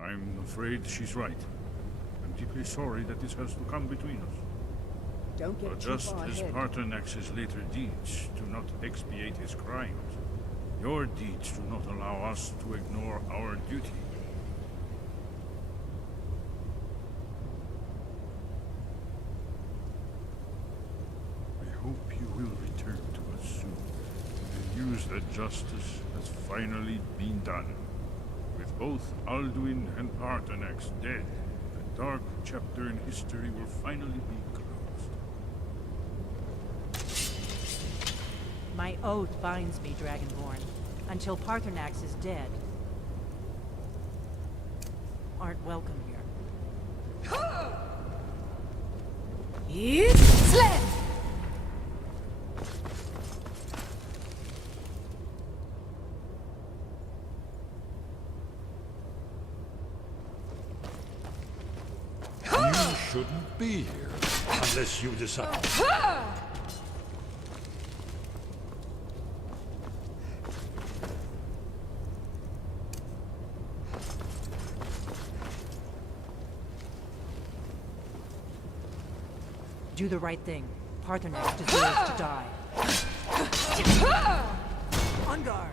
I'm afraid she's right. I'm deeply sorry that this has to come between us. Don't get But too just far as ahead. Partonax's later deeds do not expiate his crimes, your deeds do not allow us to ignore our duty. I hope you will return to us soon, and use that justice has finally been done. With both Alduin and Partonax dead, a dark chapter in history will finally be closed. My oath binds me, Dragonborn, until Parthenax is dead. Aren't welcome here. It's sled! You shouldn't be here unless you decide. Do the right thing. Parthenax deserves to die. On guard!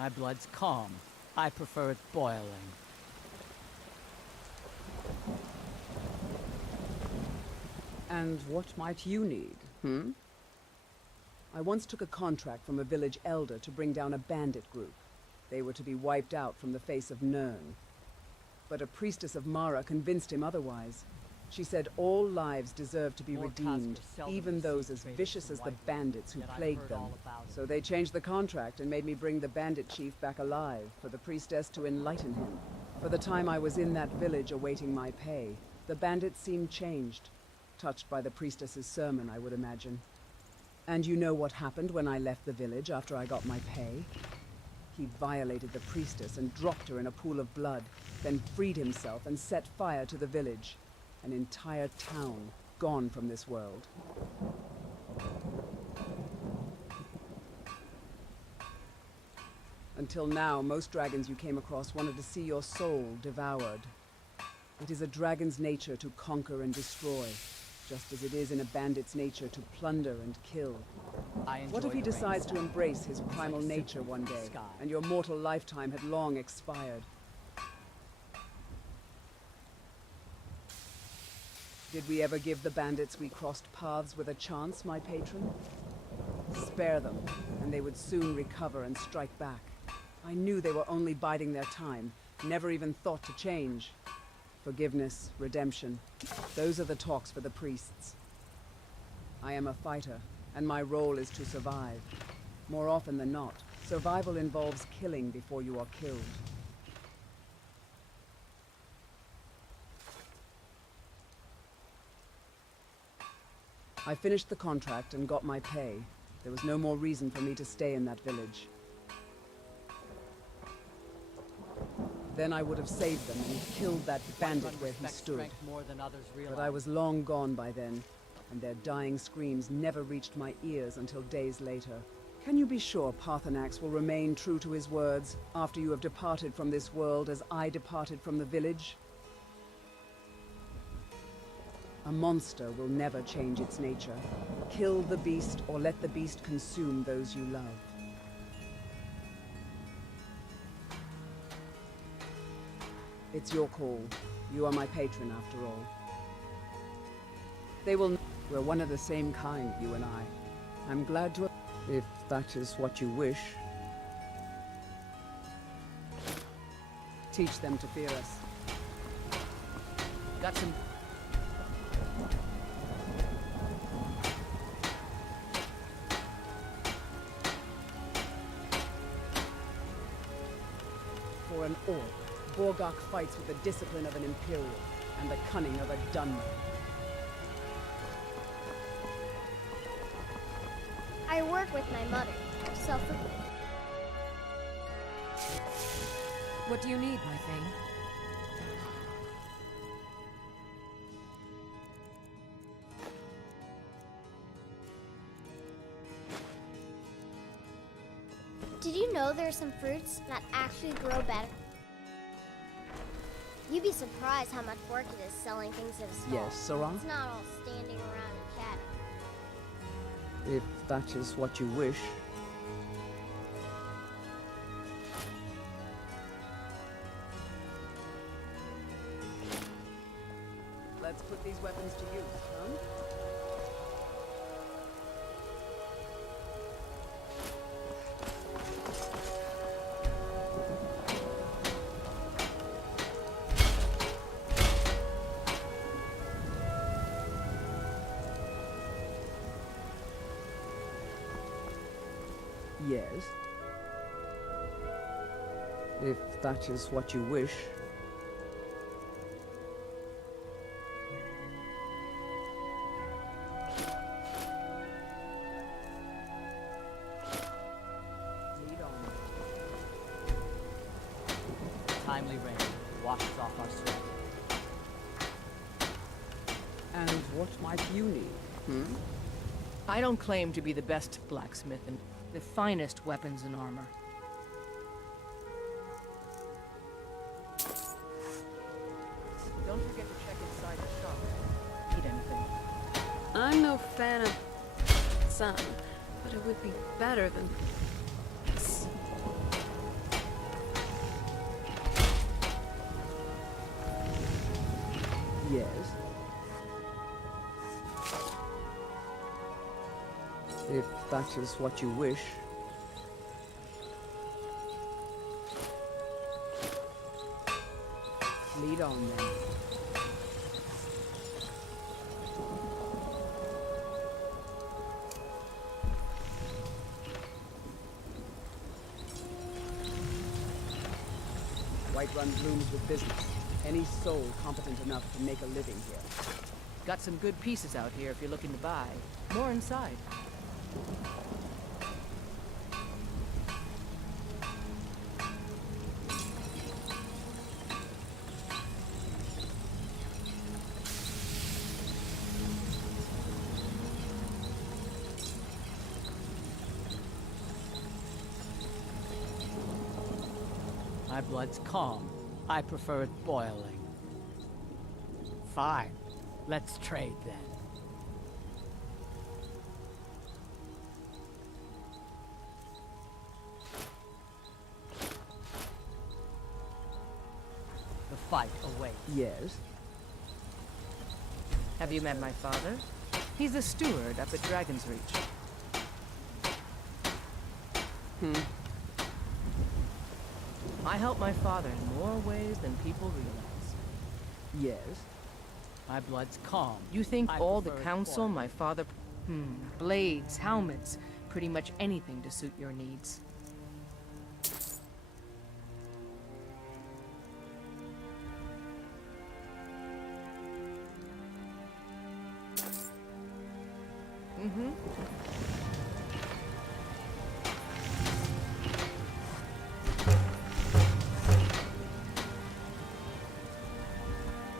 My blood's calm. I prefer it boiling. And what might you need, hmm? I once took a contract from a village elder to bring down a bandit group. They were to be wiped out from the face of Nirn. But a priestess of Mara convinced him otherwise. She said all lives deserve to be redeemed, even those as vicious as the bandits who plagued them. So they changed the contract and made me bring the bandit chief back alive for the priestess to enlighten him. For the time I was in that village awaiting my pay, the bandits seemed changed. Touched by the priestess's sermon, I would imagine. And you know what happened when I left the village after I got my pay? He violated the priestess and dropped her in a pool of blood, then freed himself and set fire to the village. An entire town gone from this world. Until now, most dragons you came across wanted to see your soul devoured. It is a dragon's nature to conquer and destroy, just as it is in a bandit's nature to plunder and kill. What if he decides to embrace his primal nature one day, and your mortal lifetime had long expired? Did we ever give the bandits we crossed paths with a chance, my patron? Spare them, and they would soon recover and strike back. I knew they were only biding their time, never even thought to change. Forgiveness, redemption, those are the talks for the priests. I am a fighter, and my role is to survive. More often than not, survival involves killing before you are killed. I finished the contract and got my pay. There was no more reason for me to stay in that village. Then I would have saved them and killed that bandit where he stood. But I was long gone by then, and their dying screams never reached my ears until days later. Can you be sure Paarthurnax will remain true to his words after you have departed from this world as I departed from the village? A monster will never change its nature. Kill the beast or let the beast consume those you love. It's your call. You are my patron after all. They will... We're one of the same kind, you and I. I'm glad to... If that is what you wish. Teach them to fear us. Got some... For an orc, Borgak fights with the discipline of an Imperial and the cunning of a Dunmer. I work with my mother, self. What do you need, my thing? Did you know there are some fruits that actually grow better? You'd be surprised how much work it is selling things at a stall. Yes, Sarah? It's not all standing around and chatting. If that is what you wish. Let's put these weapons to use, huh? Yes. If that is what you wish. Lead on. Timely rain washes off our sweat. And what might you need, hmm? I don't claim to be the best blacksmith and the finest weapons and armor. Don't forget to check inside the shop. Need anything? I'm no fan of sun, but it would be better than this. Yes. If that is what you wish. Lead on then. Whiterun blooms with business. Any soul competent enough to make a living here. Got some good pieces out here if you're looking to buy. More inside. My blood's calm. I prefer it boiling. Fine. Let's trade then. The fight awaits. Yes. Have you met my father? He's a steward up at Dragon's Reach. I help my father in more ways than people realize. Yes. My blood's calm. You think I all the prefer it council boiling. my father... blades, helmets, pretty much anything to suit your needs.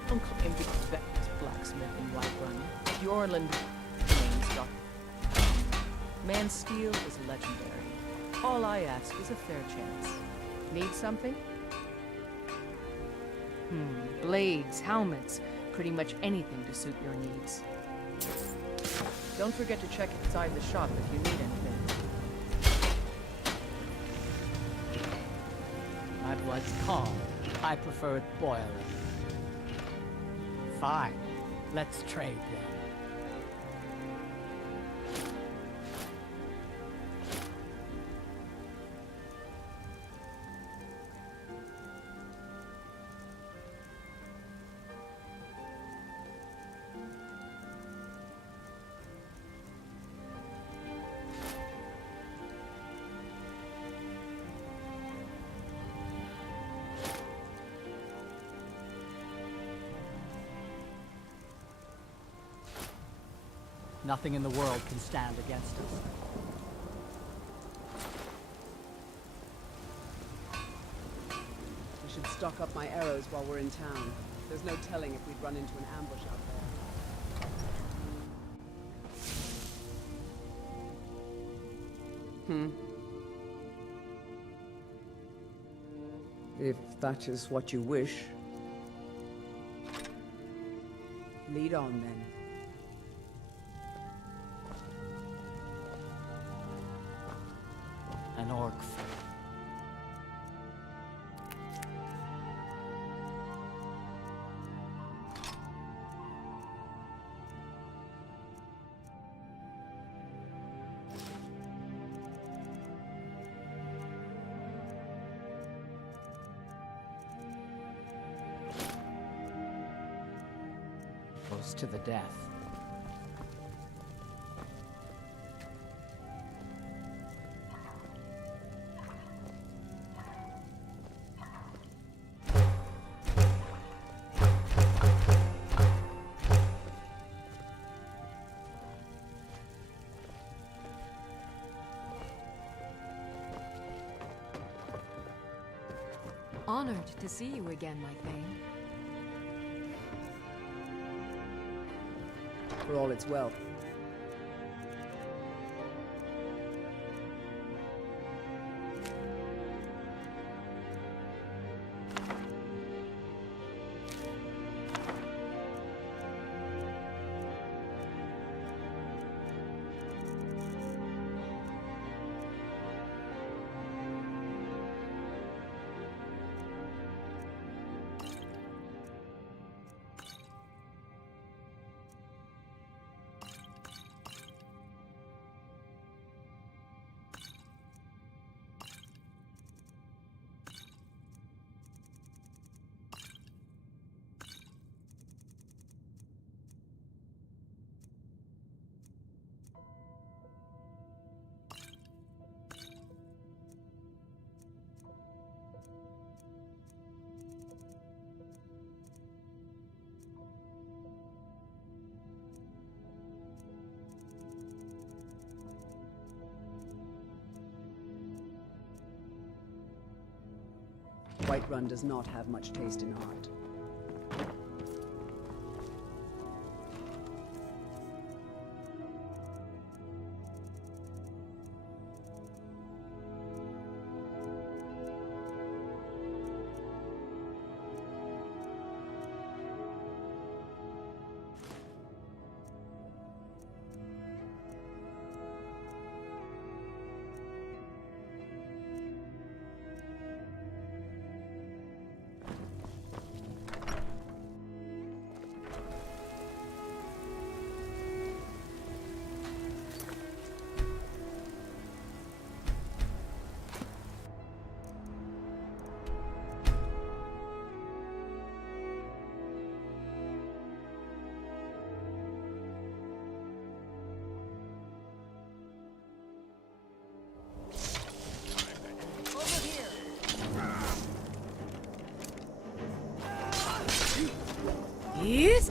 Don't claim to be the best blacksmith in Whiterun. Yorland name's Dr. Man steel is legendary. All I ask is a fair chance. Need something? Blades, helmets, pretty much anything to suit your needs. Don't forget to check inside the shop if you need anything. My blood's calm. I prefer it boiling. Fine. Let's trade then. Nothing in the world can stand against us. I should stock up my arrows while we're in town. There's no telling if we'd run into an ambush out there. If that is what you wish. Lead on then. An orc foe. Goes to the death. Honored to see you again, my Thane. For all its wealth. Whiterun does not have much taste in art. Yes.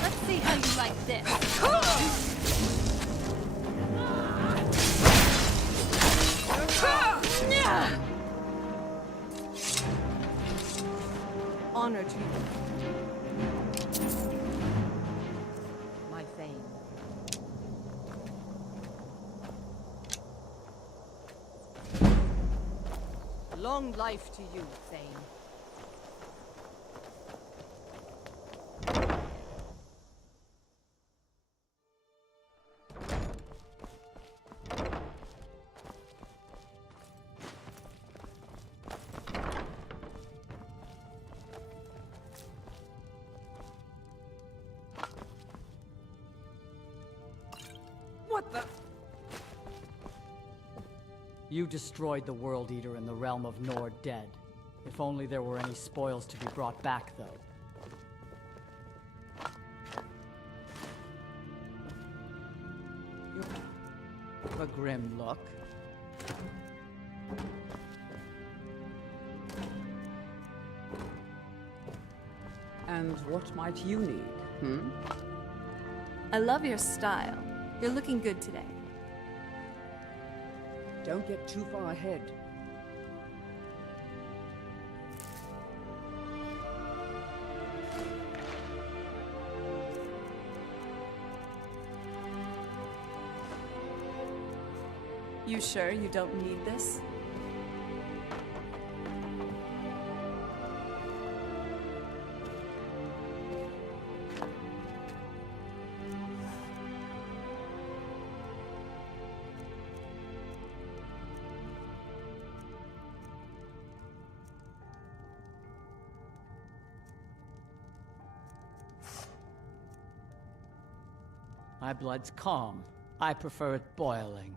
Let's see how you like this. Honor to you. My Thane. Long life to you, Thane. What the? You destroyed the World Eater in the realm of Nord dead. If only there were any spoils to be brought back, though. You have a grim look. And what might you need, I love your style. You're looking good today. Don't get too far ahead. You sure you don't need this? My blood's calm. I prefer it boiling.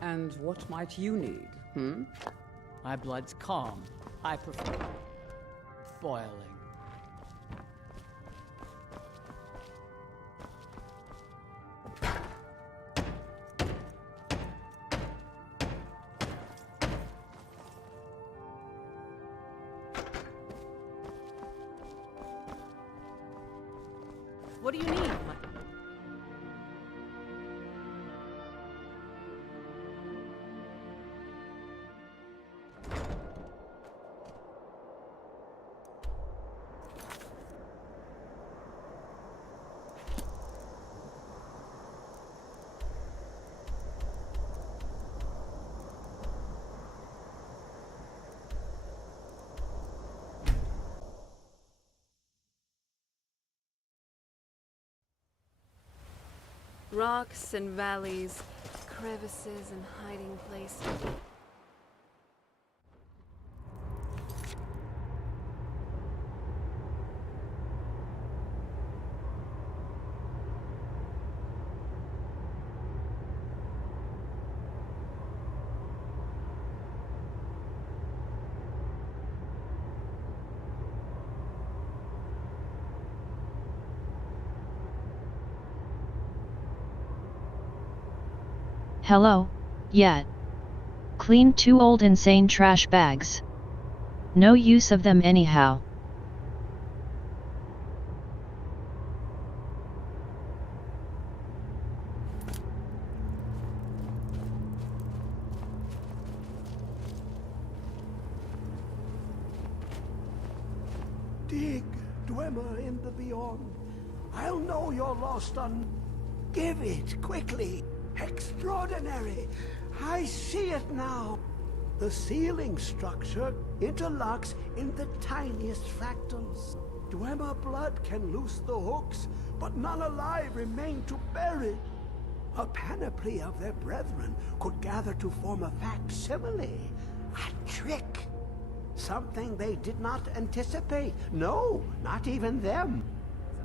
And what might you need, My blood's calm. I prefer boiling. What do you need? Rocks and valleys, crevices and hiding places. Hello, yet. Clean 2 old insane trash bags. No use of them anyhow. Dig, Dwemer in the beyond. I'll know you're lost on... Give it, quickly. Extraordinary. I see it now. The ceiling structure interlocks in the tiniest fractals. Dwemer blood can loose the hooks, but none alive remain to bear it. A panoply of their brethren could gather to form a facsimile. A trick. Something they did not anticipate. No, not even them.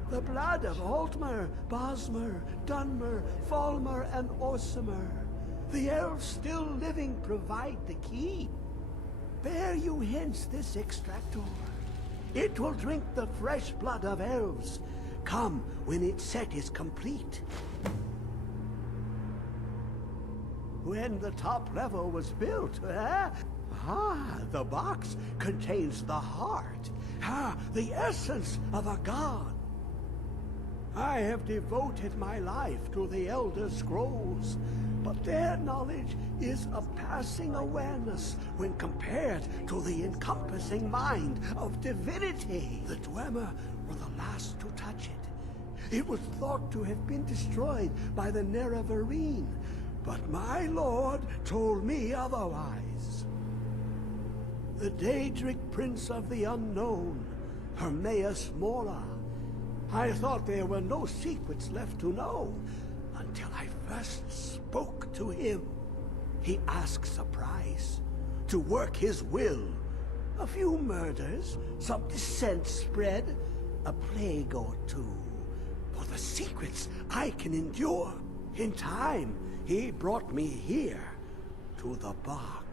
The blood of Altmer, Bosmer, Dunmer, Falmer, and Orsimer. The elves still living provide the key. Bear you hence this extractor. It will drink the fresh blood of elves. Come when its set is complete. When the top level was built, the box contains the heart. The essence of a god. I have devoted my life to the Elder Scrolls, but their knowledge is a passing awareness when compared to the encompassing mind of divinity. The Dwemer were the last to touch it. It was thought to have been destroyed by the Nerevarine, but my lord told me otherwise. The Daedric Prince of the Unknown, Hermaeus Mora. I thought there were no secrets left to know until I first spoke to him. He asks a price to work his will. A few murders, some dissent spread, a plague or two. For the secrets I can endure. In time, he brought me here, to the box.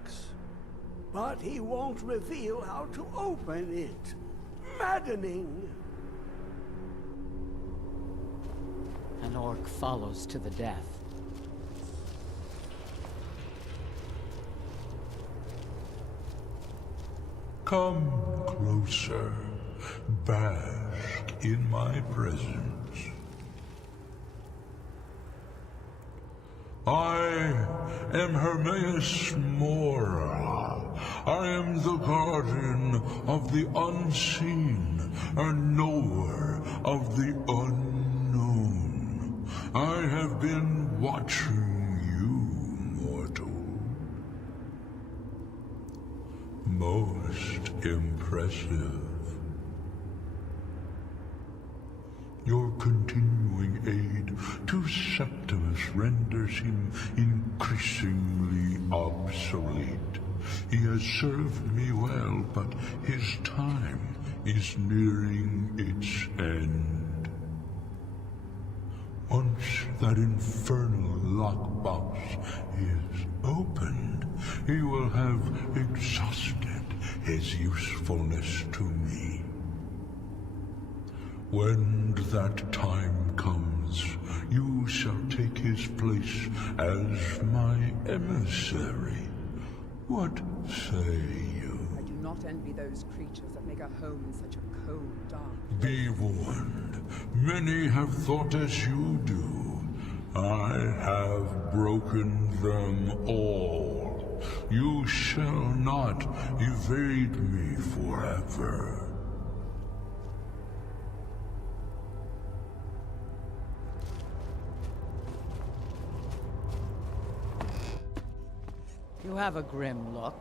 But he won't reveal how to open it. Maddening. An orc follows to the death. Come closer. Bask in my presence. I am Hermaeus Mora. I am the guardian of the unseen, a knower of the unknown. I have been watching you, mortal. Most impressive. Your continuing aid to Septimus renders him increasingly obsolete. He has served me well, but his time is nearing its end. Once that infernal lockbox is opened, he will have exhausted his usefulness to me. When that time comes, you shall take his place as my emissary. What say you? I do not envy those creatures that make a home in such a cold, dark... Be warned. Many have thought as you do. I have broken them all. You shall not evade me forever. You have a grim look.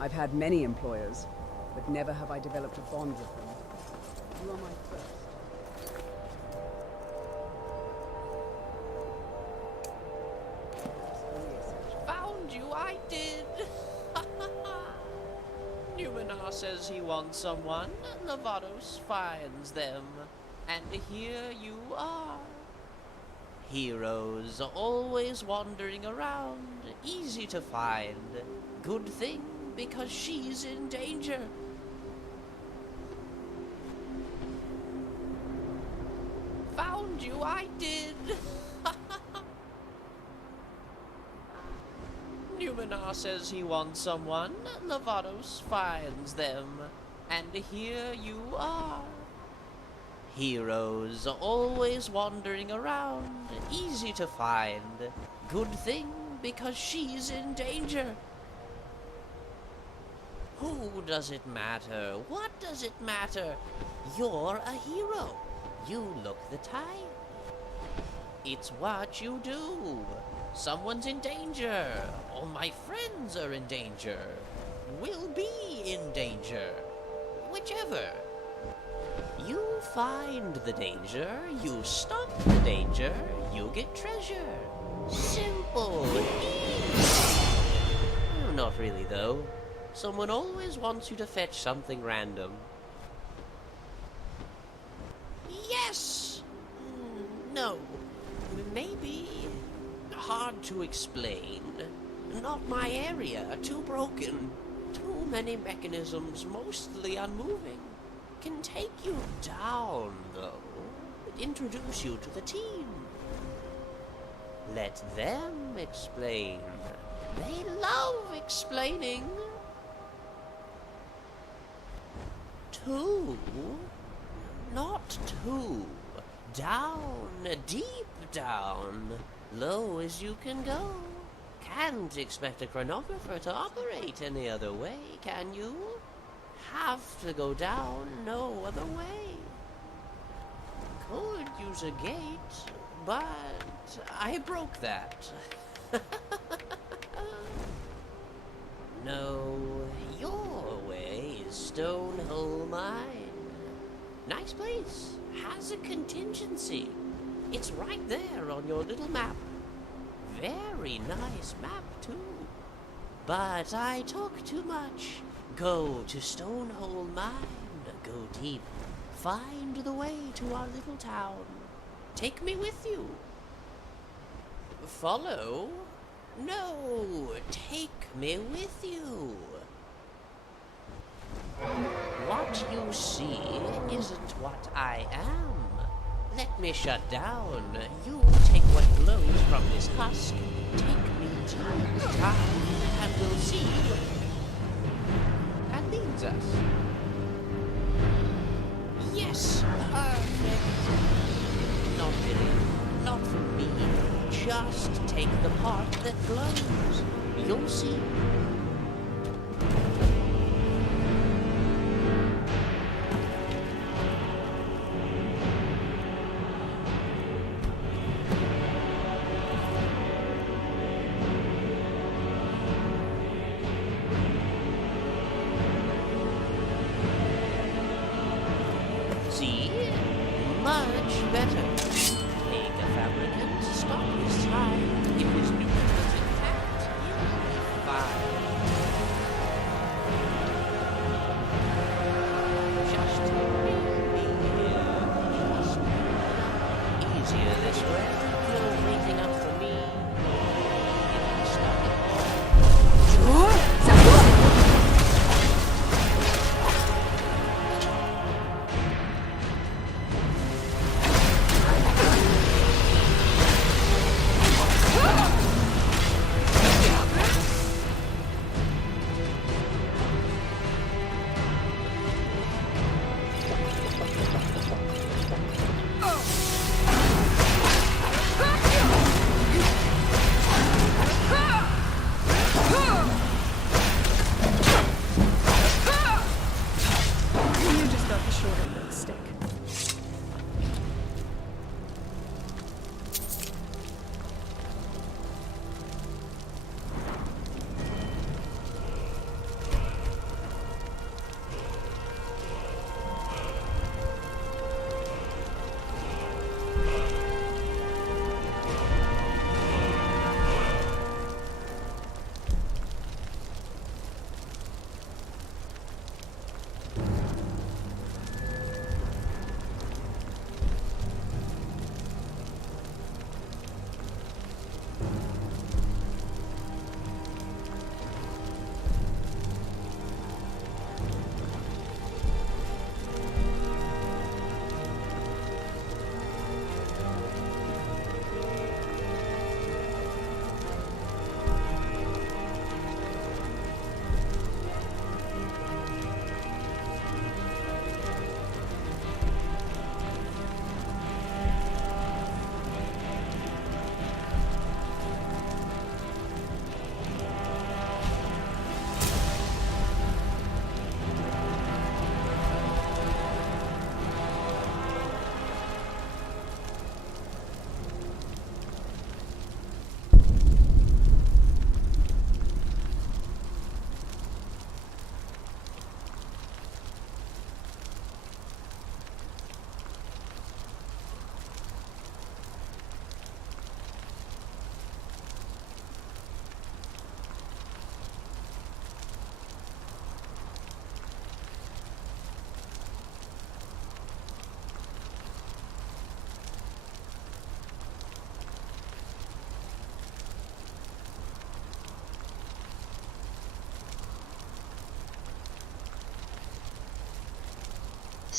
I've had many employers, but never have I developed a bond with them. You are my first. Found you, I did! Numenar says he wants someone, Novatos finds them. And here you are. Heroes are always wandering around, easy to find. Good thing, because she's in danger. Found you, I did! Numenor says he wants someone. Lavados finds them. And here you are. Heroes are always wandering around, easy to find. Good thing, because she's in danger. Who does it matter? What does it matter? You're a hero. You look the type. It's what you do. Someone's in danger. All my friends are in danger. Will be in danger. Whichever. You find the danger, you stop the danger, you get treasure. Simple. Easy. Not really, though. Someone always wants you to fetch something random. Yes! No. Maybe. Hard to explain. Not my area. Too broken. Too many mechanisms, mostly unmoving. Can take you down, though. Introduce you to the team. Let them explain. They love explaining. 2? Not 2. Down, deep down. Low as you can go. Can't expect a chronographer to operate any other way, can you? Have to go down no other way. Could use a gate, but I broke that. No, your way is Stonehole Mine. Nice place. Has a contingency. It's right there on your little map. Very nice map, too. But I talk too much. Go to Stonehole Mine. Go deep. Find the way to our little town. Take me with you. Follow? No, take me with you. What you see isn't what I am. Let me shut down. You take what glows from this husk. Take me to the town, and we'll see that leads us. Yes, perfect. Not really. Not from me. Just take the part that glows. You'll see. See? Much better. Make a fabricant stop his time. If his nucleus is intact, he'll be fine.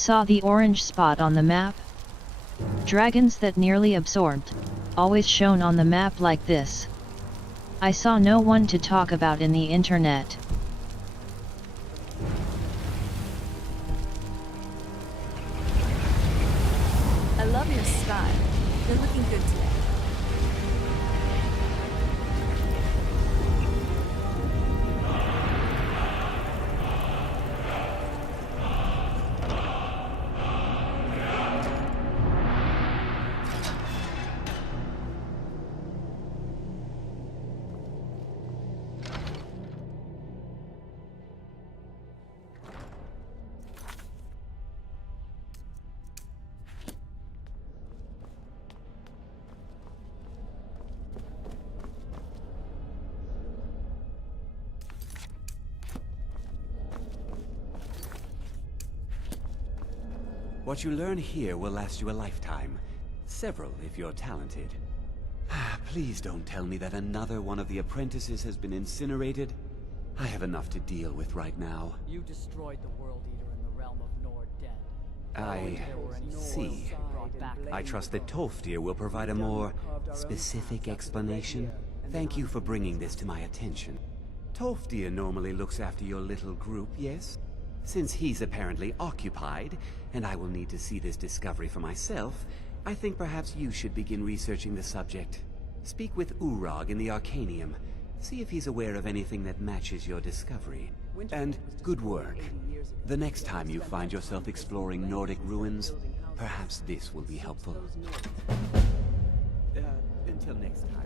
Saw the orange spot on the map? Dragons that nearly absorbed, always shown on the map like this. I saw no one to talk about in the internet. I love your style. You're looking good today. What you learn here will last you a lifetime. Several, if you're talented. Please don't tell me that another one of the apprentices has been incinerated. I have enough to deal with right now. You destroyed the World Eater in the realm of Nord dead. I see. I trust that Tolfdir will provide a more specific explanation. Thank you for bringing this to my attention. Tolfdir normally looks after your little group, yes? Since he's apparently occupied, and I will need to see this discovery for myself, I think perhaps you should begin researching the subject. Speak with Urag in the Arcanium. See if he's aware of anything that matches your discovery. And good work. The next time you find yourself exploring Nordic ruins, perhaps this will be helpful. Until next time.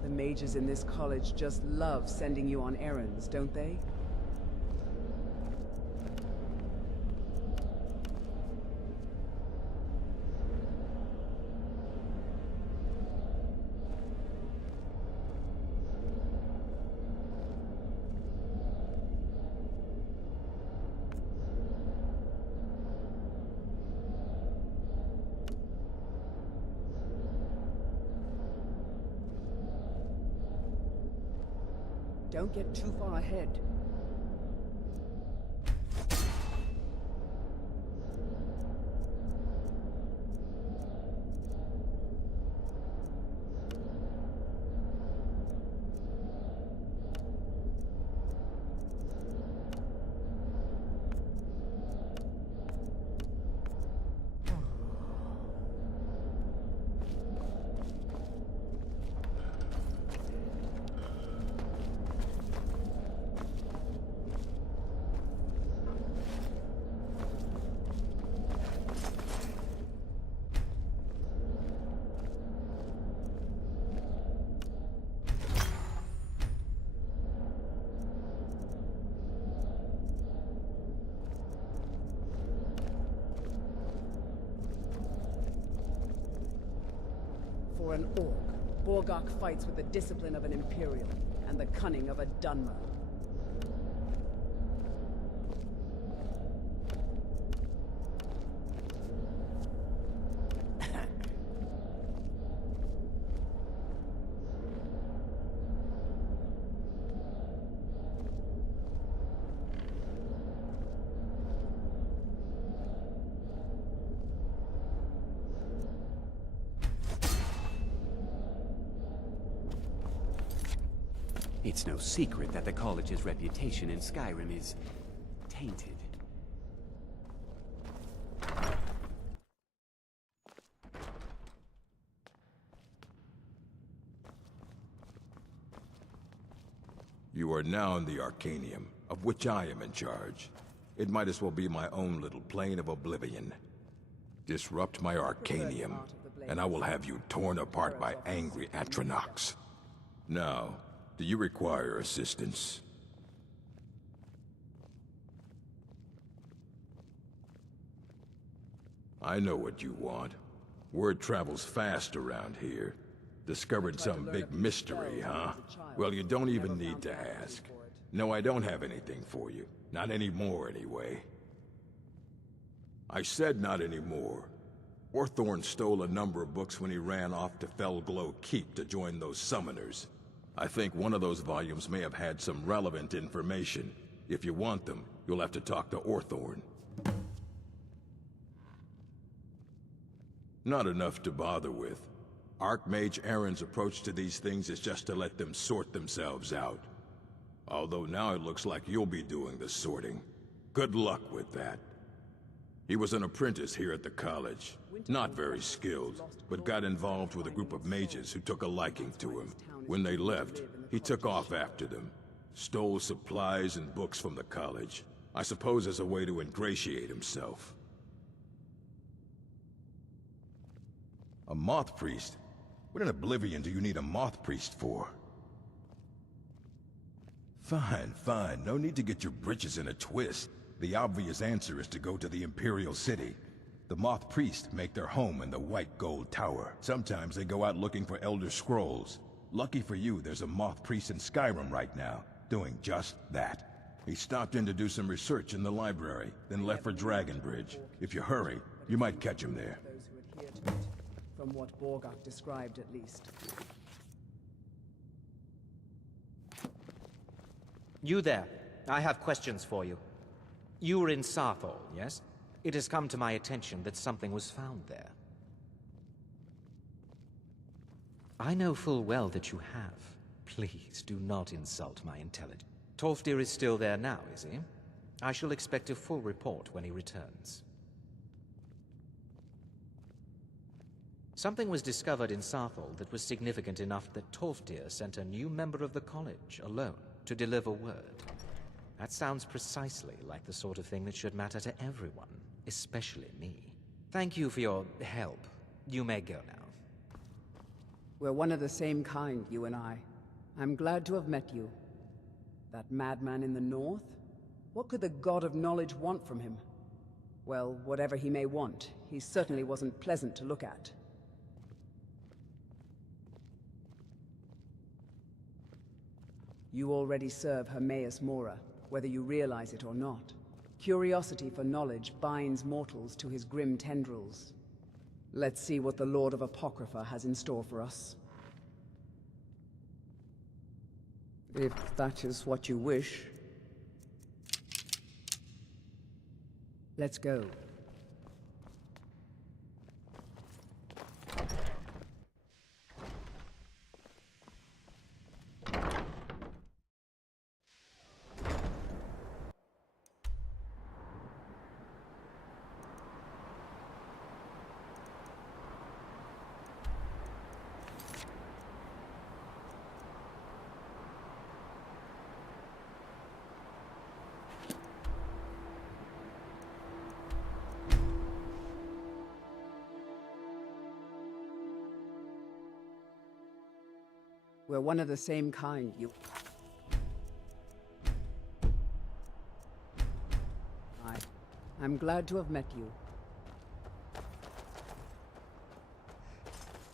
The mages in this college just love sending you on errands, don't they? Don't get too far ahead. For an orc, Borgok fights with the discipline of an Imperial and the cunning of a Dunmer. It's no secret that the college's reputation in Skyrim is tainted. You are now in the Arcanium, of which I am in charge. It might as well be my own little plane of oblivion. Disrupt my Arcanium, and I will have you torn apart by angry Atronachs. Now, do you require assistance? I know what you want. Word travels fast around here. Discovered some big mystery, huh? Well, you don't even need to ask. No, I don't have anything for you. Not anymore, anyway. I said not anymore. Orthorn stole a number of books when he ran off to Felglow Keep to join those summoners. I think one of those volumes may have had some relevant information. If you want them, you'll have to talk to Orthorn. Not enough to bother with. Archmage Aaron's approach to these things is just to let them sort themselves out. Although now it looks like you'll be doing the sorting. Good luck with that. He was an apprentice here at the college. Not very skilled, but got involved with a group of mages who took a liking to him. When they left, he took off after them. Stole supplies and books from the college. I suppose as a way to ingratiate himself. A moth priest? What in Oblivion do you need a moth priest for? Fine, fine. No need to get your britches in a twist. The obvious answer is to go to the Imperial City. The moth priests make their home in the White Gold Tower. Sometimes they go out looking for Elder Scrolls. Lucky for you, there's a moth priest in Skyrim right now, doing just that. He stopped in to do some research in the library, then left for Dragonbridge. If you hurry, you might catch him there. From what Borgak described, at least. You there. I have questions for you. You were in Sarthol, yes? It has come to my attention that something was found there. I know full well that you have. Please do not insult my intelligence. Tolfdir is still there now, is he? I shall expect a full report when he returns. Something was discovered in Sarthol that was significant enough that Tolfdir sent a new member of the college alone to deliver word. That sounds precisely like the sort of thing that should matter to everyone, especially me. Thank you for your help. You may go now. We're one of the same kind, you and I. I'm glad to have met you. That madman in the north? What could the God of Knowledge want from him? Well, whatever he may want, he certainly wasn't pleasant to look at. You already serve Hermaeus Mora, whether you realize it or not. Curiosity for knowledge binds mortals to his grim tendrils. Let's see what the Lord of Apocrypha has in store for us. If that is what you wish. Let's go. We're one of the same kind, you... I'm glad to have met you.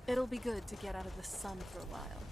It'll be good to get out of the sun for a while.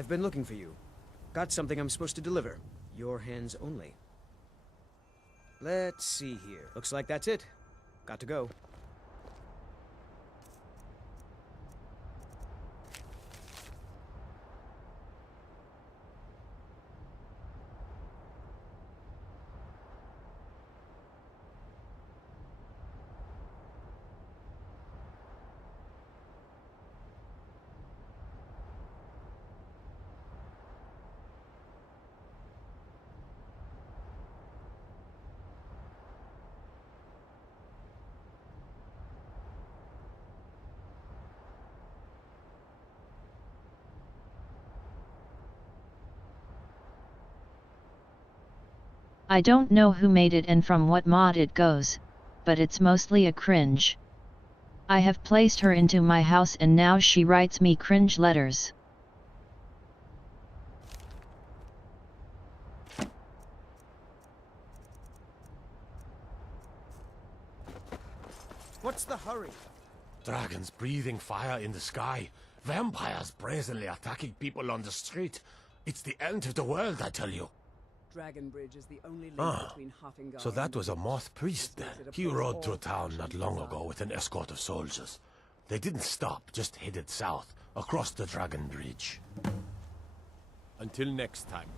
I've been looking for you. Got something I'm supposed to deliver. Your hands only. Let's see here. Looks like that's it. Got to go. I don't know who made it and from what mod it goes, but it's mostly a cringe. I have placed her into my house and now she writes me cringe letters. What's the hurry? Dragons breathing fire in the sky. Vampires brazenly attacking people on the street. It's the end of the world, I tell you. Dragonbridge is the only link between Huffington. So that was a moth priest then. He rode through town not long ago with an escort of soldiers. They didn't stop, just headed south, across the Dragon Bridge. Until next time.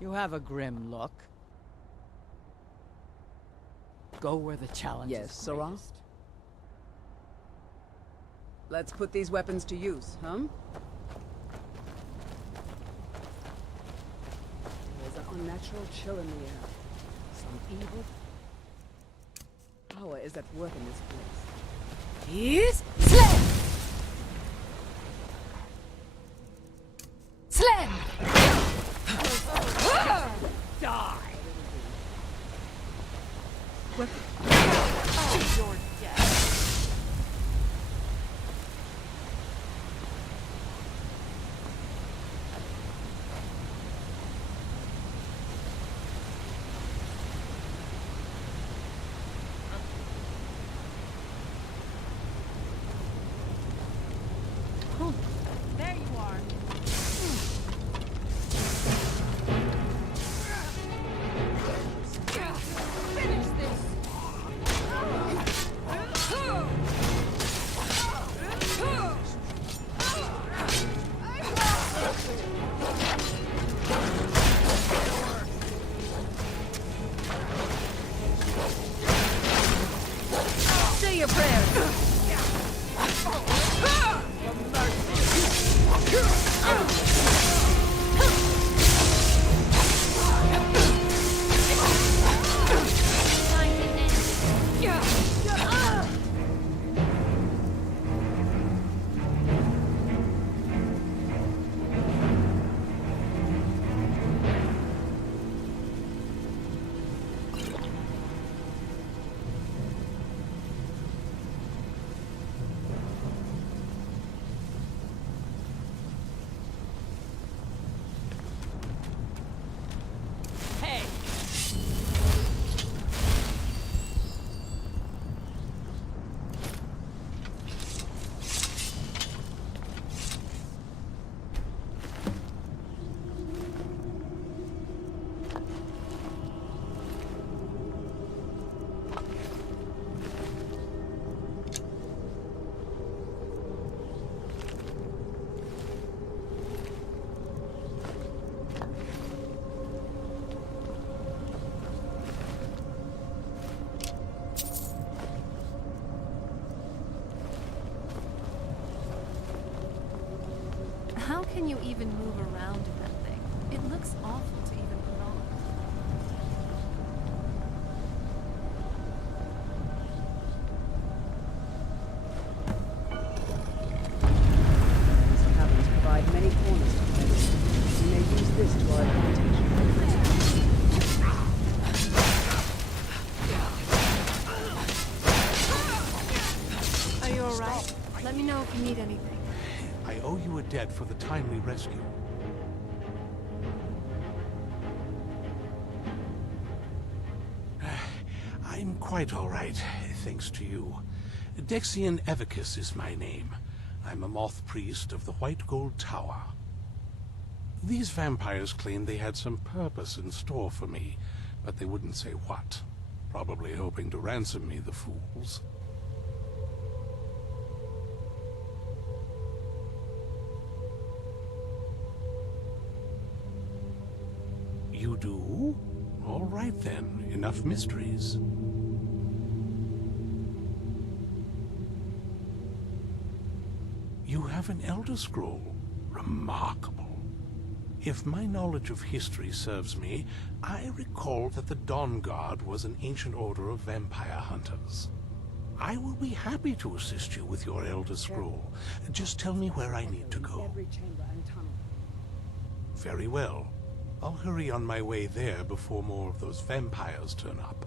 You have a grim look. Go where the challenge is Sarah? greatest. Let's put these weapons to use, huh? There's an unnatural chill in the air. Some evil power is at work in this place. Here's Slam! Slam! Die! You're dead. There you are. Finish this! Say your prayers. can you even move around in that thing? It looks awful to even put on. These caverns provide many corners to medicine. We may use this to our advantage. Are you alright? Let me know if you need anything. I owe you a debt for the timely rescue. I'm quite all right, thanks to you. Dexian Evicus is my name. I'm a moth priest of the White Gold Tower. These vampires claimed they had some purpose in store for me, but they wouldn't say what. Probably hoping to ransom me, the fools. You do? All right then, enough mysteries. You have an Elder Scroll. Remarkable. If my knowledge of history serves me, I recall that the Dawn Guard was an ancient order of vampire hunters. I will be happy to assist you with your Elder Scroll. Just tell me where I need to go. Very well. I'll hurry on my way there before more of those vampires turn up.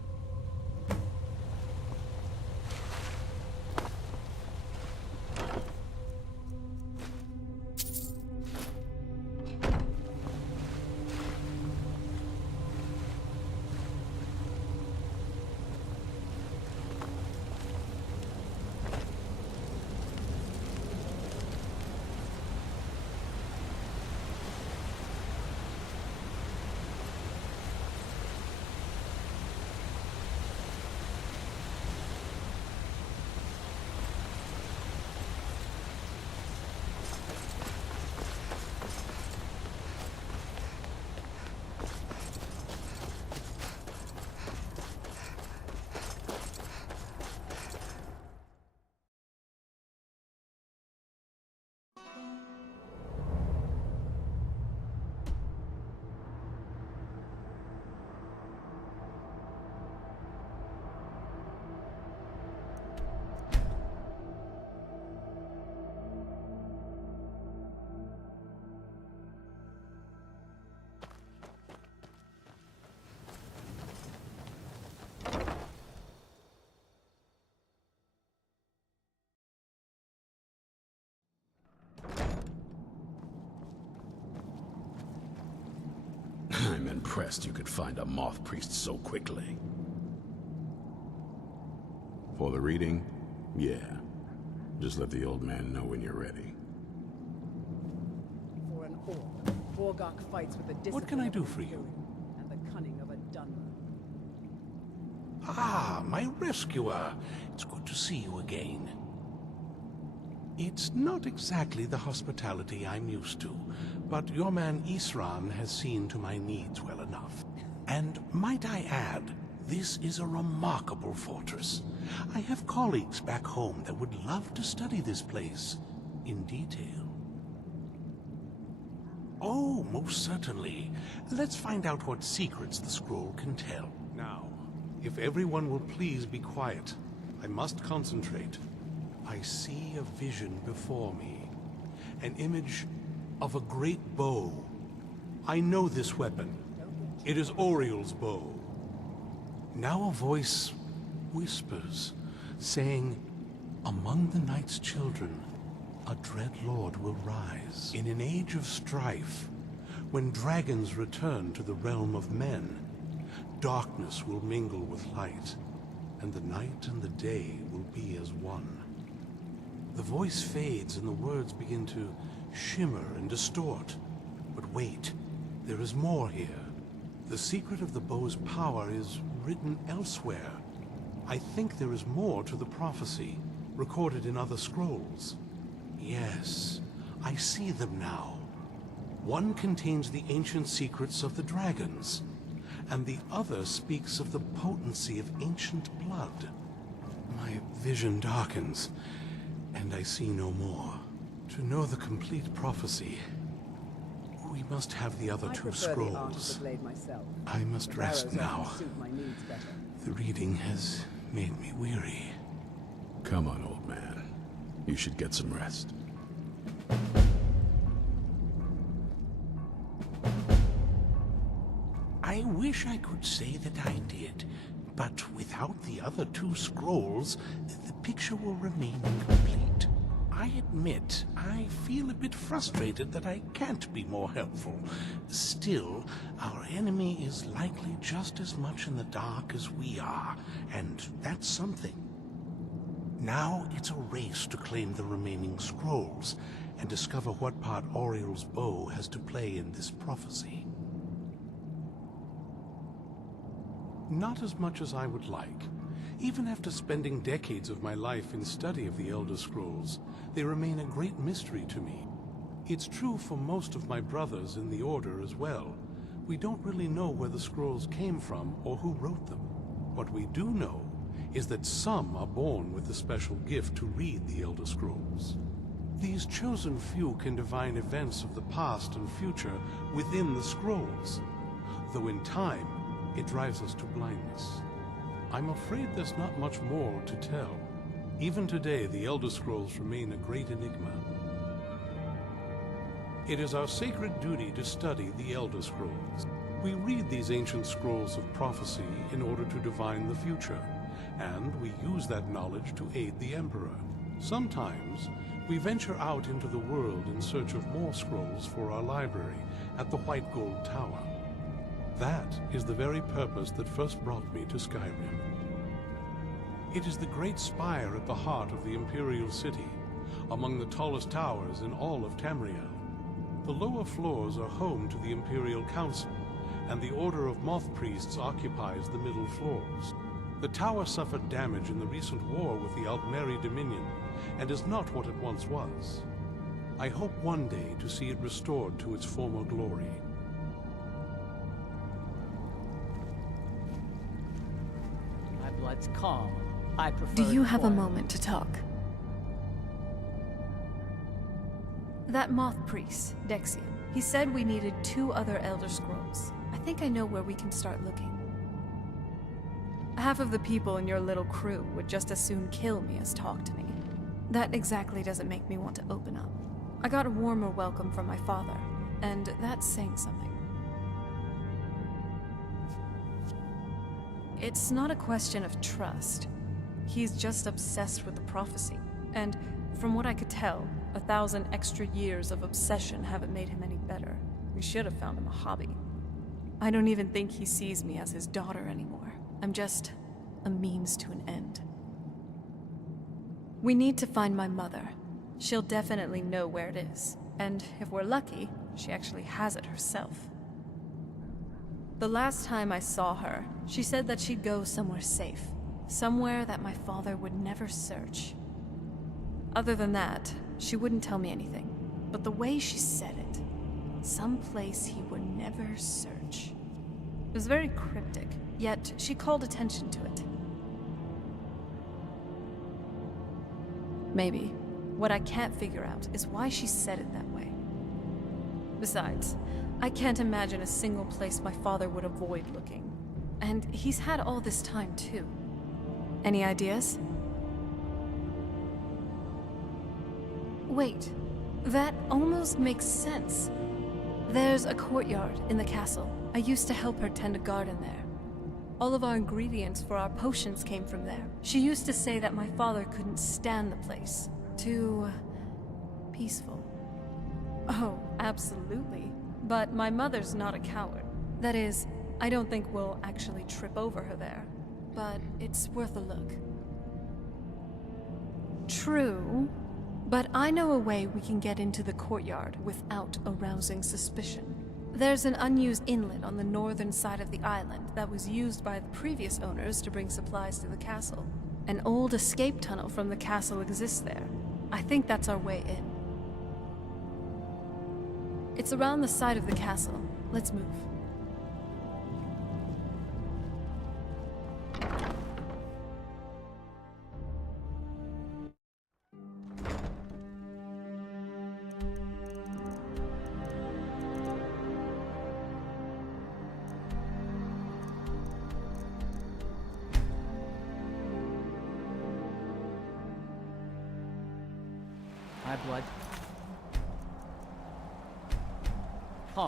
I'm impressed you could find a moth priest so quickly. For the reading? Yeah. Just let the old man know when you're ready. For an orc, Borgok fights with the discipline What can I do of for you? and the cunning of a Dunmer. Ah, my rescuer. It's good to see you again. It's not exactly the hospitality I'm used to, but your man Isran has seen to my needs well enough. And might I add, this is a remarkable fortress. I have colleagues back home that would love to study this place in detail. Oh, most certainly. Let's find out what secrets the scroll can tell. Now, if everyone will please be quiet, I must concentrate. I see a vision before me, an image of a great bow. I know this weapon. It is Oriel's bow. Now a voice whispers, saying, among the night's children, a dread lord will rise. In an age of strife, when dragons return to the realm of men, darkness will mingle with light, and the night and the day will be as one. The voice fades and the words begin to shimmer and distort. But wait, there is more here. The secret of the bow's power is written elsewhere. I think there is more to the prophecy, recorded in other scrolls. Yes, I see them now. One contains the ancient secrets of the dragons, and the other speaks of the potency of ancient blood. My vision darkens, and I see no more. To know the complete prophecy, must have the other I two prefer the art of the scrolls. blade myself. I must The rest arrows now. often suit my needs better. The reading has made me weary. Come on, old man. You should get some rest. I wish I could say that I did, but without the other two scrolls, the picture will remain incomplete. I admit, I feel a bit frustrated that I can't be more helpful. Still, our enemy is likely just as much in the dark as we are, and that's something. Now it's a race to claim the remaining scrolls, and discover what part Auriel's bow has to play in this prophecy. Not as much as I would like. Even after spending decades of my life in study of the Elder Scrolls, they remain a great mystery to me. It's true for most of my brothers in the Order as well. We don't really know where the scrolls came from or who wrote them. What we do know is that some are born with the special gift to read the Elder Scrolls. These chosen few can divine events of the past and future within the scrolls, though in time, it drives us to blindness. I'm afraid there's not much more to tell. Even today, the Elder Scrolls remain a great enigma. It is our sacred duty to study the Elder Scrolls. We read these ancient scrolls of prophecy in order to divine the future, and we use that knowledge to aid the Emperor. Sometimes, we venture out into the world in search of more scrolls for our library at the White Gold Tower. That is the very purpose that first brought me to Skyrim. It is the great spire at the heart of the Imperial City, among the tallest towers in all of Tamriel. The lower floors are home to the Imperial Council, and the Order of Moth Priests occupies the middle floors. The tower suffered damage in the recent war with the Altmeri Dominion, and is not what it once was. I hope one day to see it restored to its former glory. My blood's calm. I prefer Do you have a quiet. moment to talk? That moth priest, Dexian, he said we needed 2 other Elder Scrolls. I think I know where we can start looking. Half of the people in your little crew would just as soon kill me as talk to me. That exactly doesn't make me want to open up. I got a warmer welcome from my father, and that's saying something. It's not a question of trust. He's just obsessed with the prophecy, and from what I could tell, 1,000 extra years of obsession haven't made him any better. We should have found him a hobby. I don't even think he sees me as his daughter anymore. I'm just a means to an end. We need to find my mother. She'll definitely know where it is, and if we're lucky, she actually has it herself. The last time I saw her, she said that she'd go somewhere safe. Somewhere that my father would never search. Other than that, she wouldn't tell me anything. But the way she said it, someplace he would never search. It was very cryptic, yet she called attention to it. Maybe. What I can't figure out is why she said it that way. Besides, I can't imagine a single place my father would avoid looking. And he's had all this time, too. Any ideas? Wait, that almost makes sense. There's a courtyard in the castle. I used to help her tend a garden there. All of our ingredients for our potions came from there. She used to say that my father couldn't stand the place. Too peaceful. Oh, absolutely. But my mother's not a coward. That is, I don't think we'll actually trip over her there. But it's worth a look. True, but I know a way we can get into the courtyard without arousing suspicion. There's an unused inlet on the northern side of the island that was used by the previous owners to bring supplies to the castle. An old escape tunnel from the castle exists there. I think that's our way in. It's around the side of the castle. Let's move. Hi, blood. Huh.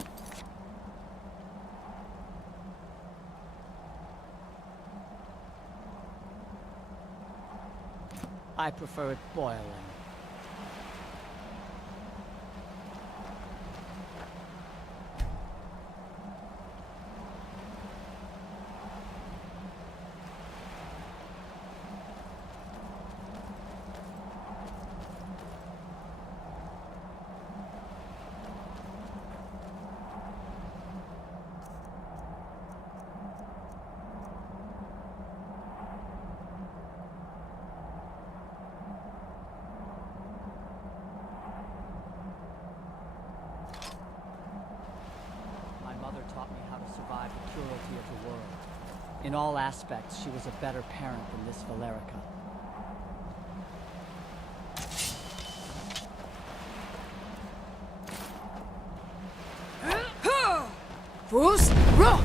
I prefer it boiling. Taught me how to survive the cruelty of the world. In all aspects, she was a better parent than this Valerica. Fools, row!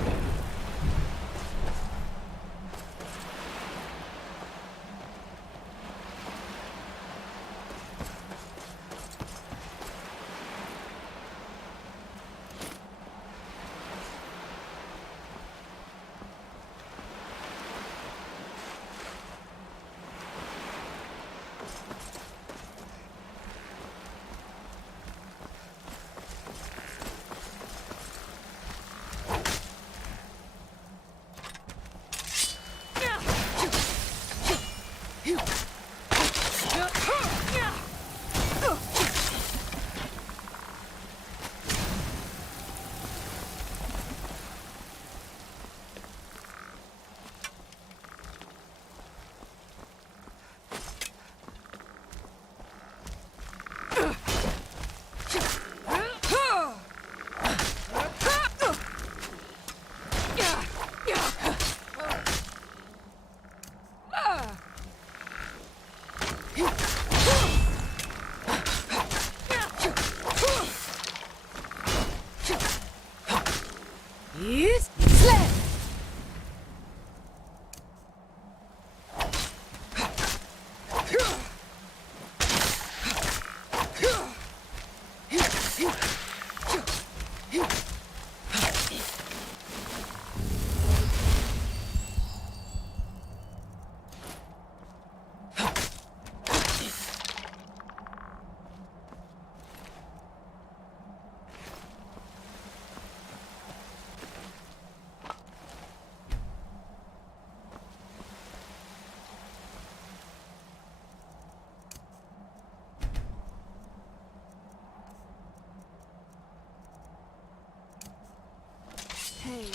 Hey,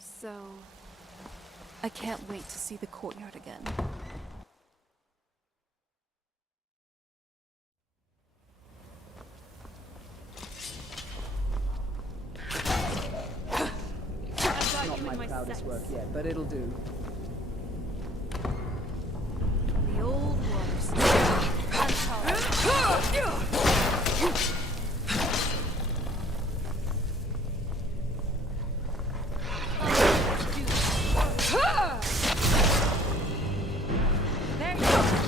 so... I can't wait to see the courtyard again. Not my proudest work yet, but it'll do. The old water There you go.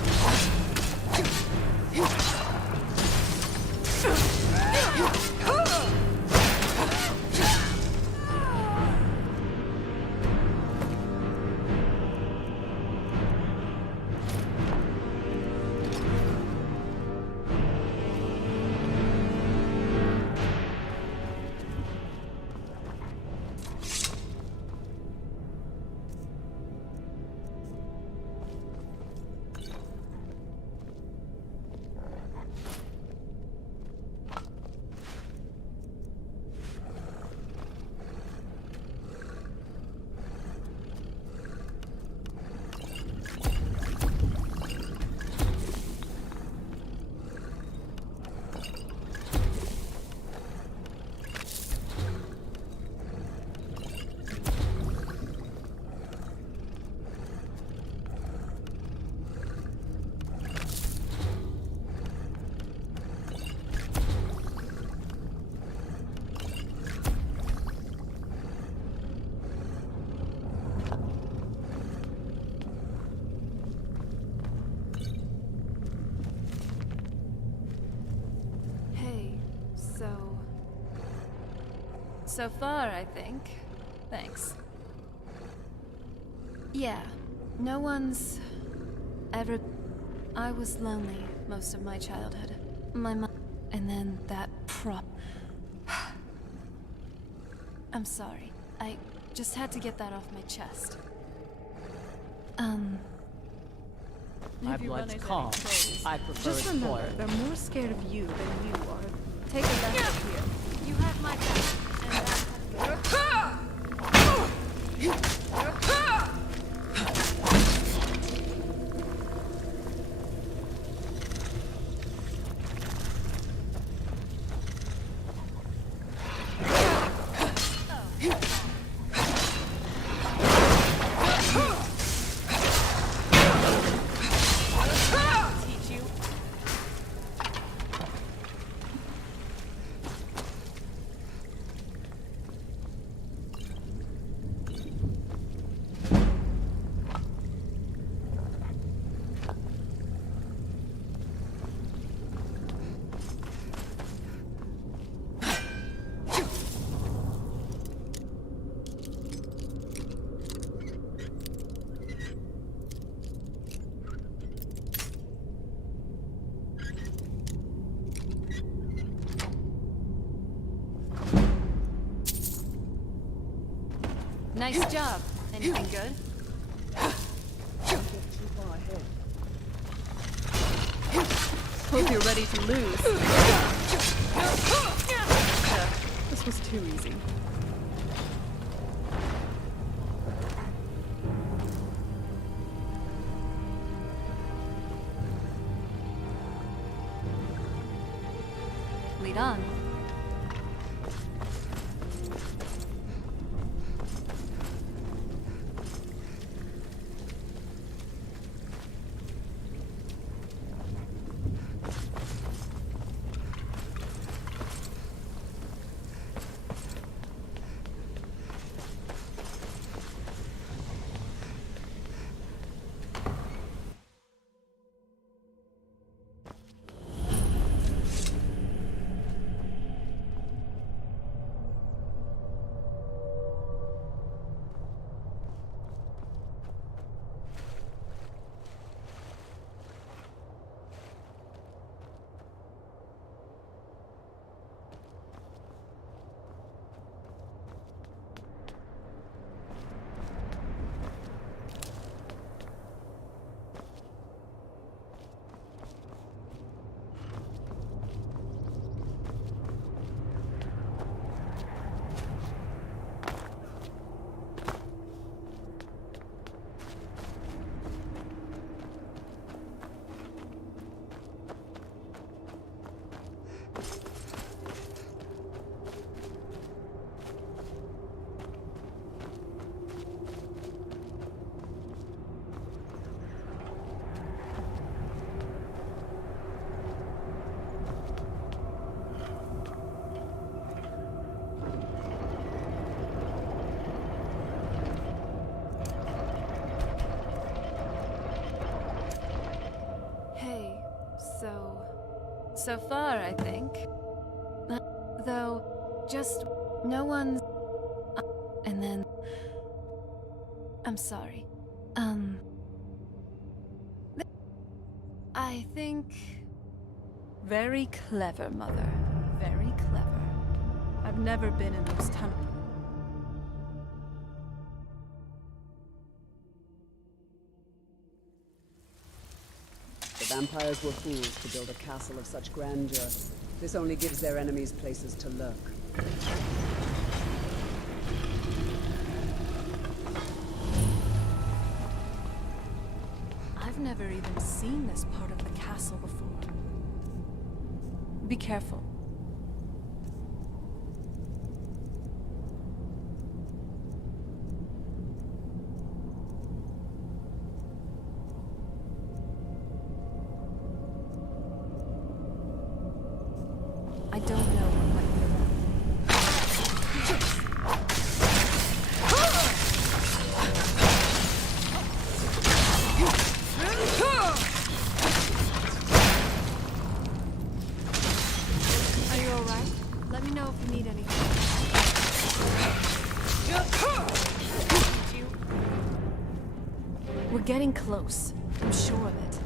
So far, I think. Thanks. Yeah, no one's ever... I was lonely most of my childhood. My mom... And then that I'm sorry. I just had to get that off my chest. My blood's calm. I prefer Just it remember, boiled. they're more scared of you than you are. Take a left here. You have my back. Nice job. Anything good? Don't get too far ahead. Hope you're ready to lose. This was too easy. Lead on. So far, I think. Though, just no one's... and then... I'm sorry. I think... Very clever, Mother. Very clever. I've never been in those tunnels. The vampires were fools to build a castle of such grandeur. This only gives their enemies places to lurk. I've never even seen this part of the castle before. Be careful. I don't know what might be around. getting close. I'm sure of it.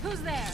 Who's there?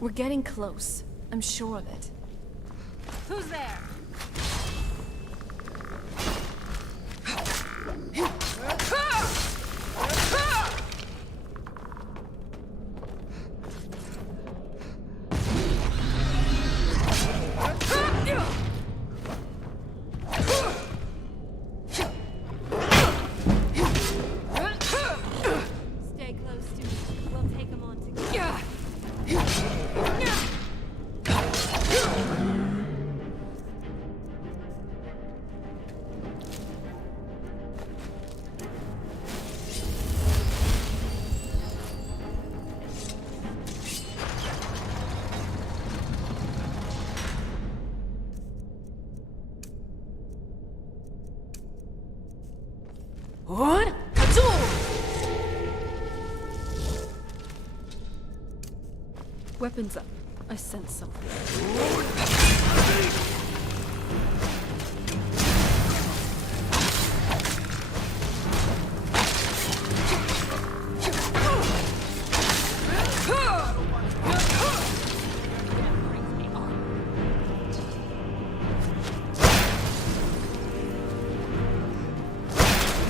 We're getting close. I'm sure of it. Who's there? Stay close to me. We'll take them on together. What? Kazoo! Weapons up. I sense something.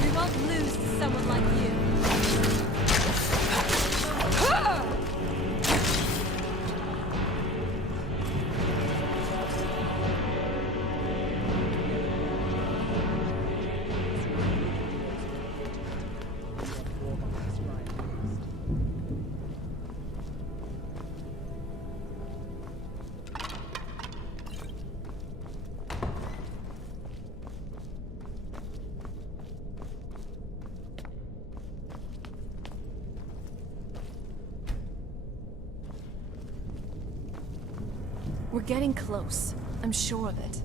We won't lose to someone like you. We're getting close. I'm sure of it.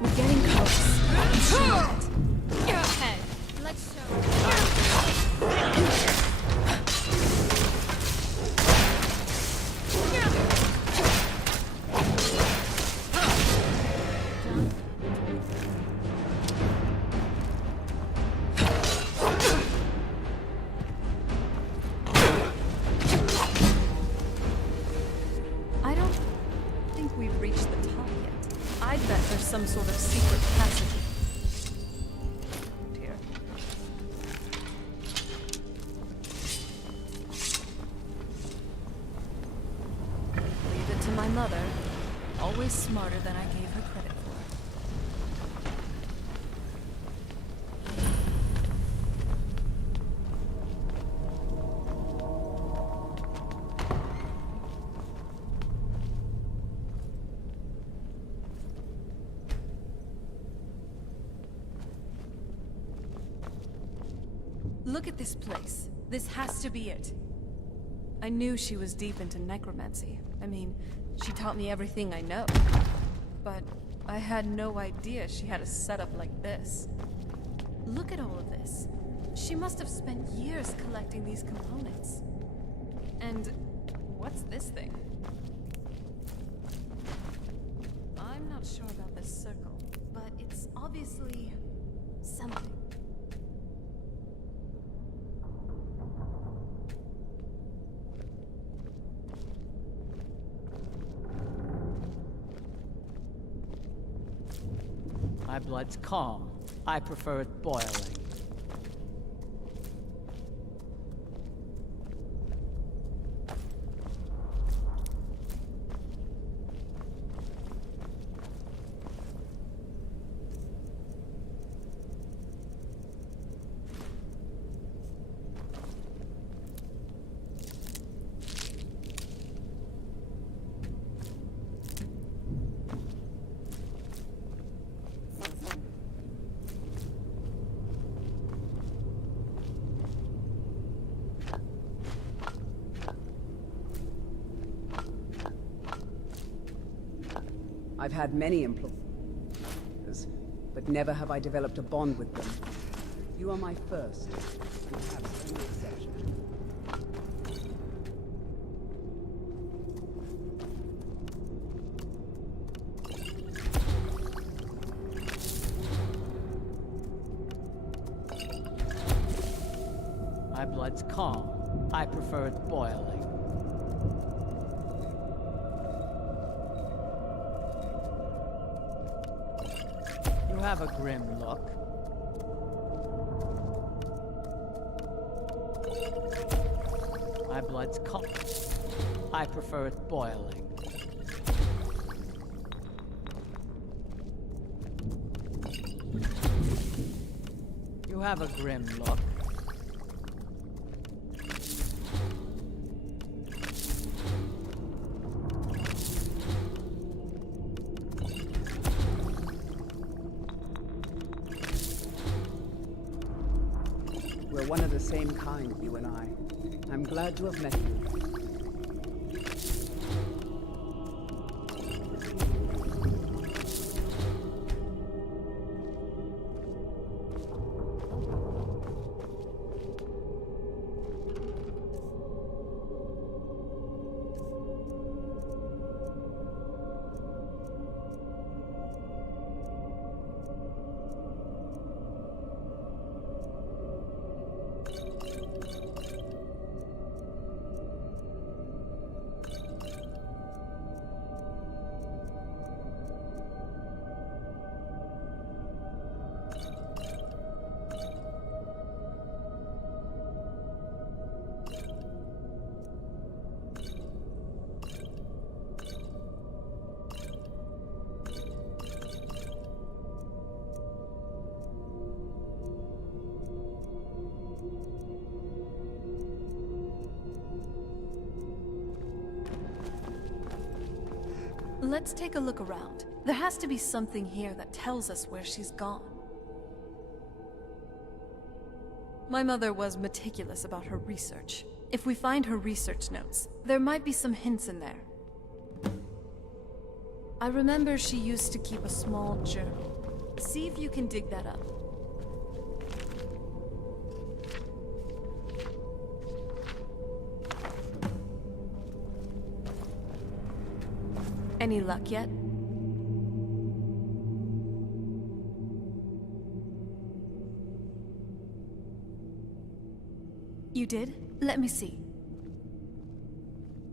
We're getting close. I'm sure of it. Okay, let's show. I don't think we've reached the top yet. I'd bet there's some sort of secret passage here. Leave it to my mother. Always smarter than I gave her credit for. Look at this place. This has to be it. I knew she was deep into necromancy. I mean, she taught me everything I know. But I had no idea she had a setup like this. Look at all of this. She must have spent years collecting these components. And what's this thing? I'm not sure about this circle, but it's obviously something. My blood's calm. I prefer it boiling. I've had many employees, but never have I developed a bond with them. You are my first, and perhaps only exception. My blood's calm. I prefer it boiling. You have a grim look. My blood's calm. I prefer it boiling. You have a grim look. We're one of the same kind, you and I. I'm glad to have met you. let's take a look around. There has to be something here that tells us where she's gone. My mother was meticulous about her research. If we find her research notes, there might be some hints in there. I remember she used to keep a small journal. See if you can dig that up. Any luck yet? You did? Let me see.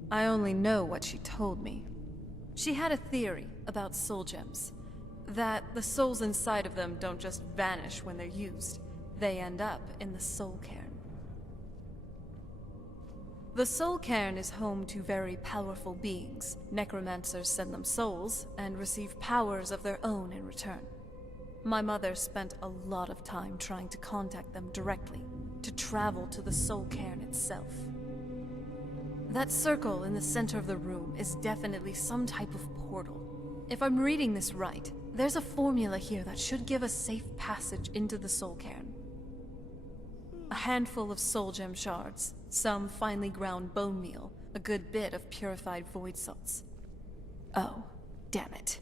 I only know what she told me. She had a theory about soul gems. That the souls inside of them don't just vanish when they're used. They end up in the soul cairn. The soul cairn is home to very powerful beings. Necromancers send them souls and receive powers of their own in return. My mother spent a lot of time trying to contact them directly, to travel to the soul cairn itself. That circle in the center of the room is definitely some type of portal. If I'm reading this right, there's a formula here that should give us safe passage into the soul cairn. A handful of soul gem shards, some finely ground bone meal, a good bit of purified void salts. Oh, damn it.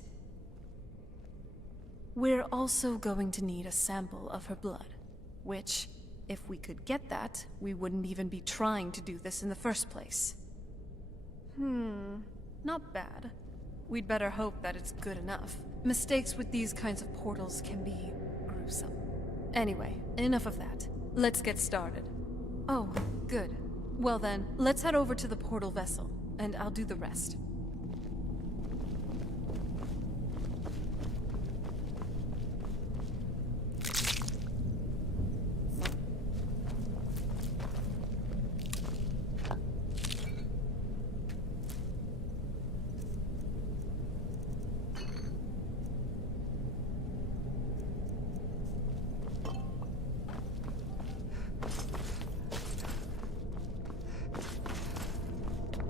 We're also going to need a sample of her blood, which, if we could get that, we wouldn't even be trying to do this in the first place. Not bad. We'd better hope that it's good enough. Mistakes with these kinds of portals can be gruesome. Anyway, enough of that. Let's get started. Oh, good. Well then, let's head over to the portal vessel, and I'll do the rest.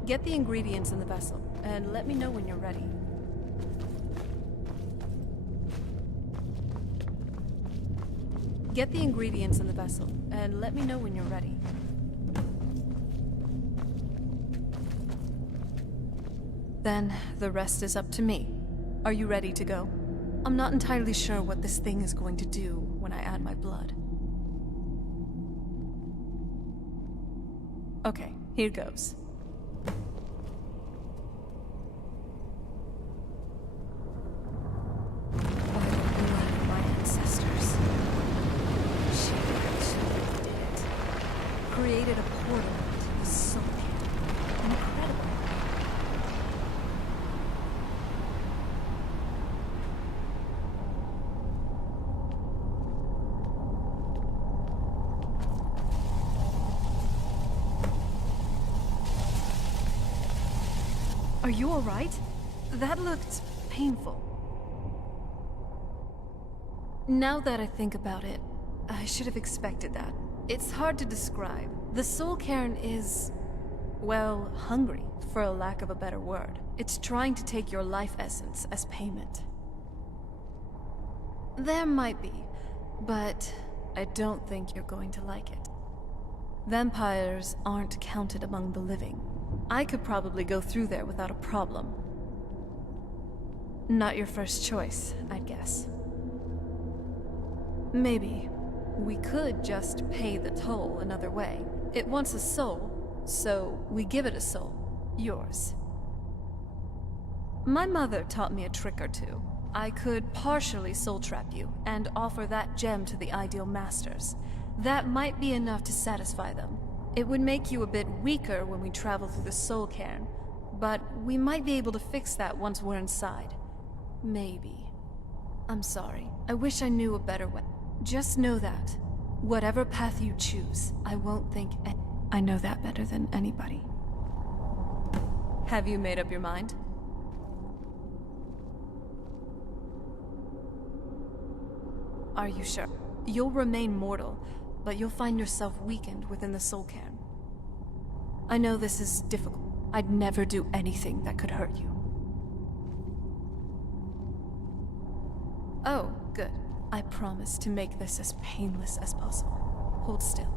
Get the ingredients in the vessel, and let me know when you're ready. Get the ingredients in the vessel, and let me know when you're ready. Then, the rest is up to me. Are you ready to go? I'm not entirely sure what this thing is going to do when I add my blood. Okay, here goes. Created a portal to the soul cairn. Incredible. Are you all right? That looked painful. Now that I think about it, I should have expected that. It's hard to describe. The soul cairn is, well, hungry, for a lack of a better word. It's trying to take your life essence as payment. There might be, but I don't think you're going to like it. Vampires aren't counted among the living. I could probably go through there without a problem. Not your first choice, I'd guess. Maybe. We could just pay the toll another way. It wants a soul, so we give it a soul. Yours. My mother taught me a trick or two. I could partially soul trap you and offer that gem to the ideal masters. That might be enough to satisfy them. It would make you a bit weaker when we travel through the soul cairn, but we might be able to fix that once we're inside. Maybe. I'm sorry. I wish I knew a better way. Just know that, whatever path you choose, I won't think I know that better than anybody. Have you made up your mind? Are you sure? You'll remain mortal, but you'll find yourself weakened within the soul cairn. I know this is difficult. I'd never do anything that could hurt you. Oh, good. I promise to make this as painless as possible. Hold still.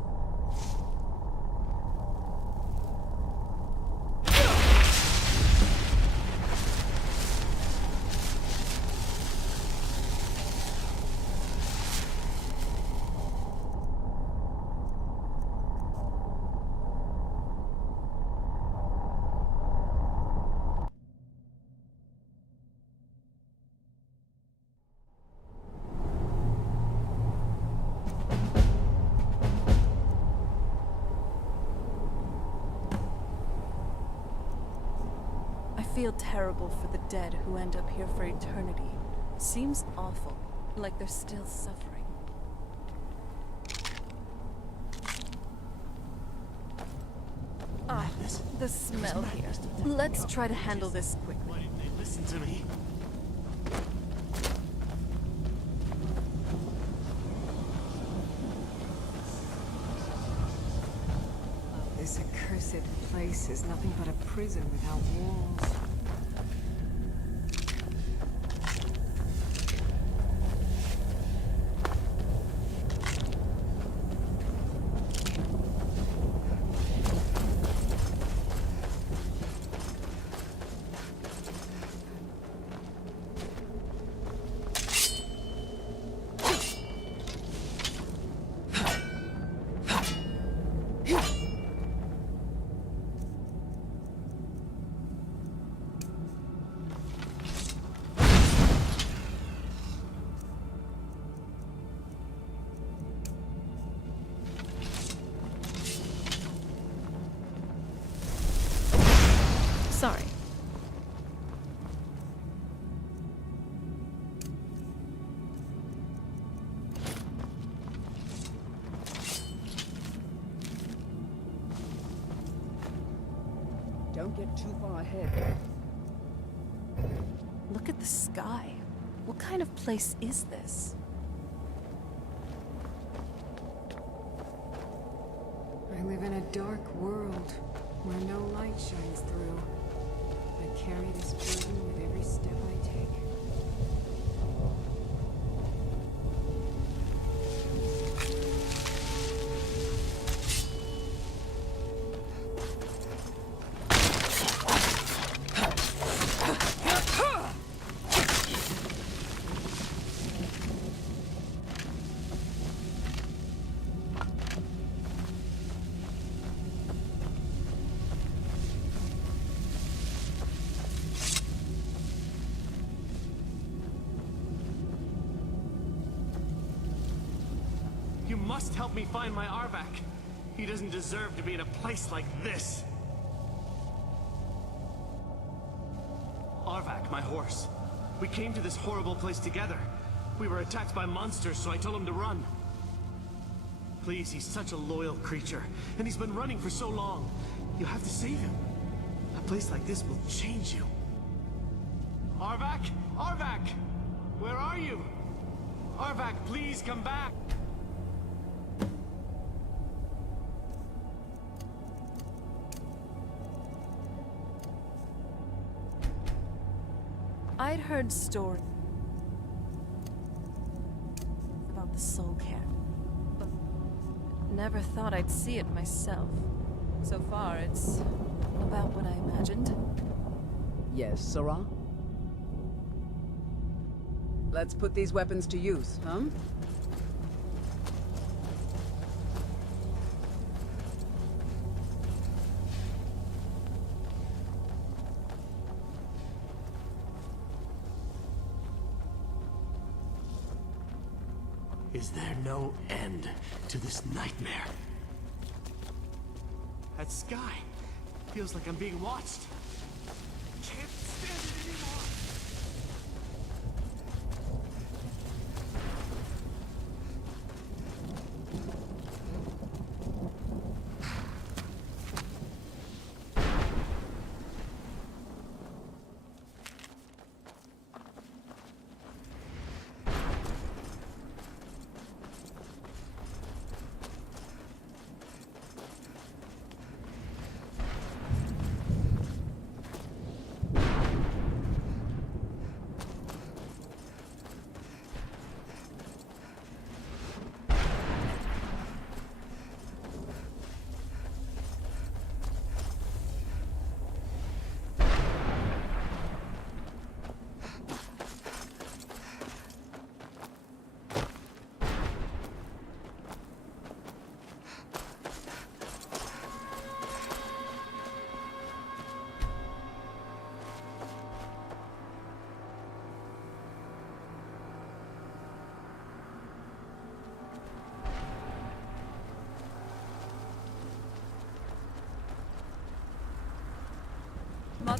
I feel terrible for the dead who end up here for eternity. Seems awful, like they're still suffering. Ah, the smell here. Let's try to handle this quickly. Listen to me. This accursed place is nothing but a prison without walls. Sorry. Don't get too far ahead. Look at the sky. What kind of place is this? I live in a dark world where no light shines through. I carry this burden with every step I take. You must help me find my Arvak. He doesn't deserve to be in a place like this. Arvak, my horse. We came to this horrible place together. We were attacked by monsters, so I told him to run. Please, he's such a loyal creature, and he's been running for so long. You have to save him. A place like this will change you. Arvak! Arvak! Where are you? Arvak, please come back! I'd heard stories about the soul care, but never thought I'd see it myself. So far, it's about what I imagined. Yes, Sarah? Let's put these weapons to use, huh? Is there no end to this nightmare? That sky feels like I'm being watched. Can't stand it anymore.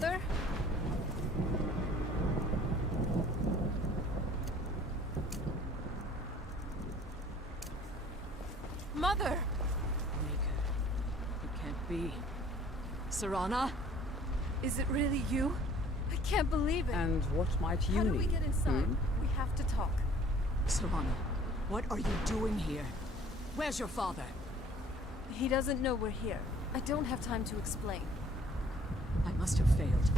Mother? Mother! It can't be. Serana? Is it really you? I can't believe it. And what might you How need? do we get inside? We have to talk. Serana, what are you doing here? Where's your father? He doesn't know we're here. I don't have time to explain. I must have failed.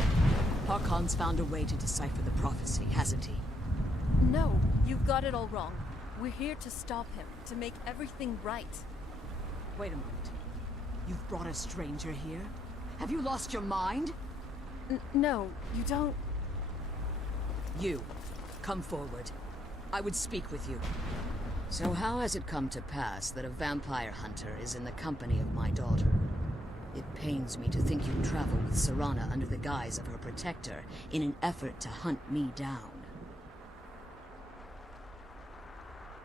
Harkon's found a way to decipher the prophecy, hasn't he? No, you've got it all wrong. We're here to stop him, to make everything right. Wait a moment. You've brought a stranger here? Have you lost your mind? No, you don't... You, come forward. I would speak with you. So how has it come to pass that a vampire hunter is in the company of my daughter? It pains me to think you travel with Serana under the guise of her protector in an effort to hunt me down.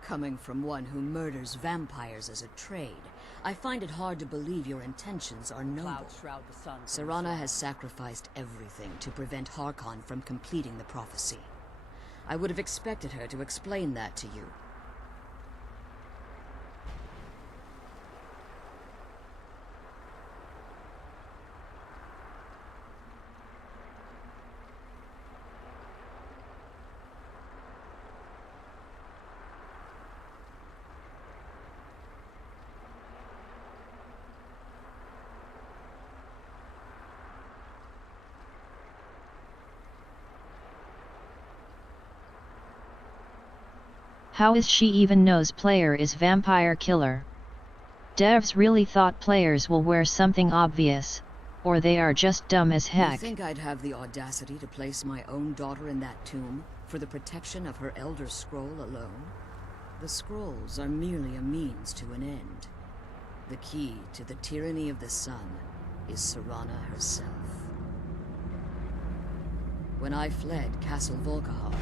Coming from one who murders vampires as a trade, I find it hard to believe your intentions are noble. Clouds shroud the sun. Serana has sacrificed everything to prevent Harkon from completing the prophecy. I would have expected her to explain that to you. How is she even knows player is vampire killer? Devs really thought players will wear something obvious, or they are just dumb as heck. You think I'd have the audacity to place my own daughter in that tomb for the protection of her Elder Scroll alone? The scrolls are merely a means to an end. The key to the tyranny of the sun is Serana herself. When I fled Castle Volkihar,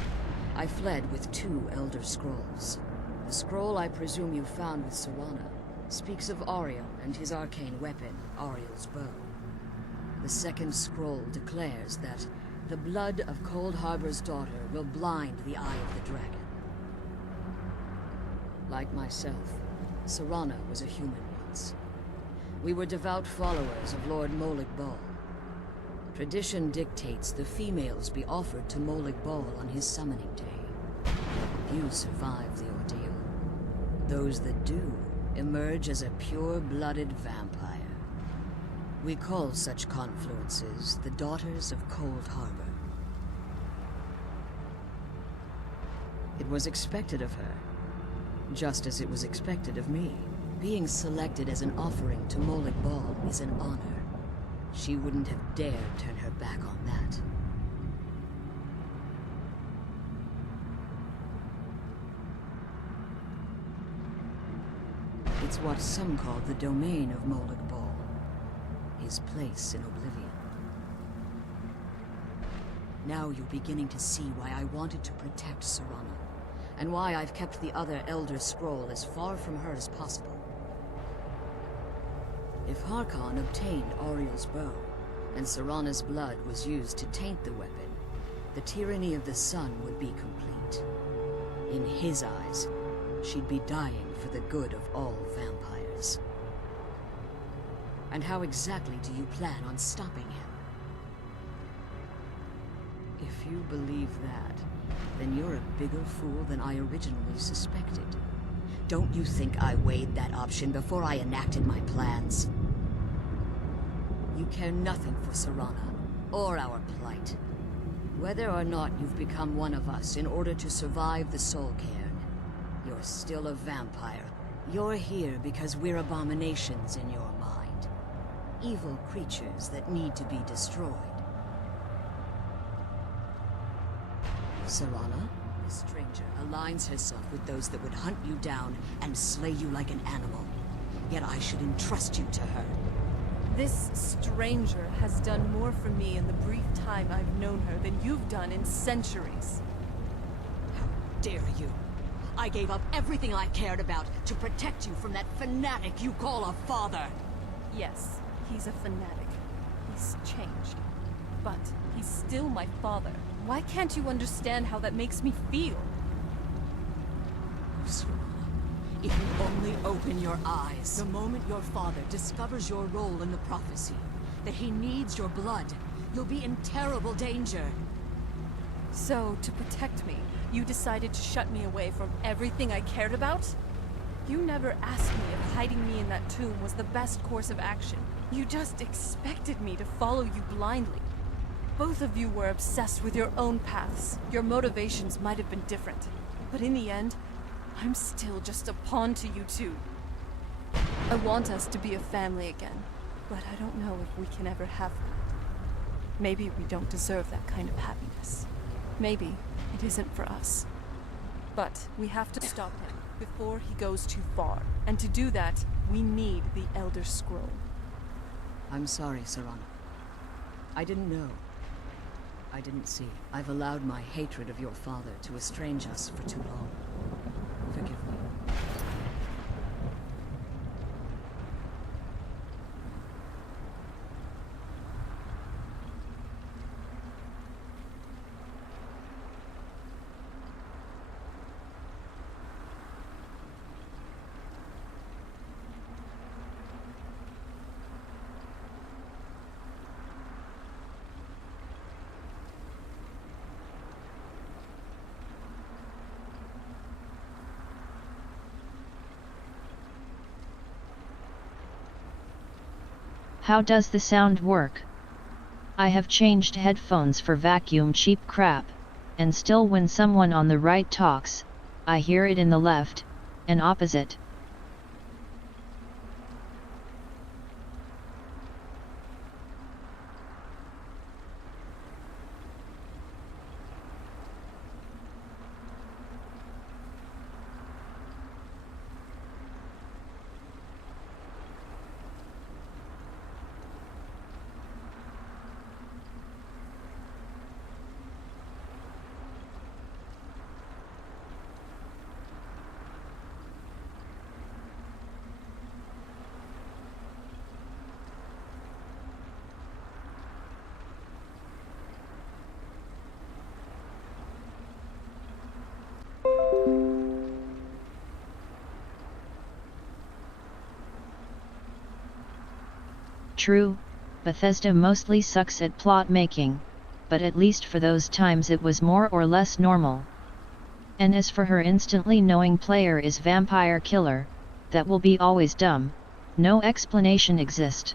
I fled with 2 Elder Scrolls. The scroll I presume you found with Serana speaks of Ariel and his arcane weapon, Ariel's bow. The second scroll declares that the blood of Cold Harbor's daughter will blind the eye of the dragon. Like myself, Serana was a human once. We were devout followers of Lord Molig Bal. Tradition dictates the females be offered to Molig Bal on his summoning day. Few survive the ordeal. Those that do emerge as a pure-blooded vampire. We call such confluences the Daughters of Cold Harbor. It was expected of her, just as it was expected of me. Being selected as an offering to Molig Bal is an honor. She wouldn't have dared turn her back on that. It's what some call the domain of Molig Bal, his place in oblivion. Now you're beginning to see why I wanted to protect Serana, and why I've kept the other Elder Scroll as far from her as possible. If Harkon obtained Ariel's bow, and Serana's blood was used to taint the weapon, the tyranny of the sun would be complete. In his eyes, she'd be dying for the good of all vampires. And how exactly do you plan on stopping him? If you believe that, then you're a bigger fool than I originally suspected. Don't you think I weighed that option before I enacted my plans? You care nothing for Serana, or our plight. Whether or not you've become one of us in order to survive the Soul Cairn, you're still a vampire. You're here because we're abominations in your mind. Evil creatures that need to be destroyed. Serana, the stranger, aligns herself with those that would hunt you down and slay you like an animal. Yet I should entrust you to her. This stranger has done more for me in the brief time I've known her than you've done in centuries. How dare you! I gave up everything I cared about to protect you from that fanatic you call a father! Yes, he's a fanatic. He's changed. But he's still my father. Why can't you understand how that makes me feel? If you only open your eyes, the moment your father discovers your role in the prophecy, that he needs your blood, you'll be in terrible danger. So, to protect me, you decided to shut me away from everything I cared about? You never asked me if hiding me in that tomb was the best course of action. You just expected me to follow you blindly. Both of you were obsessed with your own paths. Your motivations might have been different. But in the end, I'm still just a pawn to you two. I want us to be a family again, but I don't know if we can ever have that. Maybe we don't deserve that kind of happiness. Maybe it isn't for us. But we have to stop him before he goes too far. And to do that, we need the Elder Scroll. I'm sorry, Serana. I didn't know. I didn't see. I've allowed my hatred of your father to estrange us for too long. Forgive me. How does the sound work? I have changed headphones for vacuum cheap crap, and still when someone on the right talks, I hear it in the left, and opposite. True, Bethesda mostly sucks at plot making, but at least for those times it was more or less normal. And as for her instantly knowing player is vampire killer, that will be always dumb, no explanation exist.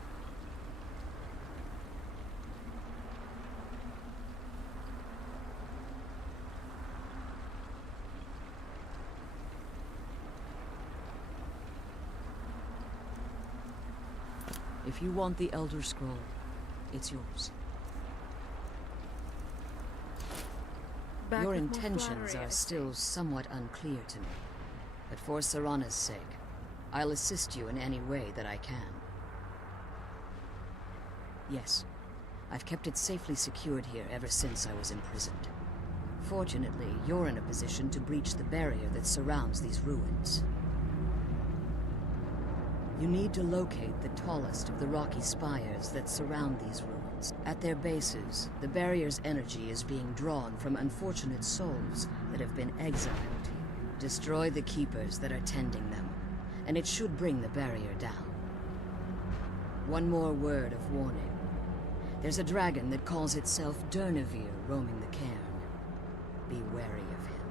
If you want the Elder Scroll, it's yours. Your intentions are still somewhat unclear to me, but for Serana's sake, I'll assist you in any way that I can. Yes, I've kept it safely secured here ever since I was imprisoned. Fortunately, you're in a position to breach the barrier that surrounds these ruins. You need to locate the tallest of the rocky spires that surround these ruins. At their bases, the barrier's energy is being drawn from unfortunate souls that have been exiled. Destroy the keepers that are tending them, and it should bring the barrier down. One more word of warning. There's a dragon that calls itself Durnevere roaming the cairn. Be wary of him.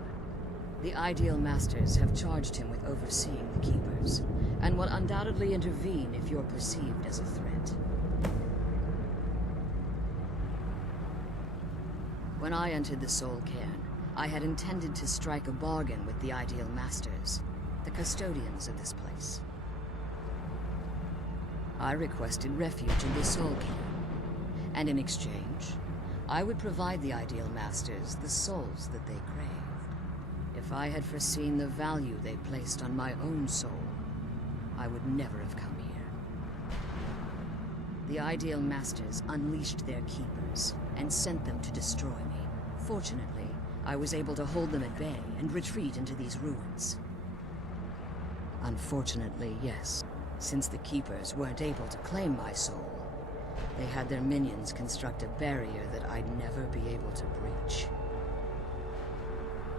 The Ideal Masters have charged him with overseeing the keepers, and will undoubtedly intervene if you're perceived as a threat. When I entered the Soul Cairn, I had intended to strike a bargain with the Ideal Masters, the custodians of this place. I requested refuge in the Soul Cairn, and in exchange, I would provide the Ideal Masters the souls that they craved. If I had foreseen the value they placed on my own soul, I would never have come here. The Ideal Masters unleashed their keepers and sent them to destroy me. Fortunately, I was able to hold them at bay and retreat into these ruins. Unfortunately, yes, since the keepers weren't able to claim my soul, They had their minions construct a barrier that I'd never be able to breach.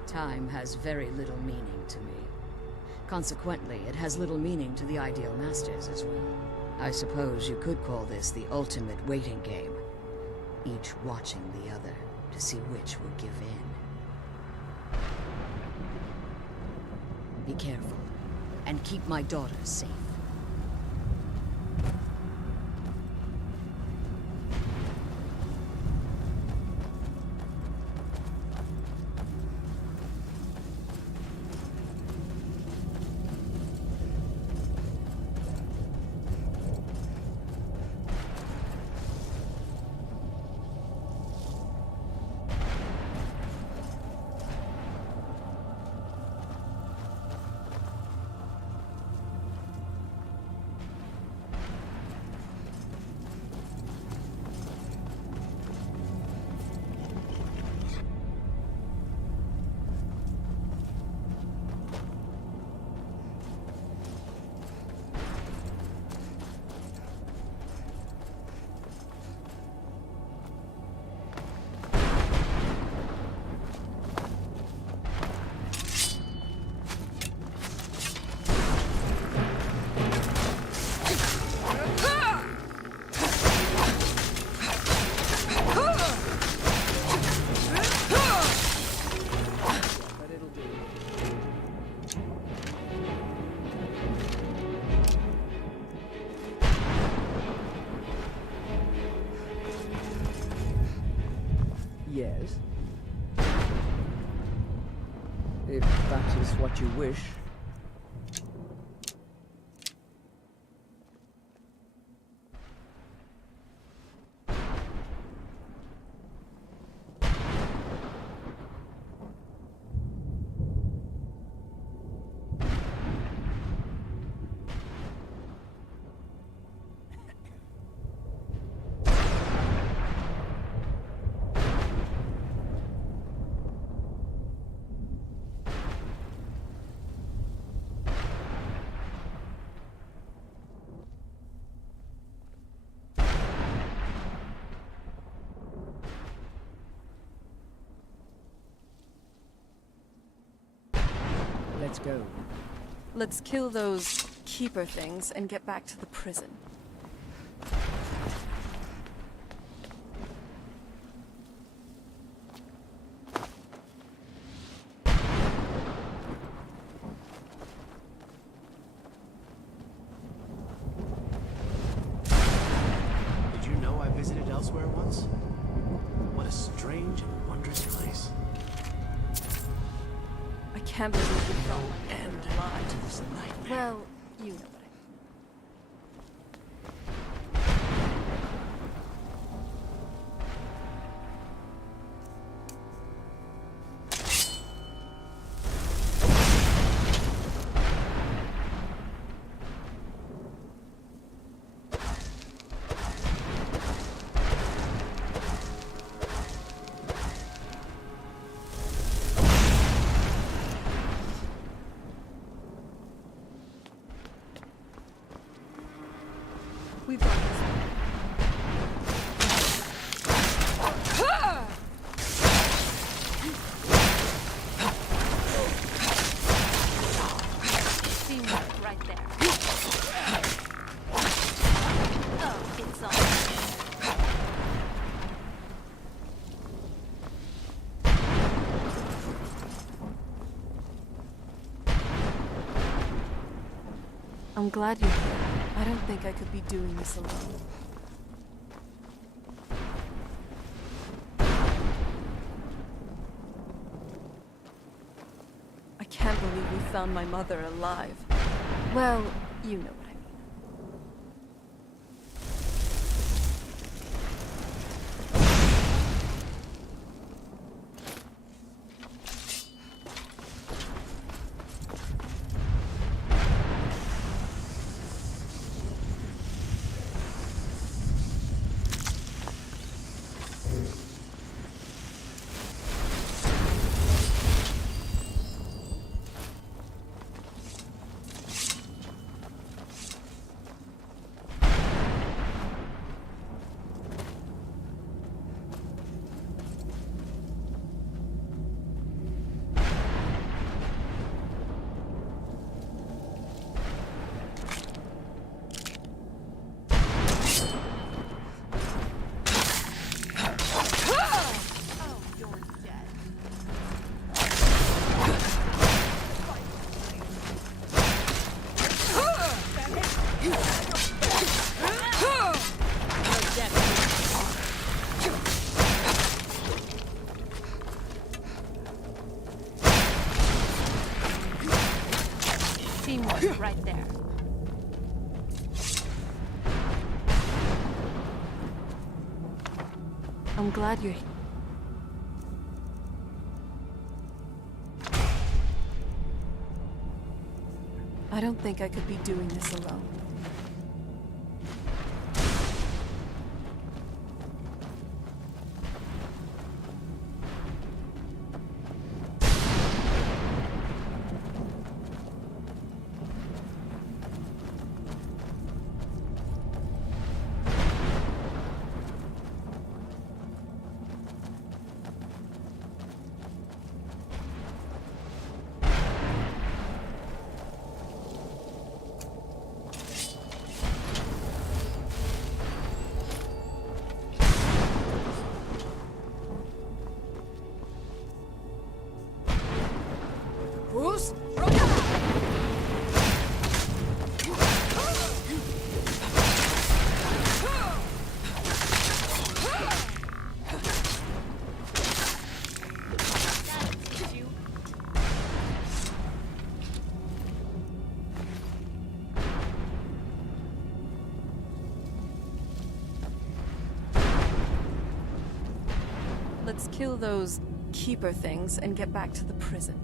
Time has very little meaning to me. Consequently, it has little meaning to the Ideal Masters as well. I suppose you could call this the ultimate waiting game, each watching the other to see which will give in. Be careful, and keep my daughters safe. Yes. If that is what you wish. Let's go. Let's kill those keeper things and get back to the prison. Did you know I visited elsewhere once? What a strange and wondrous place. I can't believe we found my End alive. to this nightmare. Well, you know what I mean. We've got this. Teamwork right there. Oh, it's on. I'm glad you're here. I don't think I could be doing this alone. I can't believe we found my mother alive. Well, you know what I mean. Teamwork right there. I'm glad you're here. I don't think I could be doing this alone. Bruce? Let's kill those keeper things and get back to the prison.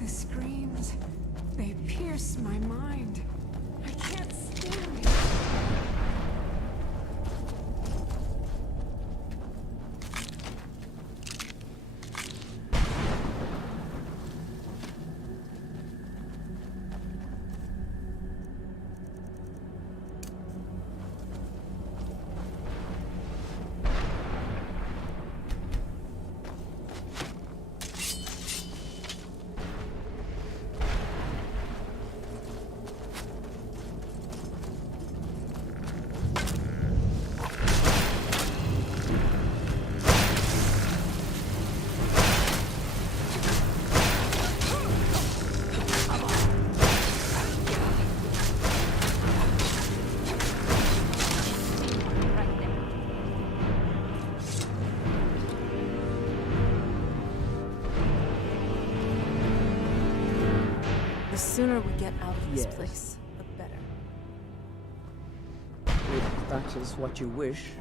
The screams, they pierce my mind. I can't stand it. The sooner we get out of this Yes. place, the better. If that is what you wish.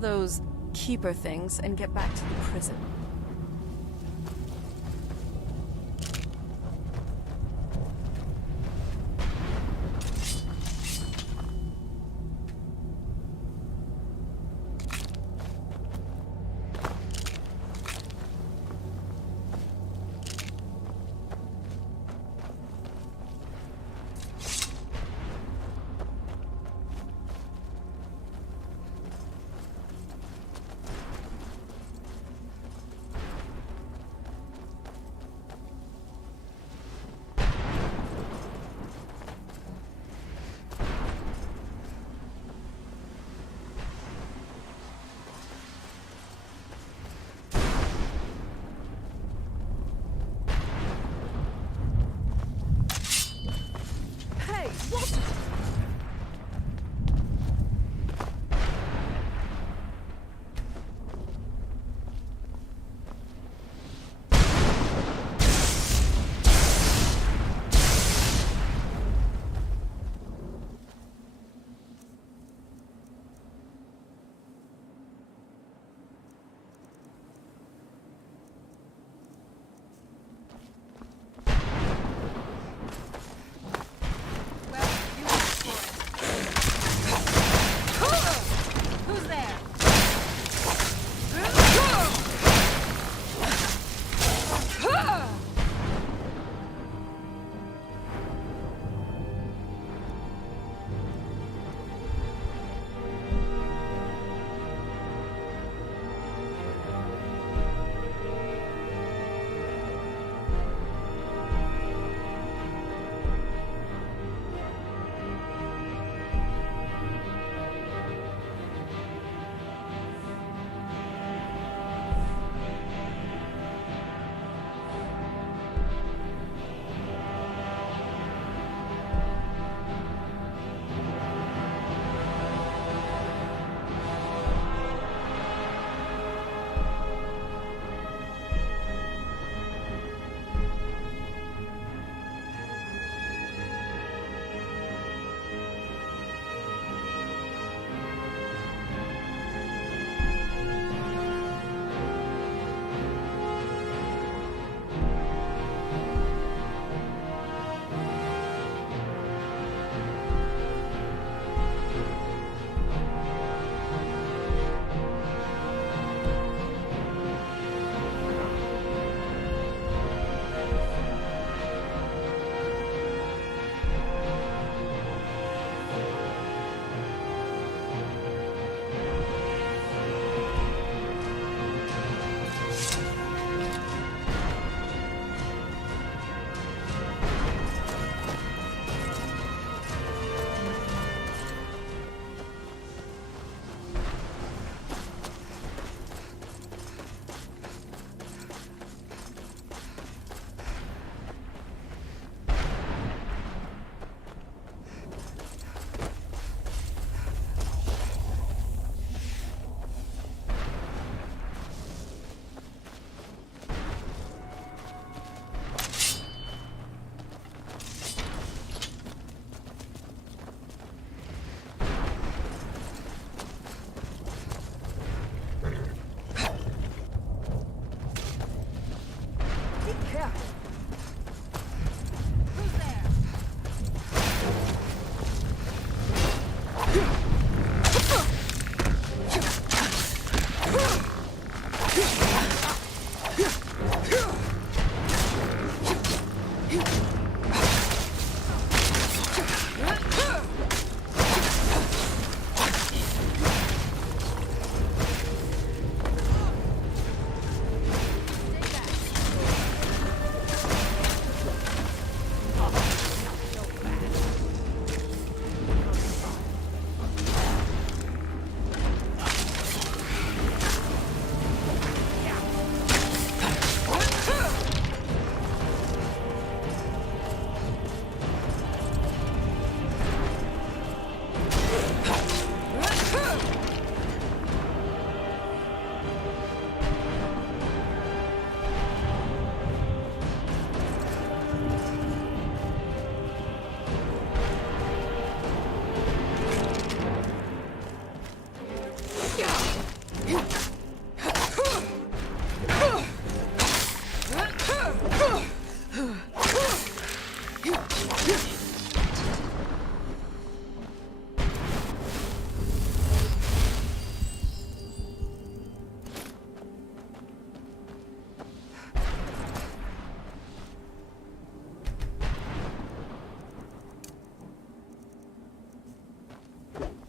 those keeper things and get back to the prison.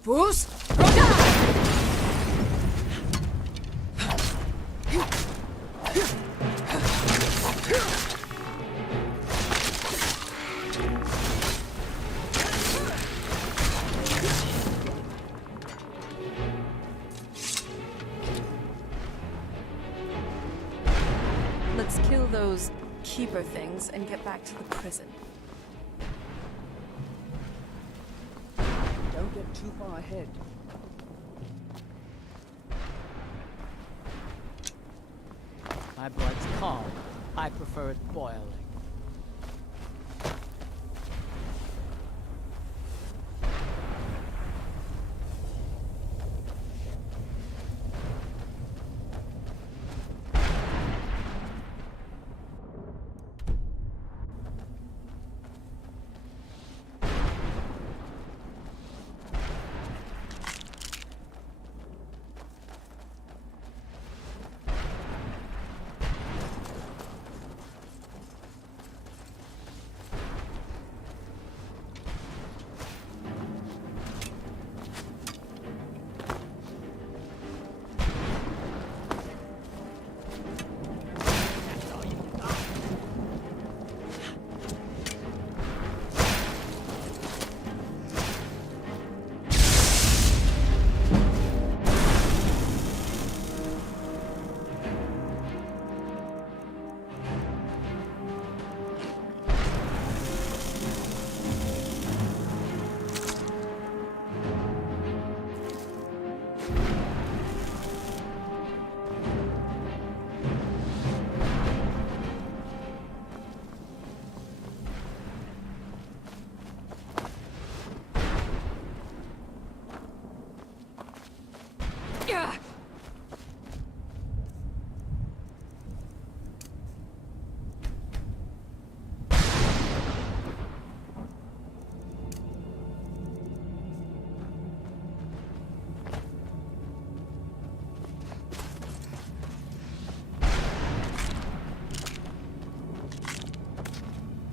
Fus! Let's kill those keeper things and get back to the prison. Don't get too far ahead. My blood's calm. I prefer it boiling.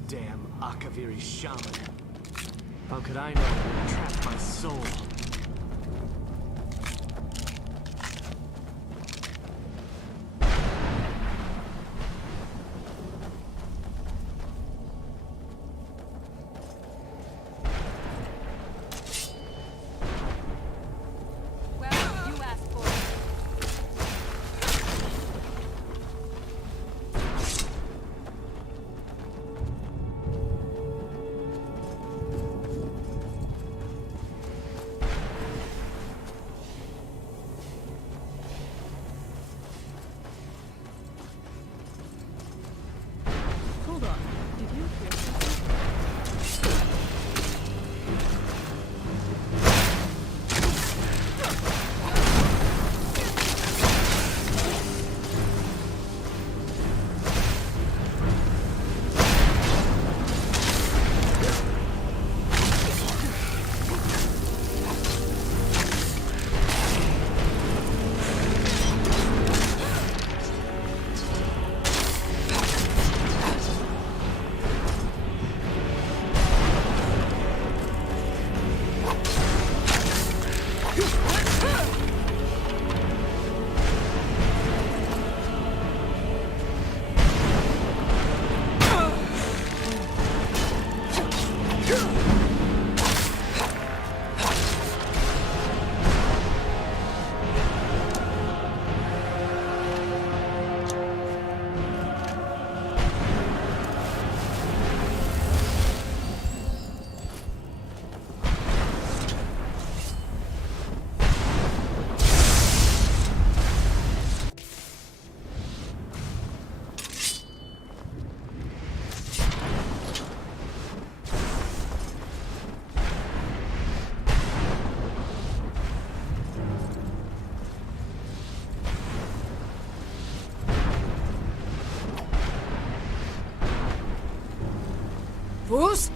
Damn Akaviri shaman. How could I know it would trap my soul? Well, you asked for it. Hold on. Did you hear something? Fus!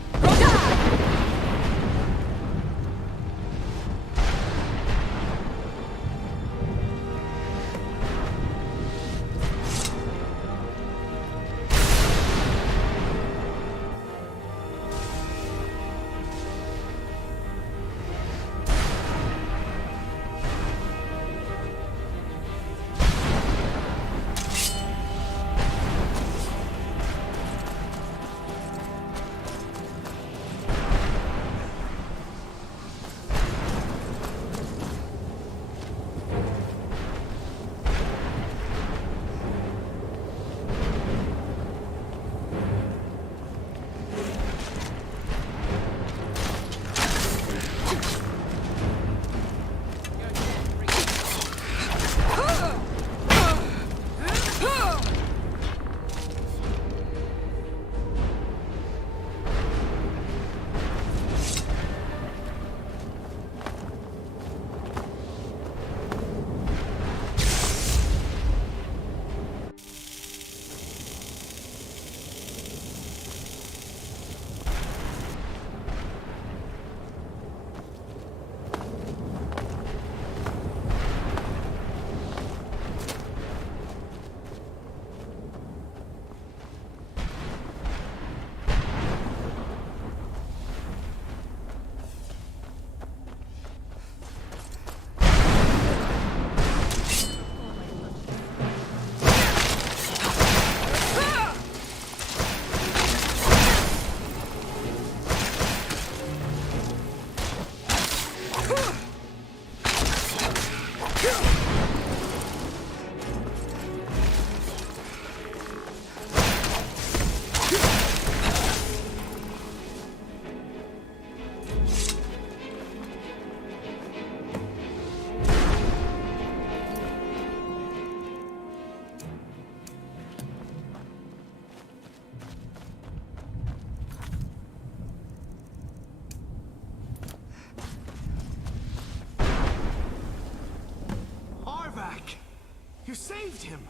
freed him.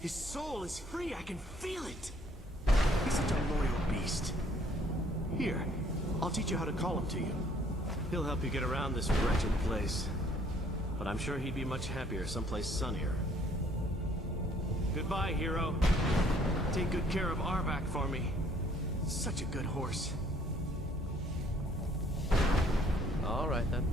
His soul is free, I can feel it. He's such a loyal beast. Here, I'll teach you how to call him to you. He'll help you get around this wretched place. But I'm sure he'd be much happier someplace sunnier. Goodbye, hero. Take good care of Arvak for me. Such a good horse. All right then.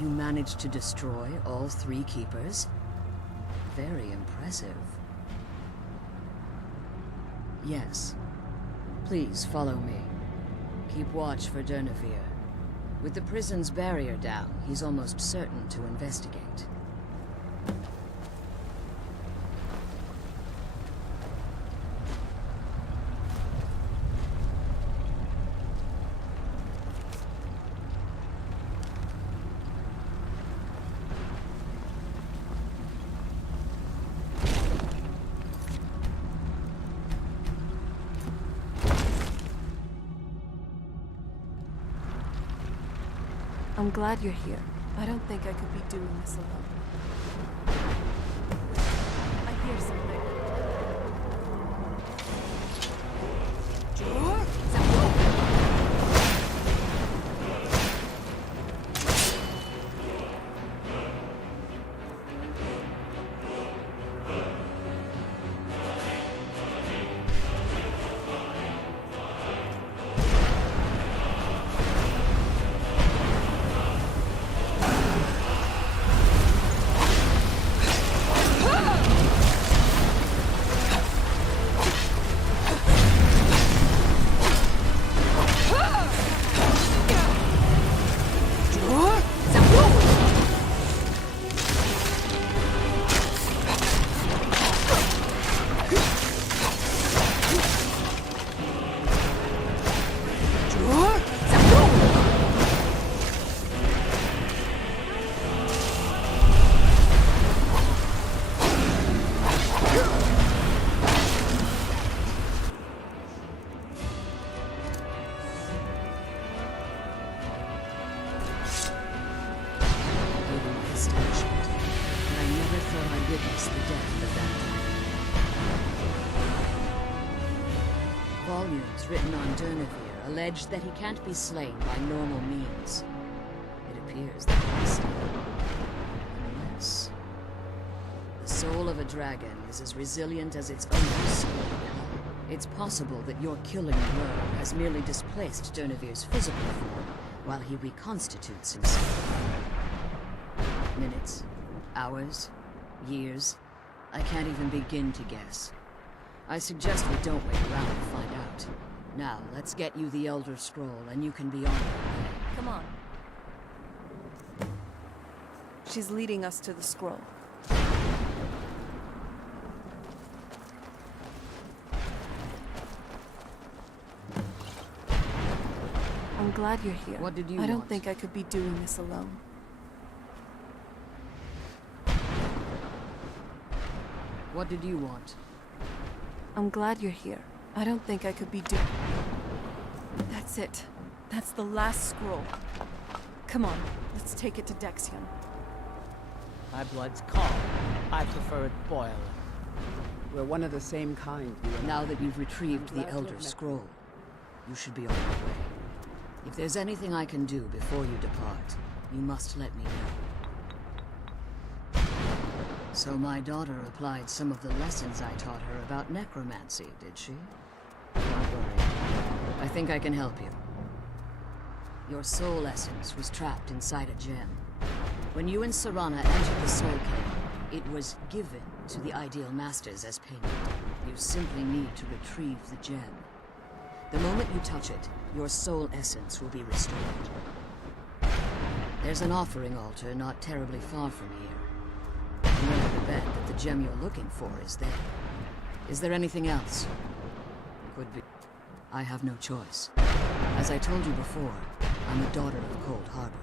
You managed to destroy all 3 keepers? Very impressive. Yes. Please follow me. Keep watch for Durnevere. With the prison's barrier down, he's almost certain to investigate. I'm glad you're here. I don't think I could be doing this alone. I hear something. Volumes written on Durnevere allege that he can't be slain by normal means. It appears that he is still. Unless the soul of a dragon is as resilient as its owner's soul. It's possible that your killing blow has merely displaced Durnevere's physical form while he reconstitutes himself. Minutes, hours, years, I can't even begin to guess. I suggest we don't wait around to find out. Now, let's get you the Elder Scroll, and you can be on your way. Come on. She's leading us to the scroll. I'm glad you're here. What did you I don't want? think I could be doing this alone. What did you want? I'm glad you're here. I don't think I could be doing... That's it. That's the last scroll. Come on, let's take it to Dexion. My blood's calm. I prefer it boiling. We're one of the same kind, you and Now I. that you've retrieved the Elder Scroll, you should be on your way. If there's anything I can do before you depart, you must let me know. So my daughter applied some of the lessons I taught her about necromancy, did she? Don't worry. I think I can help you. Your soul essence was trapped inside a gem. When you and Serana entered the Soul Cave, it was given to the Ideal Masters as payment. You simply need to retrieve the gem. The moment you touch it, your soul essence will be restored. There's an offering altar not terribly far from here. I'm willing to bet that the gem you're looking for is there. Is there anything else? Could be. I have no choice. As I told you before, I'm a daughter of Cold Harbor.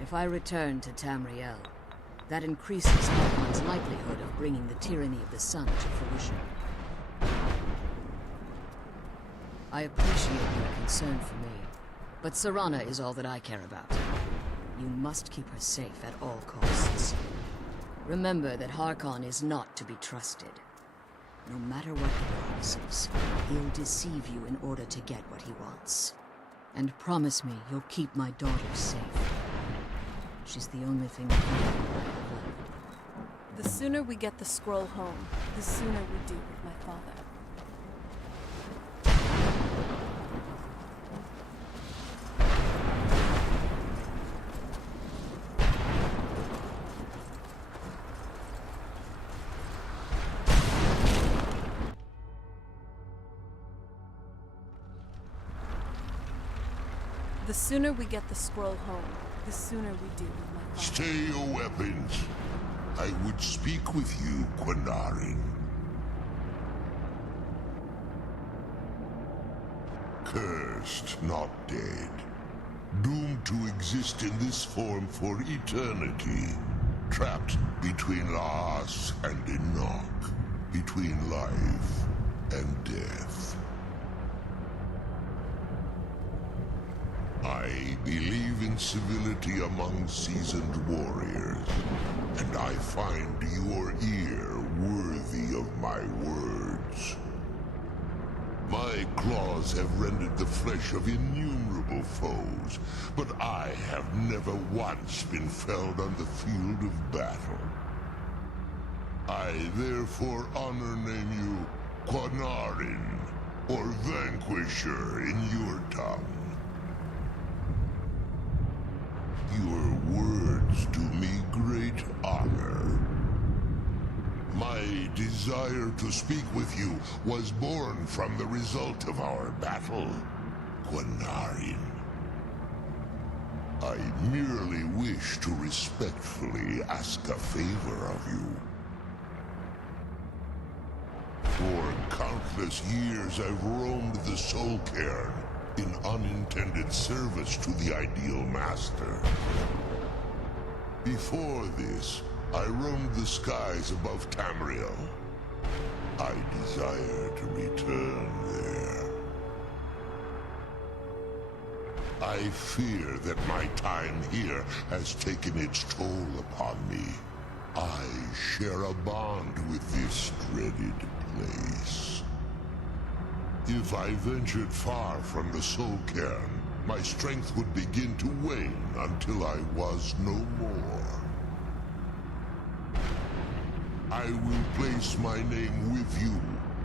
If I return to Tamriel, that increases Harkon's likelihood of bringing the tyranny of the sun to fruition. I appreciate your concern for me, but Serana is all that I care about. You must keep her safe at all costs. Remember that Harkon is not to be trusted. No matter what he promises, he'll deceive you in order to get what he wants. And promise me you'll keep my daughter safe. She's the only thing I have left. The sooner we get the scroll home, the sooner we do with my father. The sooner we get the scroll home, the sooner we do with my father. Stay your weapons. I would speak with you, Quinarin. Cursed, not dead. Doomed to exist in this form for eternity. Trapped between Laas and Enoch. Between life and death. I believe in civility among seasoned warriors, and I find your ear worthy of my words. My claws have rended the flesh of innumerable foes, but I have never once been felled on the field of battle. I therefore honor name you Quinarin, or Vanquisher in your tongue. Your words do me great honor. My desire to speak with you was born from the result of our battle, Quinarin. I merely wish to respectfully ask a favor of you. For countless years I've roamed the Soul Cairn, in unintended service to the Ideal Master. Before this, I roamed the skies above Tamriel. I desire to return there. I fear that my time here has taken its toll upon me. I share a bond with this dreaded place. If I ventured far from the Soul Cairn, my strength would begin to wane until I was no more. I will place my name with you,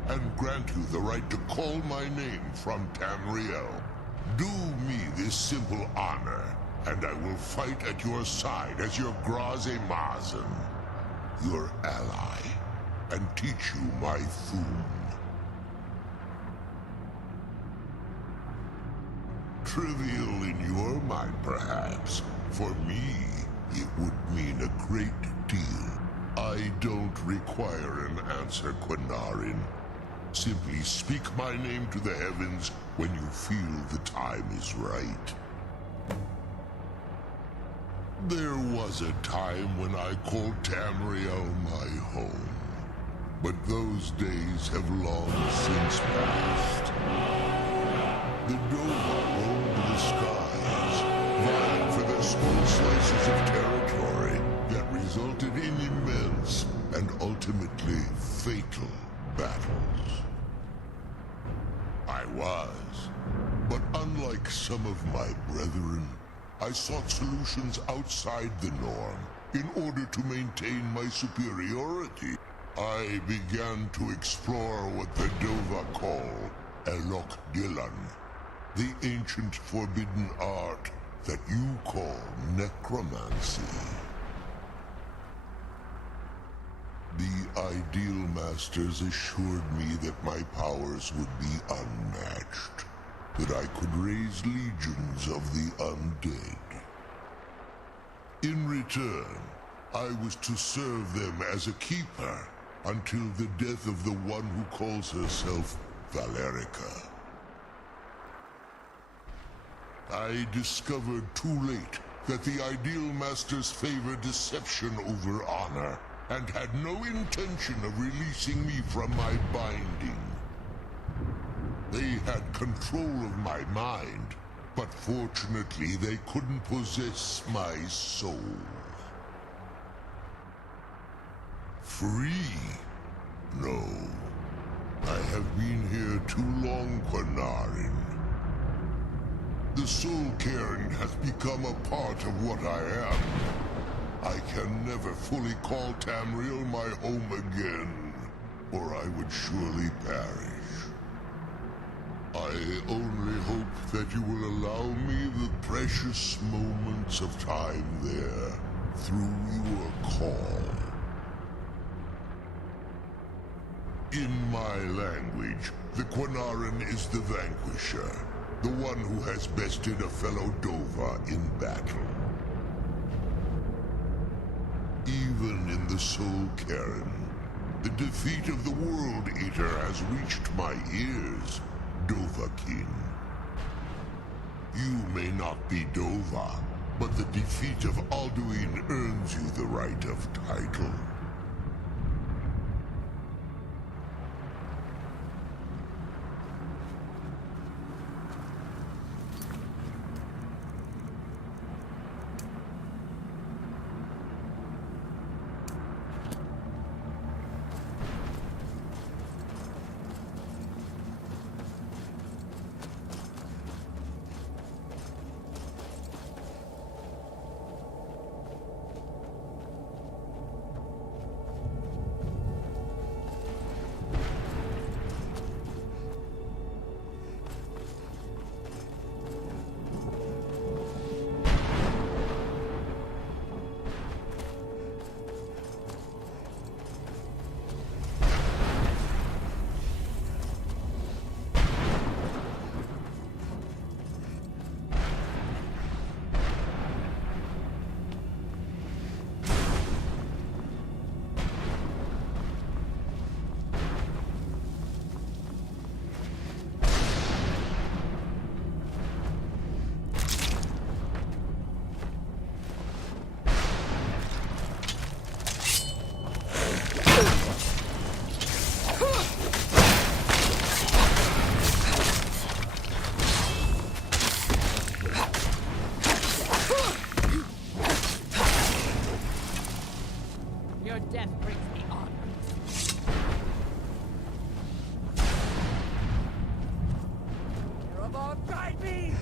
and grant you the right to call my name from Tamriel. Do me this simple honor, and I will fight at your side as your Graze Mazen, your ally, and teach you my Thum. Trivial in your mind, perhaps. For me, it would mean a great deal. I don't require an answer, Quinarin. Simply speak my name to the heavens when you feel the time is right. There was a time when I called Tamriel my home. But those days have long since passed. The Doma roamed the skies, vying for their small slices of territory, yet resulted in immense and ultimately fatal was. But unlike some of my brethren, I sought solutions outside the norm in order to maintain my superiority. I began to explore what the Dova call Elok Dylan, the ancient forbidden art that you call necromancy. The Ideal Masters assured me that my powers would be unmatched, that I could raise legions of the undead. In return, I was to serve them as a keeper until the death of the one who calls herself Valerica. I discovered too late that the Ideal Masters favor deception over honor, and had no intention of releasing me from my binding. They had control of my mind, but fortunately they couldn't possess my soul. Free? No. I have been here too long, Quanarin. The Soul Cairn has become a part of what I am. I can never fully call Tamriel my home again, or I would surely perish. I only hope that you will allow me the precious moments of time there, through your call. In my language, the Quanarin is the vanquisher, the one who has bested a fellow Dova in battle. Even in the Soul Cairn, the defeat of the World Eater has reached my ears, Dovahkiin. You may not be Dova, but the defeat of Alduin earns you the right of title. Your death brings me honor. Jeroboam, guide me!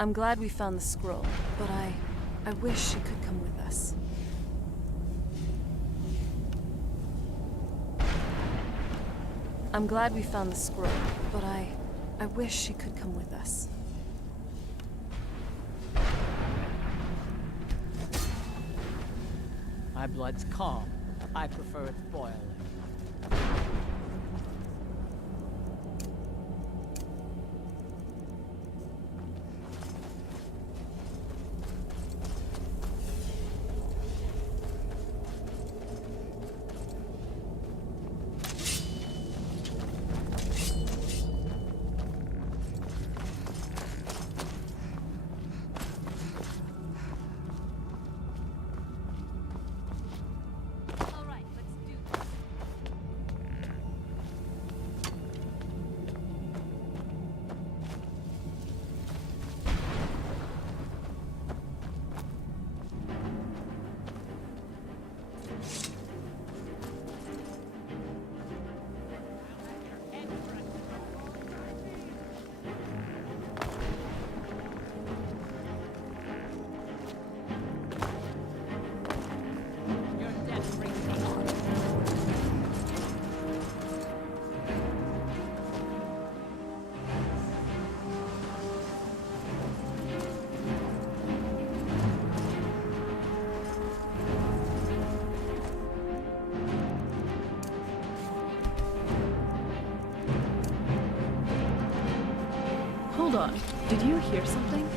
I'm glad we found the scroll, but I wish she could come with us. I'm glad we found the scroll, but I wish she could come with us. My blood's calm. I prefer it boiling. Hold on, did you hear something?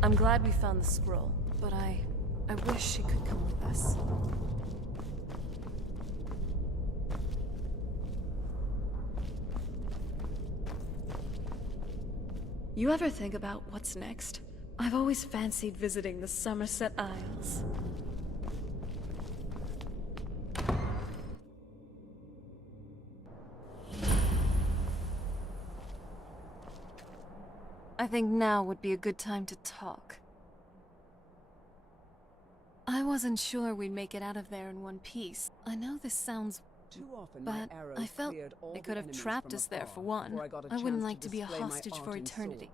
I'm glad we found the scroll, but I wish she could come with us. You ever think about what's next? I've always fancied visiting the Somerset Isles. I think now would be a good time to talk. I wasn't sure we'd make it out of there in one piece. I know this sounds... but I felt they could have trapped us there for one. I wouldn't like to be a hostage for eternity.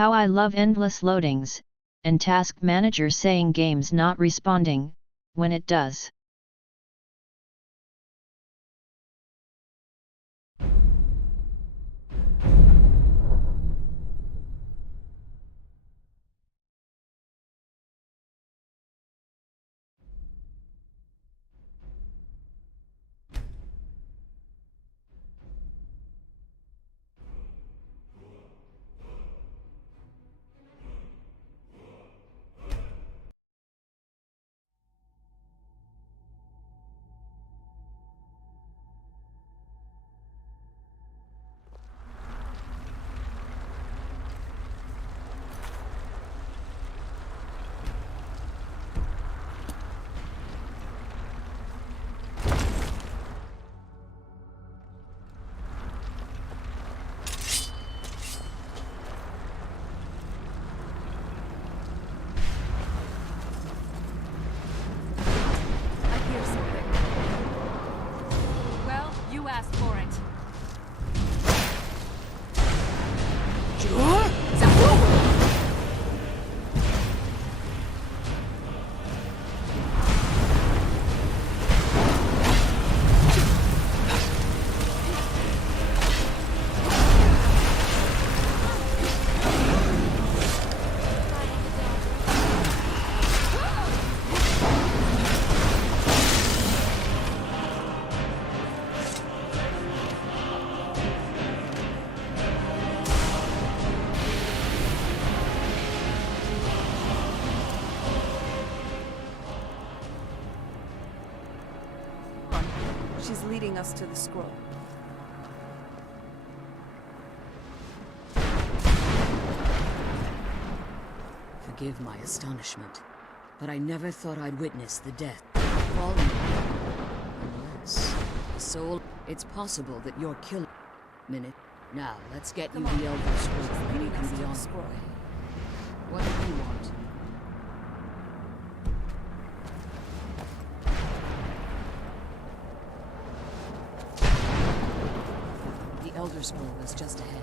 How I love endless loadings, and task manager saying game's not responding, when it does. Asked for it. She's leading us to the scroll. Forgive my astonishment, but I never thought I'd witness the death of all of you. Unless the soul... It's possible that you're killing... Minute. Now, let's get you the Elder Scroll and you can be on your way. What do you want? The Elder Scroll is just ahead.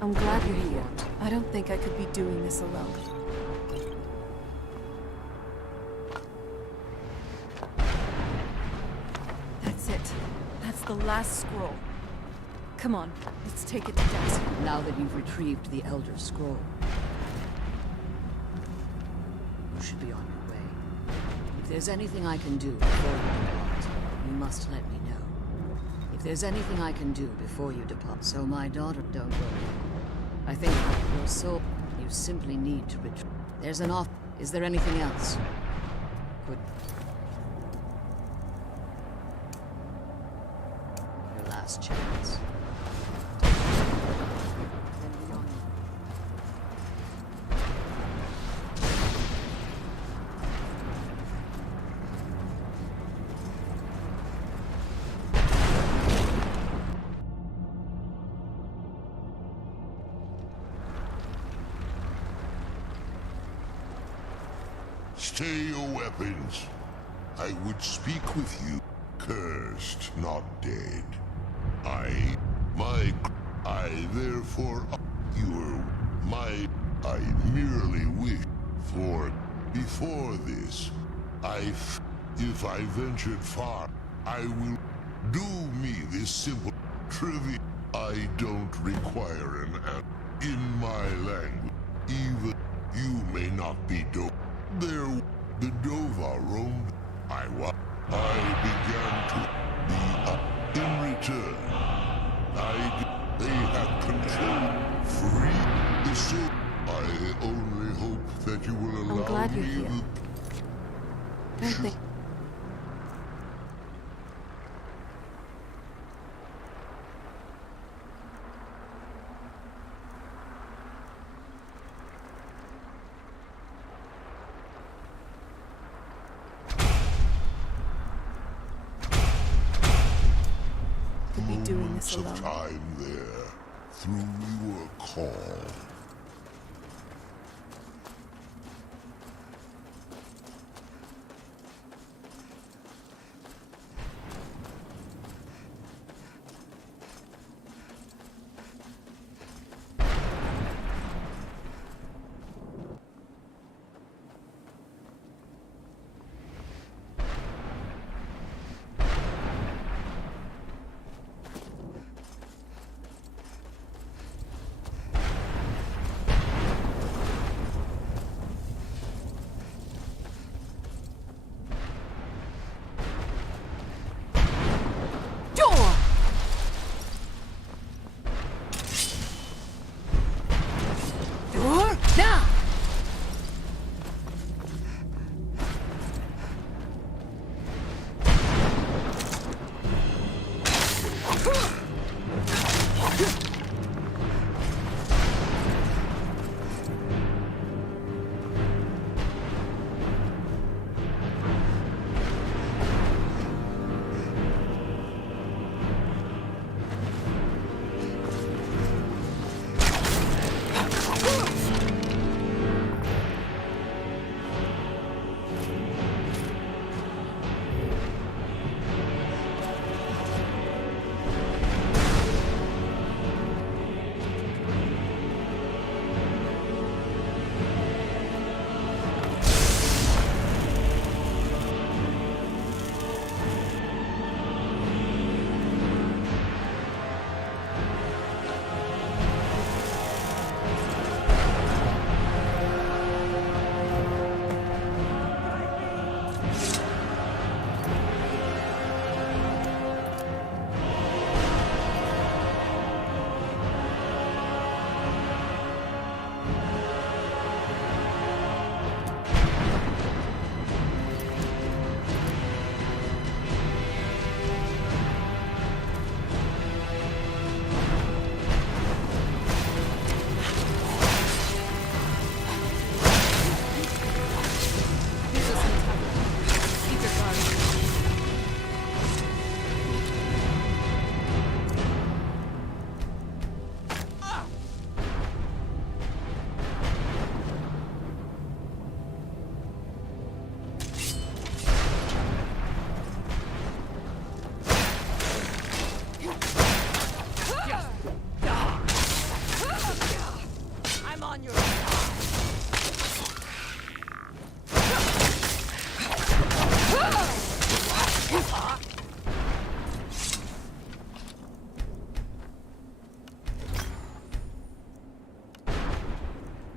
I'm glad you're here. I don't think I could be doing this alone. That's it. That's the last scroll. Come on, let's take it to Dex. Now that you've retrieved the Elder Scroll, you should be on your way. If there's anything I can do before you depart, you must let me know. If there's anything I can do before you depart, so my daughter, don't worry. I think your soul, you simply need to retrieve. There's an off. Is there anything else? Good. Your last chance. Stay your weapons. I would speak with you, cursed, not dead. I therefore, I merely wish for, before this, if I ventured far, I will do me this simple trivia. I don't require an answer in my language. Even you may not be There, the Dova roamed. I began to be in return. They have control, free the soul. I only hope that you will allow me. I'm glad you're here. Don't think. Moments of time there, through your call.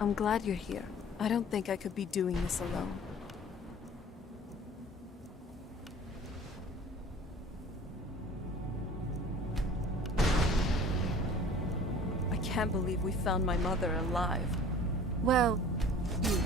I'm glad you're here. I don't think I could be doing this alone. I can't believe we found my mother alive. Well, you.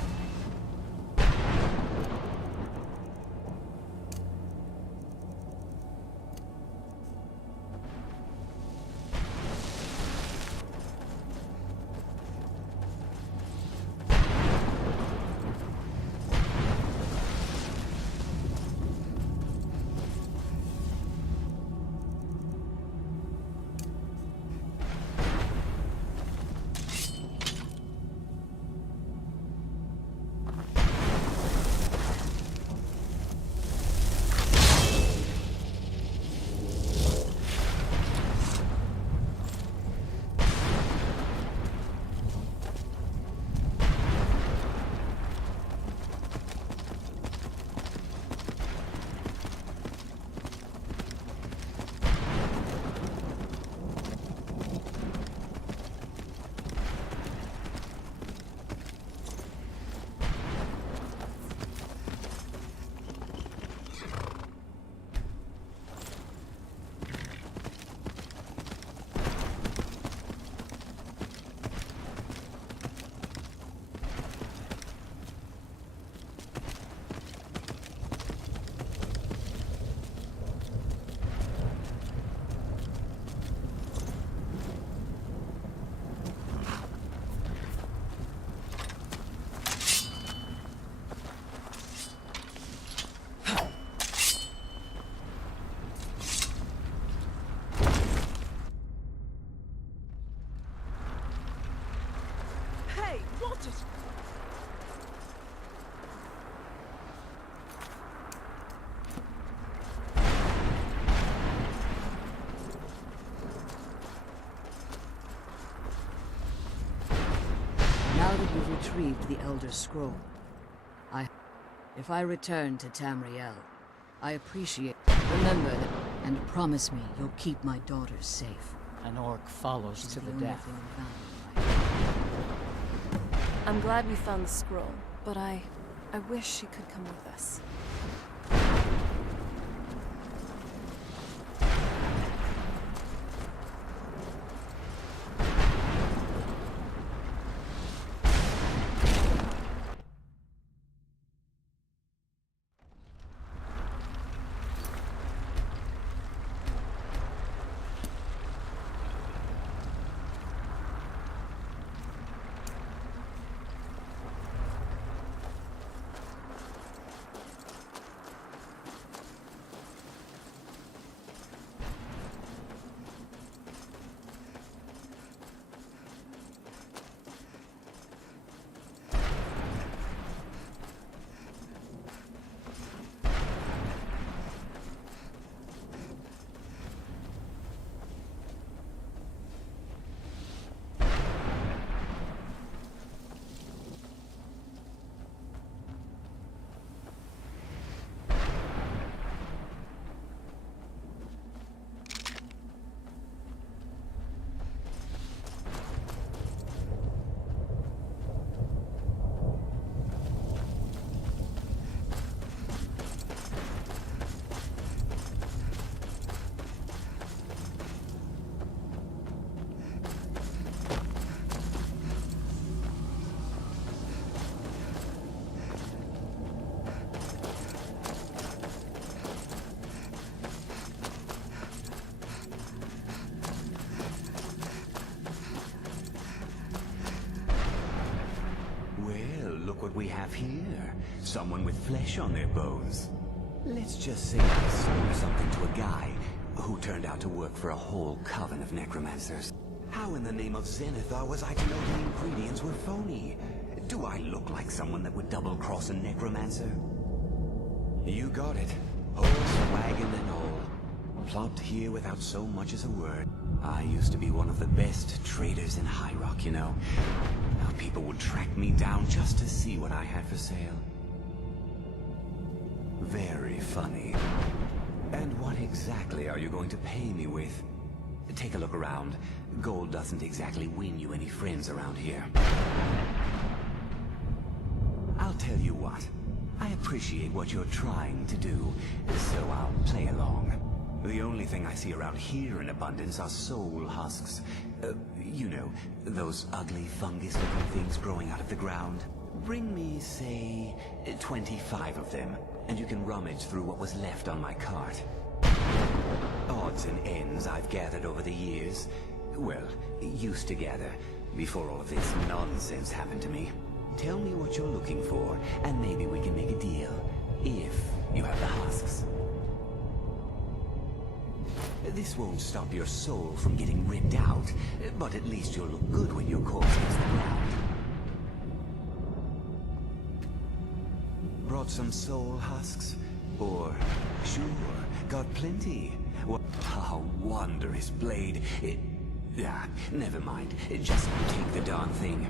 Now that you've retrieved the Elder Scroll, if I return to Tamriel, I appreciate. Remember that, and promise me you'll keep my daughters safe. An orc follows She's to the only death. thing valuable I'm glad we found the scroll, but I wish she could come with us. Look what we have here. Someone with flesh on their bones. Let's just say I sold something to a guy who turned out to work for a whole coven of necromancers. How in the name of Zenithar was I to know the ingredients were phony? Do I look like someone that would double-cross a necromancer? You got it. Horse, wagon, and all. Plopped here without so much as a word. I used to be one of the best traders in High Rock, you know. Now people would track me down just to see what I had for sale. Very funny. And what exactly are you going to pay me with? Take a look around. Gold doesn't exactly win you any friends around here. I'll tell you what. I appreciate what you're trying to do, so I'll play along. The only thing I see around here in abundance are soul husks. You know, those ugly fungus-looking things growing out of the ground. Bring me, say, 25 of them, and you can rummage through what was left on my cart. Odds and ends I've gathered over the years. Well, used to gather, before all of this nonsense happened to me. Tell me what you're looking for, and maybe we can make a deal, if you have the husks. This won't stop your soul from getting ripped out, but at least you'll look good when your corpse hits the ground. Brought some soul husks? Or, sure, got plenty. What a wondrous blade. Never mind. Just take the darn thing.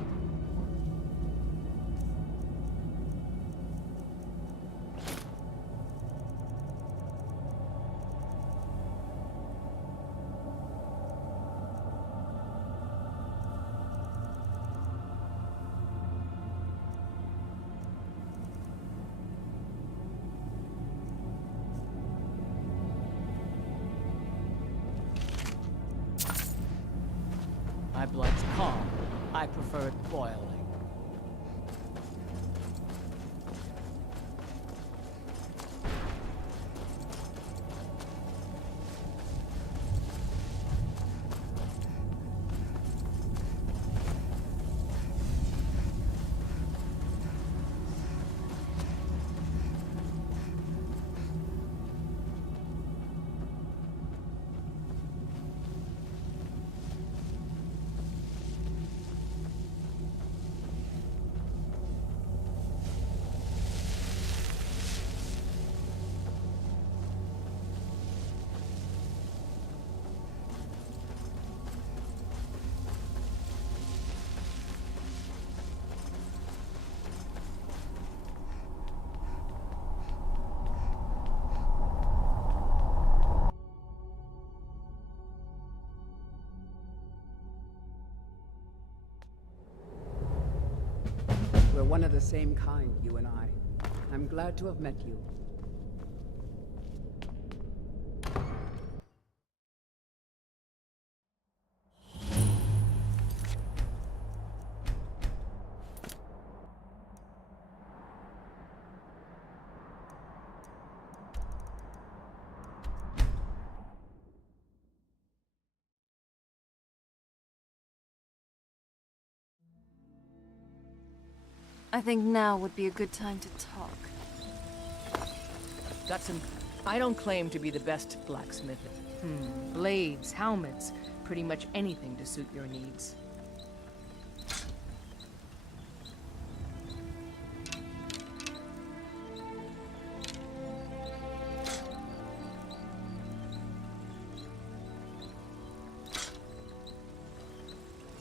My blood's calm. I prefer it boiling. We're one of the same kind, you and I. I'm glad to have met you. I think now would be a good time to talk. Got some... I don't claim to be the best blacksmith. Blades, helmets, pretty much anything to suit your needs.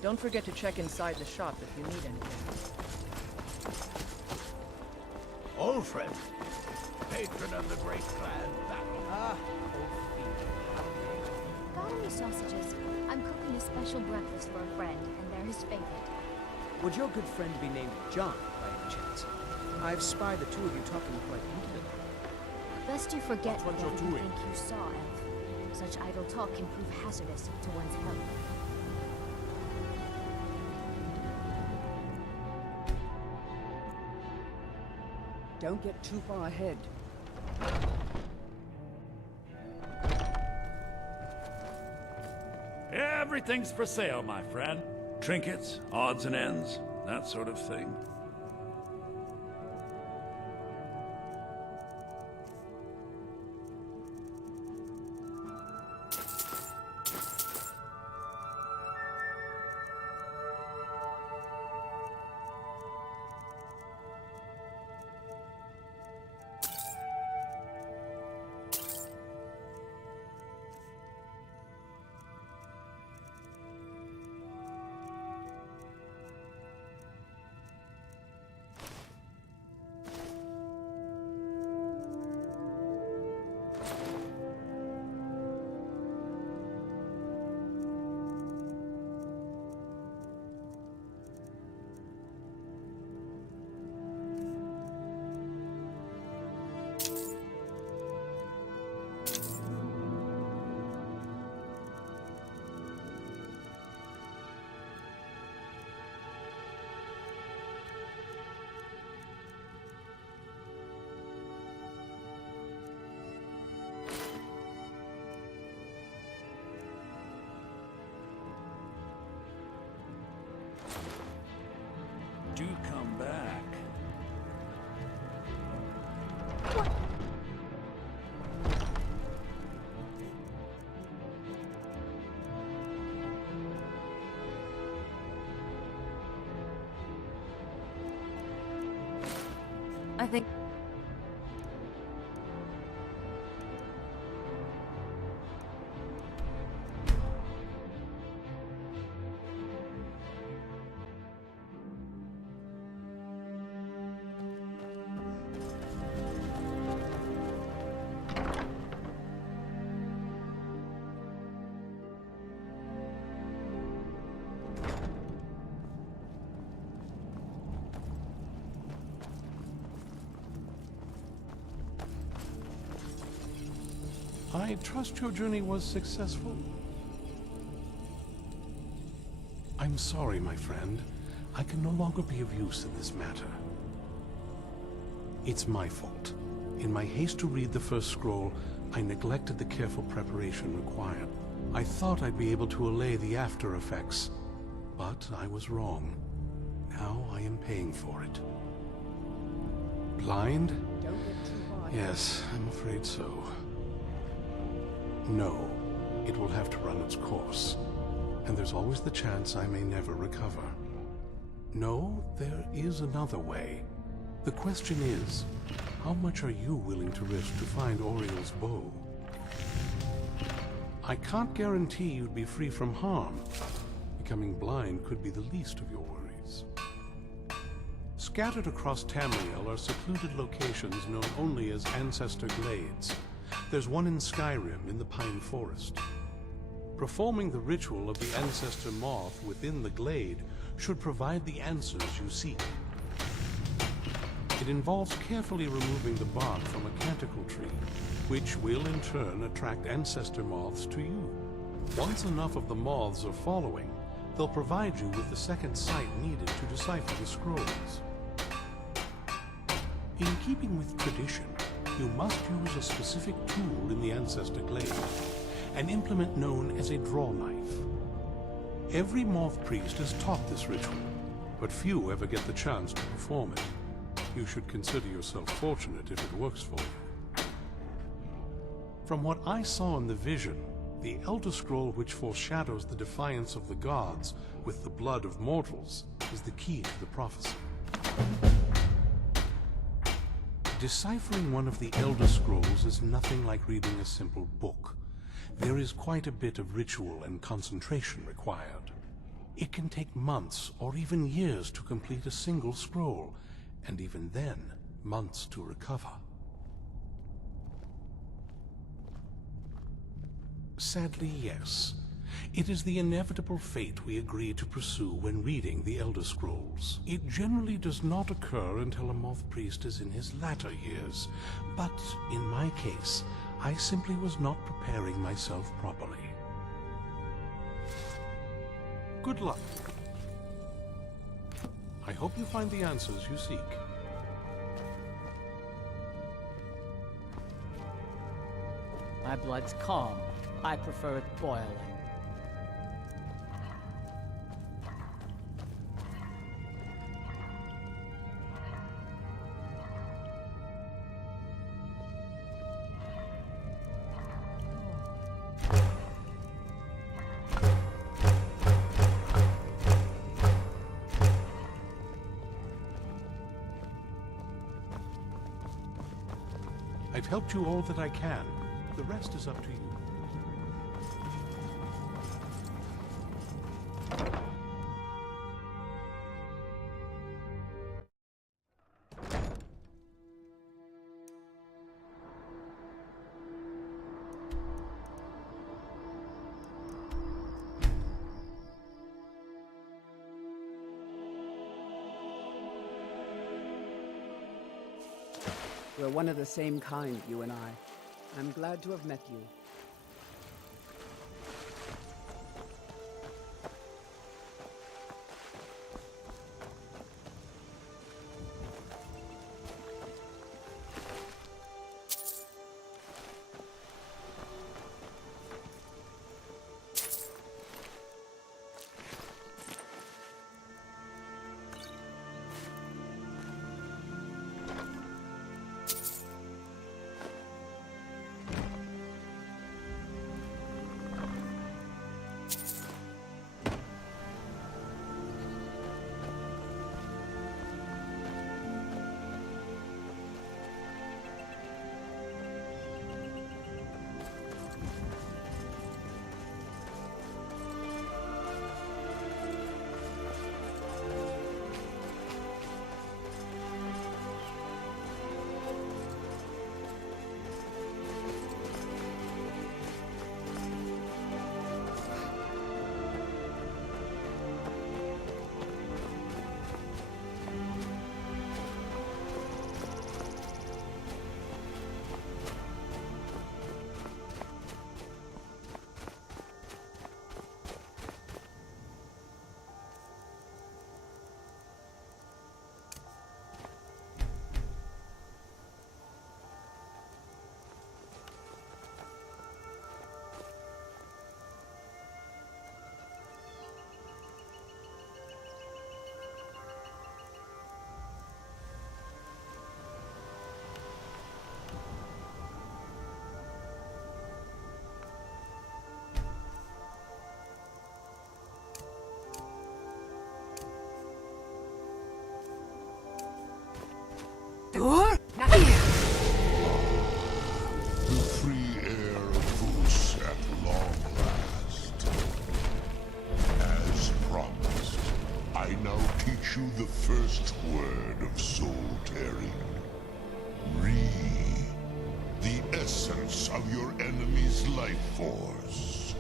Don't forget to check inside the shop if you need anything. Old friend, patron of the great clan battle. Got any sausages? I'm cooking a special breakfast for a friend, and they're his favorite. Would your good friend be named John, by any chance? I've spied the two of you talking quite intimately. Lest you forget What whatever you're you doing. think you saw, Elf. Such idle talk can prove hazardous to one's health. Don't get too far ahead. Everything's for sale, my friend. Trinkets, odds and ends, that sort of thing. do come back. I think... I trust your journey was successful. I'm sorry, my friend. I can no longer be of use in this matter. It's my fault. In my haste to read the first scroll, I neglected the careful preparation required. I thought I'd be able to allay the after effects, but I was wrong. Now I am paying for it. Blind? Yes, I'm afraid so. No, it will have to run its course, and there's always the chance I may never recover. No, there is another way. The question is, how much are you willing to risk to find Oriel's bow? I can't guarantee you'd be free from harm. Becoming blind could be the least of your worries. Scattered across Tamriel are secluded locations known only as Ancestor Glades. There's one in Skyrim, in the Pine Forest. Performing the ritual of the Ancestor Moth within the glade should provide the answers you seek. It involves carefully removing the bark from a canticle tree, which will in turn attract Ancestor Moths to you. Once enough of the moths are following, they'll provide you with the second sight needed to decipher the scrolls. In keeping with tradition, you must use a specific tool in the Ancestor Glade, an implement known as a draw knife. Every moth priest is taught this ritual, but few ever get the chance to perform it. You should consider yourself fortunate if it works for you. From what I saw in the vision, the Elder Scroll which foreshadows the defiance of the gods with the blood of mortals is the key to the prophecy. Deciphering one of the Elder Scrolls is nothing like reading a simple book. There is quite a bit of ritual and concentration required. It can take months or even years to complete a single scroll, and even then, months to recover. Sadly, yes. It is the inevitable fate we agree to pursue when reading the Elder Scrolls. It generally does not occur until a moth priest is in his latter years, but in my case, I simply was not preparing myself properly. Good luck. I hope you find the answers you seek. My blood's calm. I prefer it boiling. I've helped you all that I can. The rest is up to you. We're one of the same kind, you and I. I'm glad to have met you. I now teach you the first word of soul tearing. Re. The essence of your enemy's life force.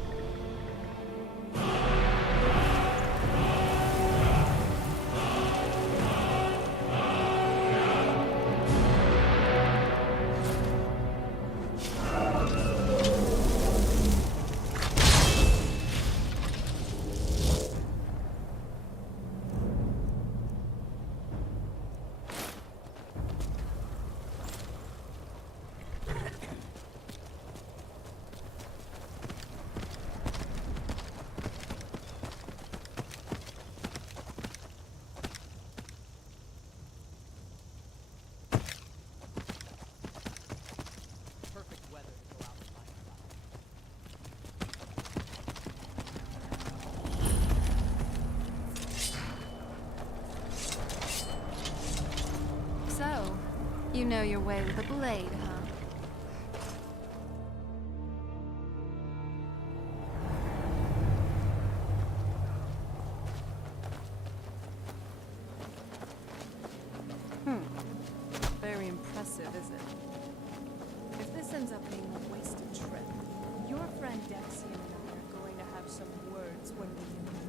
So, you know your way with a blade, huh? Very impressive, is it? If this ends up being a wasted trip, your friend Dexy and I are going to have some words when we get back.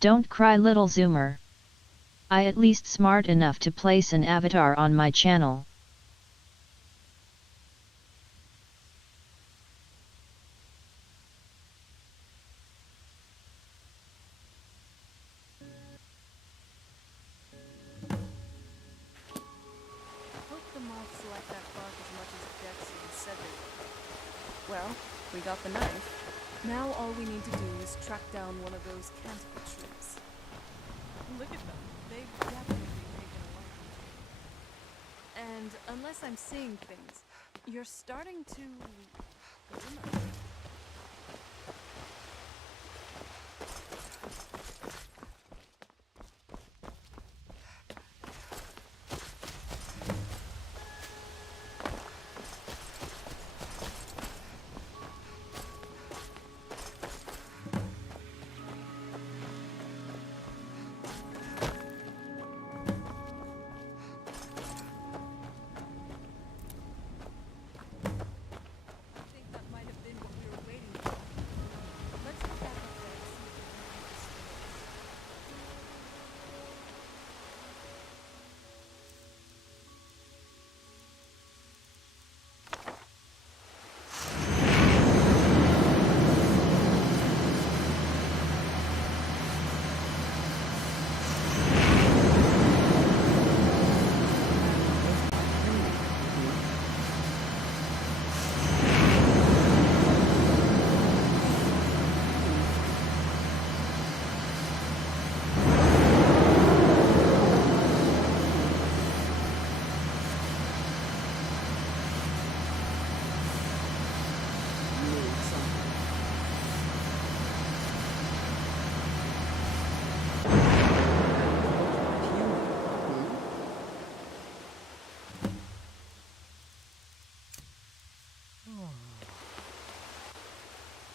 Don't cry, little zoomer. I at least smart enough to place an avatar on my channel. Hope the moths like that bark as much as Dexy and Cedric. Well, we got the knife. Now all we need to do is track down one of those canticle trees. Look at them. They've definitely taken a liking. And unless I'm seeing things, you're starting to glimmer.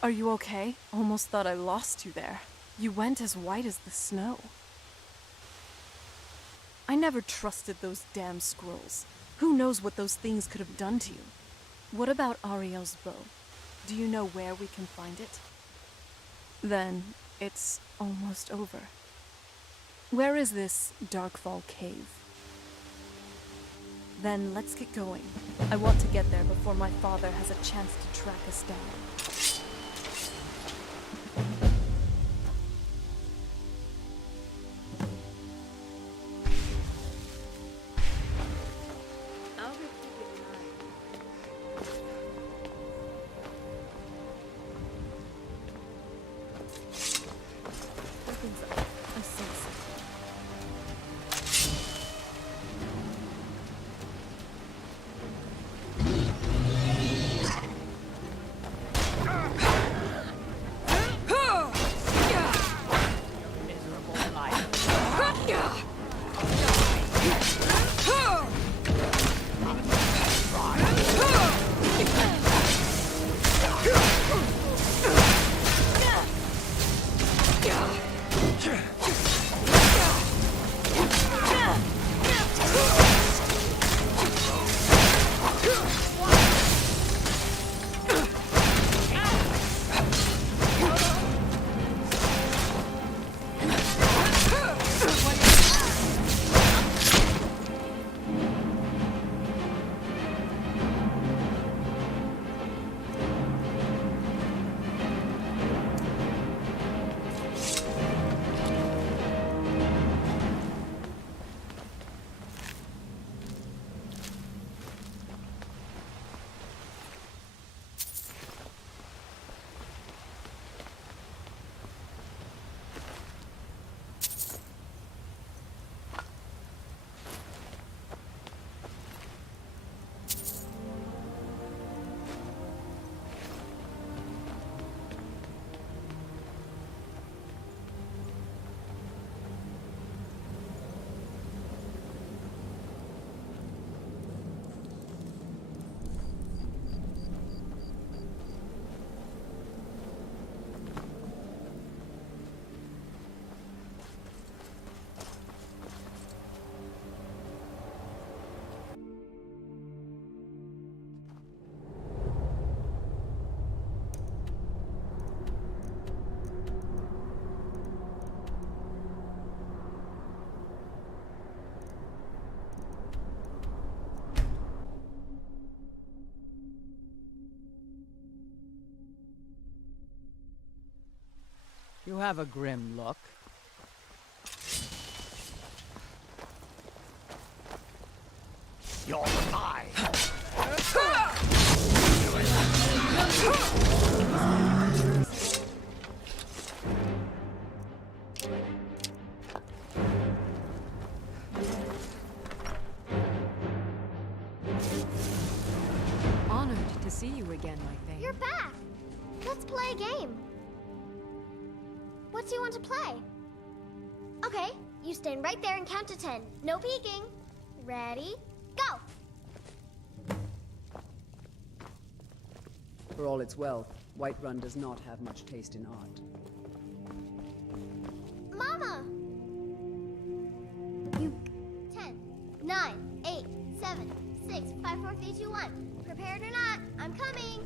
Are you okay? Almost thought I lost you there. You went as white as the snow. I never trusted those damn squirrels. Who knows what those things could have done to you? What about Ariel's bow? Do you know where we can find it? Then it's almost over. Where is this Darkfall cave? Then let's get going. I want to get there before my father has a chance to track us down. You have a grim look. You're mine! Honored to see you again, my thing. You're back! Let's play a game. What do you want to play? Okay, you stand right there and count to 10. No peeking. Ready? Go! For all its wealth, Whiterun does not have much taste in art. Mama! You... 10, 9, 8, 7, 6, 5, 4, 3, 2, 1. Prepared or not, I'm coming!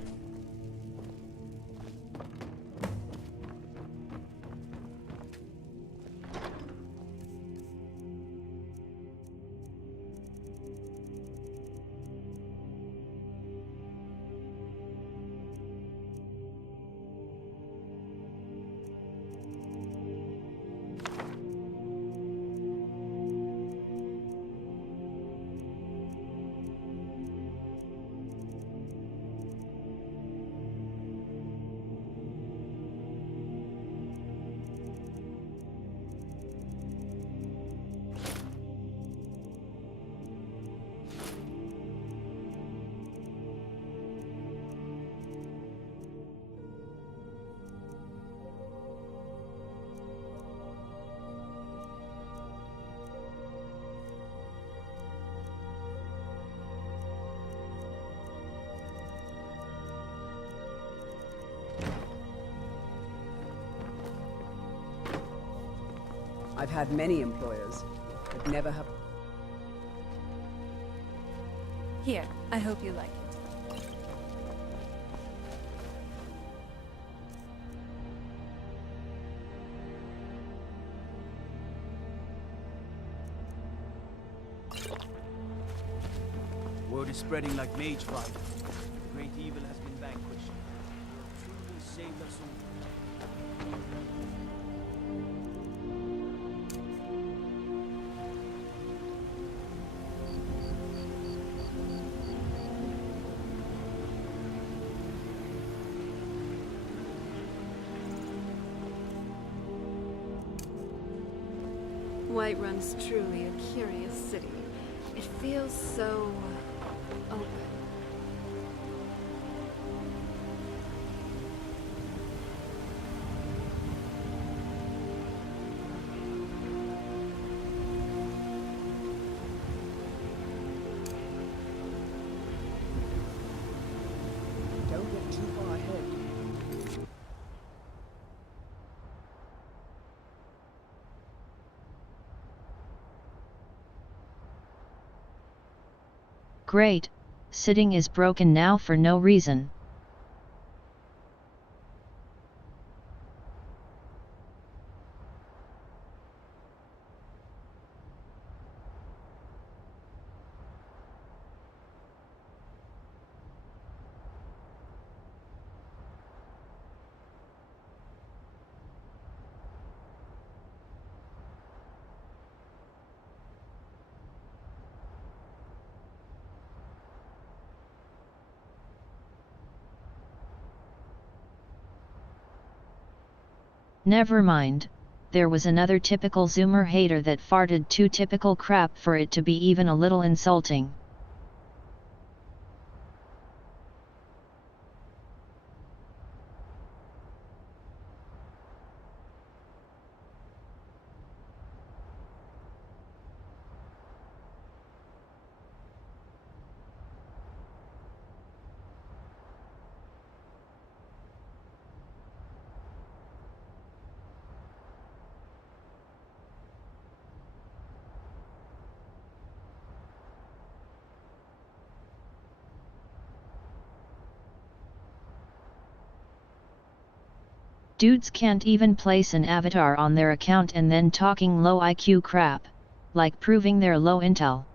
I've had many employers, but never have... Here, I hope you like it. Word is spreading like mage fire. Great evil has been vanquished. Truly saved us all. Whiterun's truly a curious city. It feels so open. Don't get too far ahead. Great, sitting is broken now for no reason. Never mind, there was another typical Zoomer hater that farted too typical crap for it to be even a little insulting. Dudes can't even place an avatar on their account and then talking low IQ crap, like proving their low intel.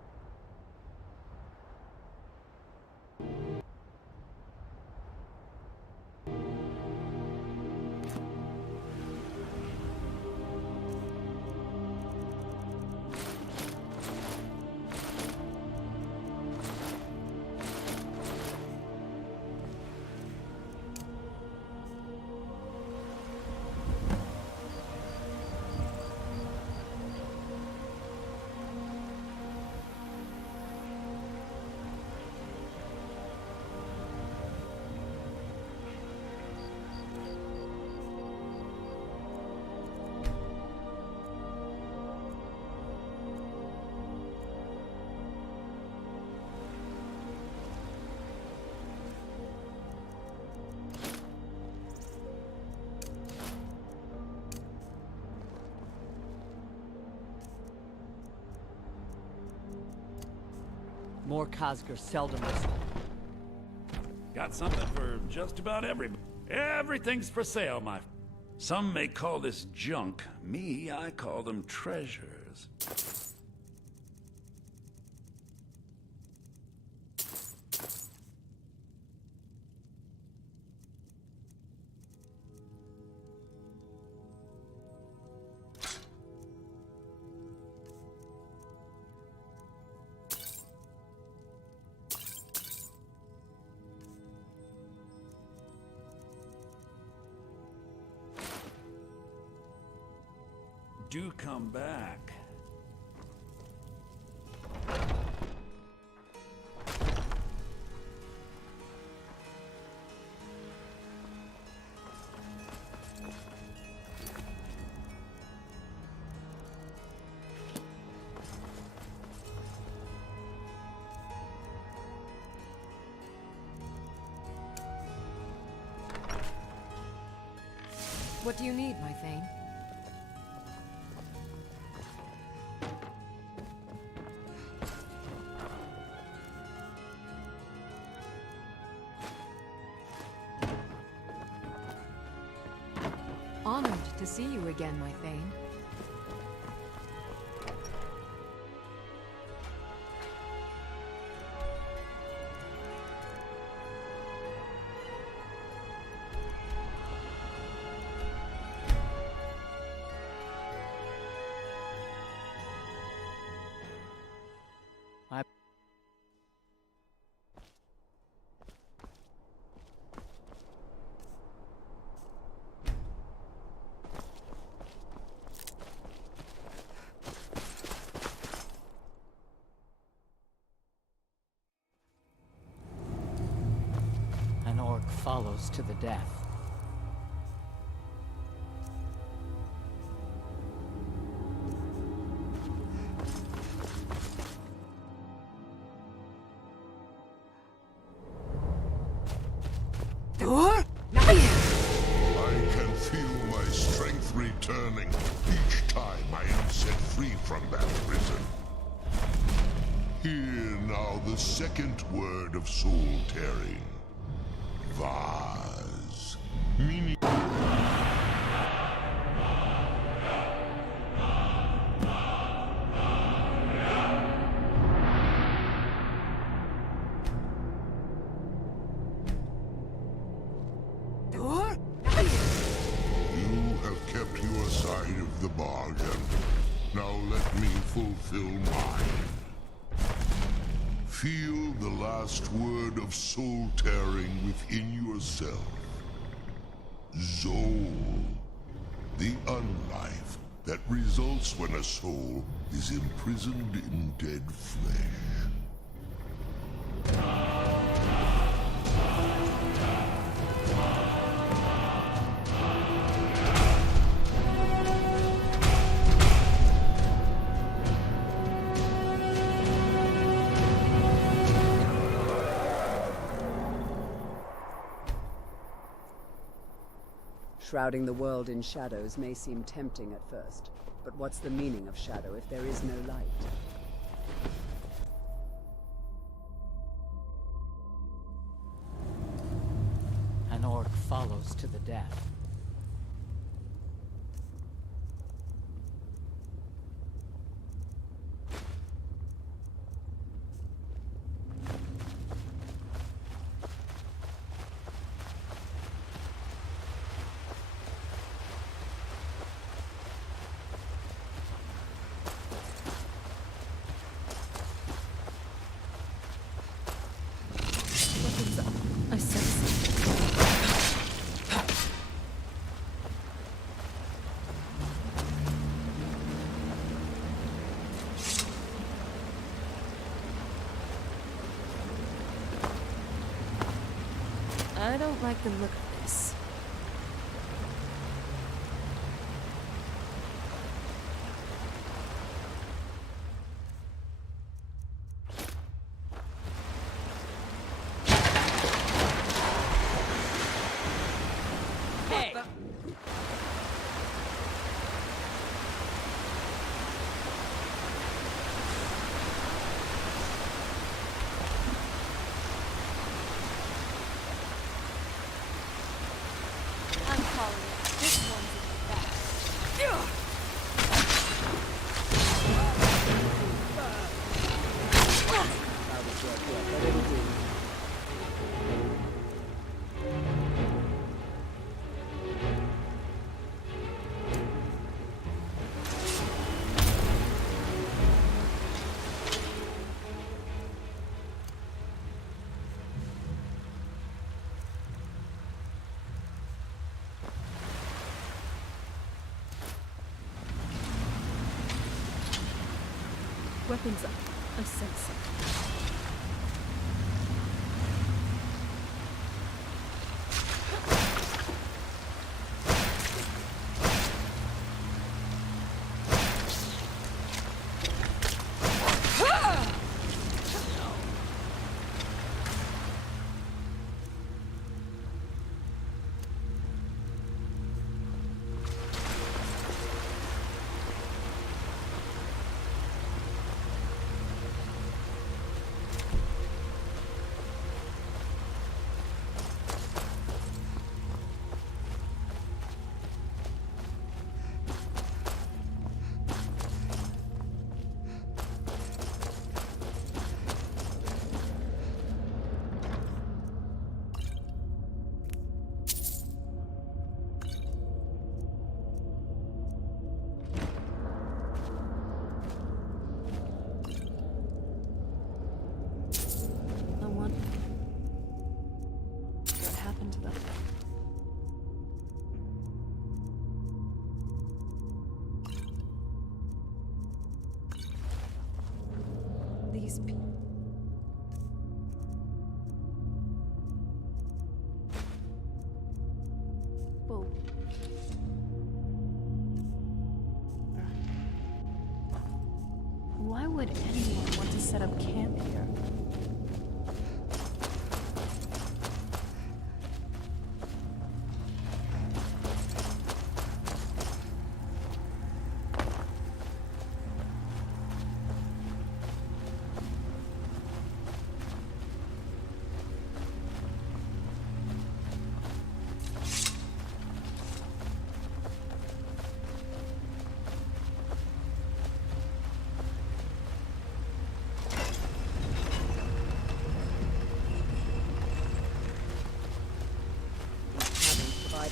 More Khazgar seldom listen. Got something for just about everybody. Everything's for sale, my... Some may call this junk. Me, I call them treasures. Do come back. What do you need, my Thane? Honored to see you again, my Thane. follows to the death. I can feel my strength returning each time I am set free from that prison. Hear now the second word of soul tearing. Vaz. Meaning... You have kept your side of the bargain. Now let me fulfill mine. Feel the last word of soul tearing within yourself. Zol. The unlife that results when a soul is imprisoned in dead flesh. Shrouding the world in shadows may seem tempting at first, but what's the meaning of shadow if there is no light? An orc follows to the death. I sense it. I don't like the look of this. I'm calling it. This one's in the back. Weapons up. I sense it. Why would anyone want to set up camp here?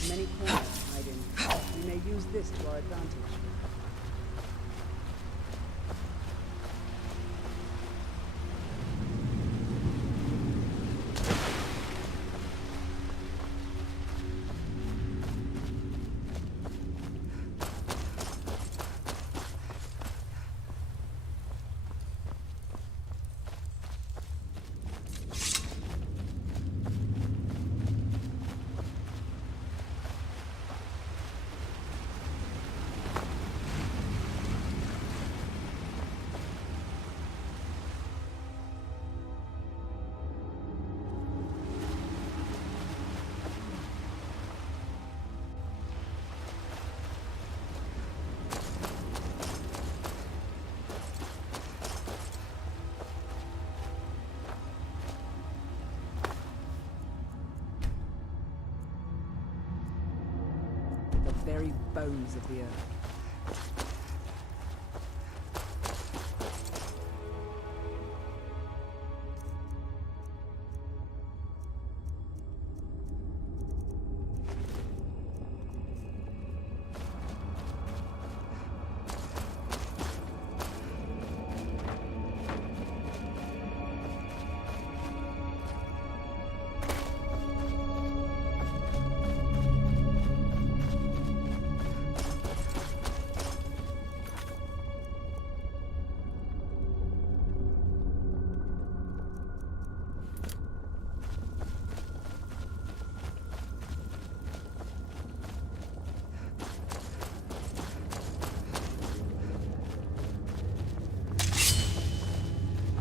Many corners to hide in. We may use this to our advantage. The very bones of the earth.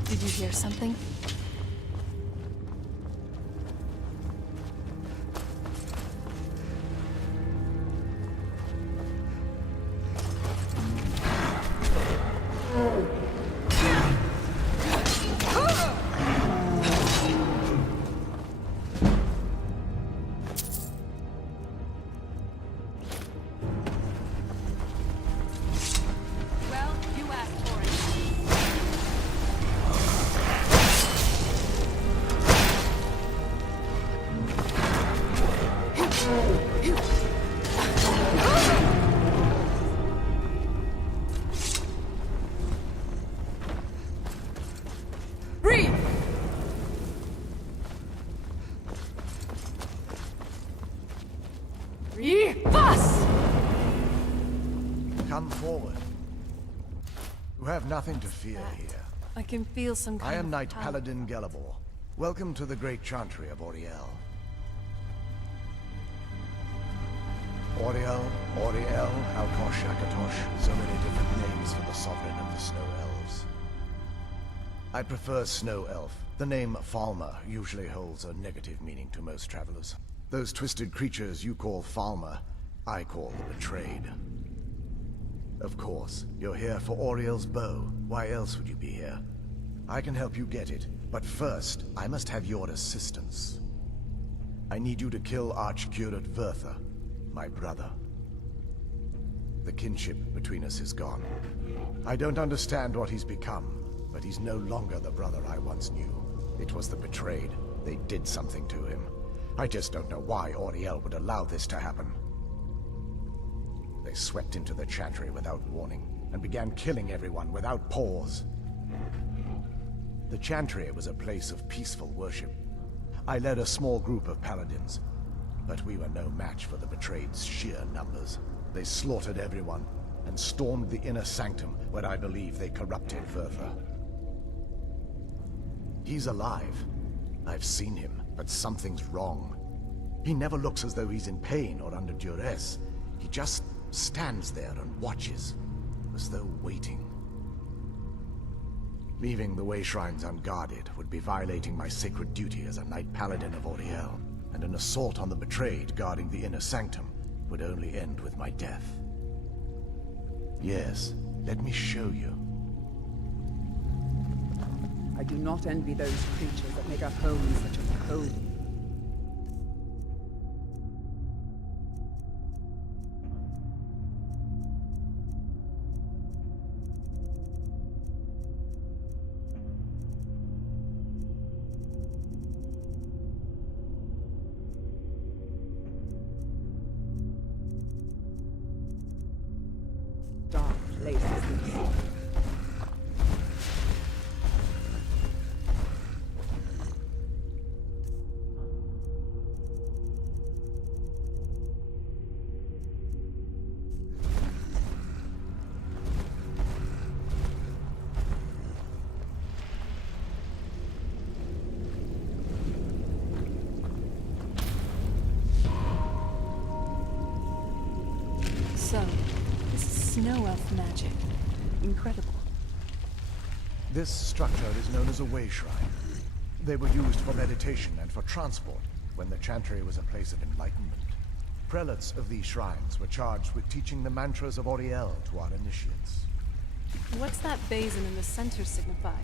Did you hear something? Come forward. You have nothing to fear here. I can feel some kind I am of Knight power. Paladin Gelabor. Welcome to the Great Chantry of Auriel. Auriel, Alkosh, Akatosh, so many different names for the sovereign of the Snow Elves. I prefer Snow Elf. The name Falmer usually holds a negative meaning to most travelers. Those twisted creatures you call Falmer, I call the Betrayed. Of course, you're here for Auriel's bow. Why else would you be here? I can help you get it, but first, I must have your assistance. I need you to kill Archcurate Vertha, my brother. The kinship between us is gone. I don't understand what he's become, but he's no longer the brother I once knew. It was the Betrayed. They did something to him. I just don't know why Auriel would allow this to happen. They swept into the Chantry without warning, and began killing everyone without pause. The Chantry was a place of peaceful worship. I led a small group of paladins, but we were no match for the Betrayed's sheer numbers. They slaughtered everyone, and stormed the inner sanctum where I believe they corrupted Vertha. He's alive. I've seen him, but something's wrong. He never looks as though he's in pain or under duress. He just stands there and watches, as though waiting. Leaving the way shrines unguarded would be violating my sacred duty as a Knight Paladin of Auriel, and an assault on the betrayed guarding the inner sanctum would only end with my death. Yes, let me show you. I do not envy those creatures that make a home in such a cold. Dark places. So, this is snow elf magic. Incredible. This structure is known as a way shrine. They were used for meditation and for transport when the Chantry was a place of enlightenment. Prelates of these shrines were charged with teaching the mantras of Auriel to our initiates. What's that basin in the center signify?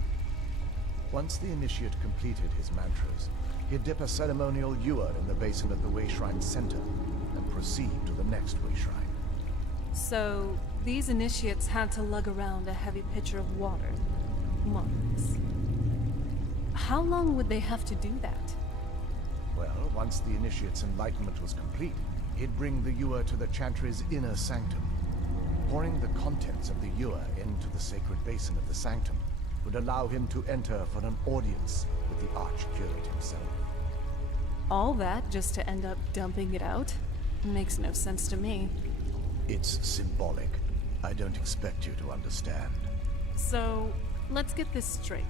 Once the initiate completed his mantras, he'd dip a ceremonial ewer in the basin of the way shrine's center and proceed to the next way shrine. So, these initiates had to lug around a heavy pitcher of water. Months. How long would they have to do that? Well, once the initiate's enlightenment was complete, he'd bring the ewer to the Chantry's inner sanctum. Pouring the contents of the ewer into the sacred basin of the sanctum would allow him to enter for an audience with the Archcurate himself. All that just to end up dumping it out? Makes no sense to me. It's symbolic. I don't expect you to understand. So, let's get this straight.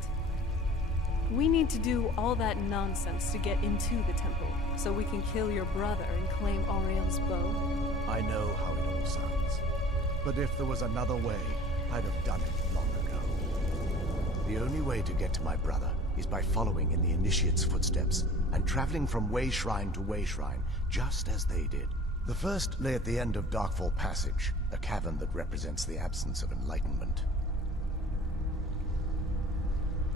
We need to do all that nonsense to get into the temple, so we can kill your brother and claim Auriel's bow? I know how it all sounds. But if there was another way, I'd have done it long ago. The only way to get to my brother is by following in the Initiate's footsteps and traveling from way shrine to way shrine, just as they did. The first lay at the end of Darkfall Passage, a cavern that represents the absence of enlightenment.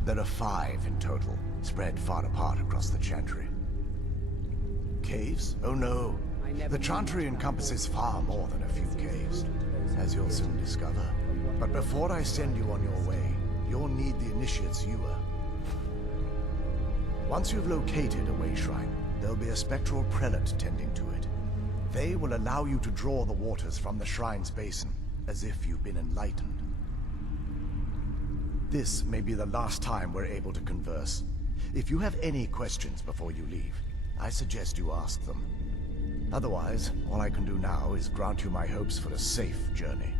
There are 5 in total, spread far apart across the Chantry. Caves? Oh no. The Chantry encompasses far more than a few caves, as you'll soon discover. But before I send you on your way, you'll need the Initiate's ewer. Once you've located a way shrine, there'll be a spectral prelate tending to it. They will allow you to draw the waters from the shrine's basin, as if you've been enlightened. This may be the last time we're able to converse. If you have any questions before you leave, I suggest you ask them. Otherwise, all I can do now is grant you my hopes for a safe journey.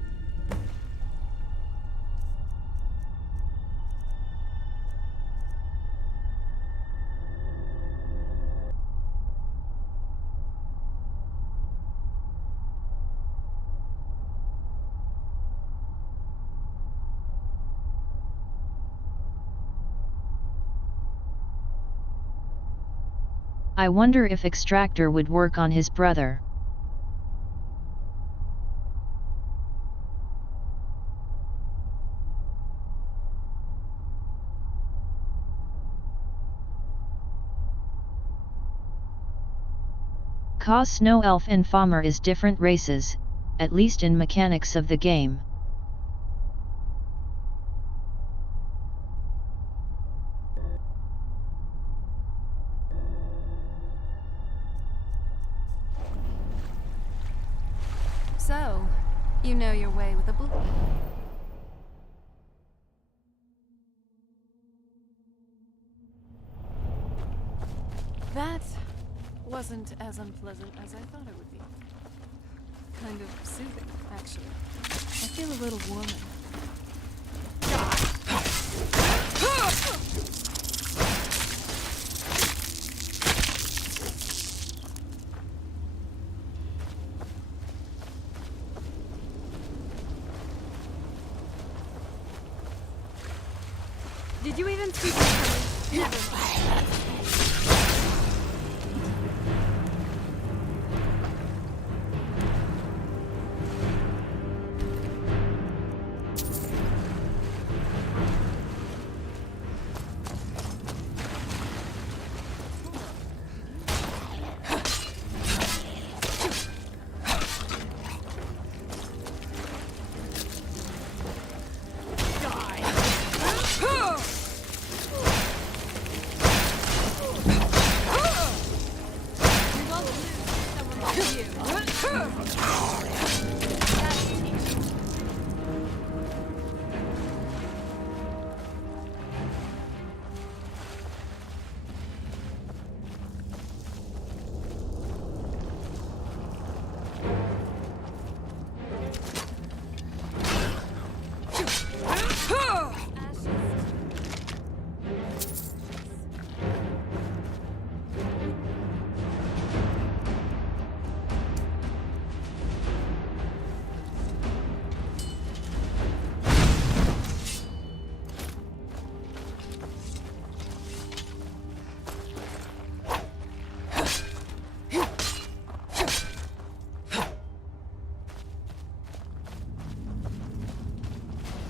I wonder if Extractor would work on his brother. Cause Snow Elf and Farmer is different races, at least in mechanics of the game. So, you know your way with a blue. That wasn't as unpleasant as I thought it would be. Kind of soothing, actually. I feel a little warmer. Did you even see them coming? Never mind.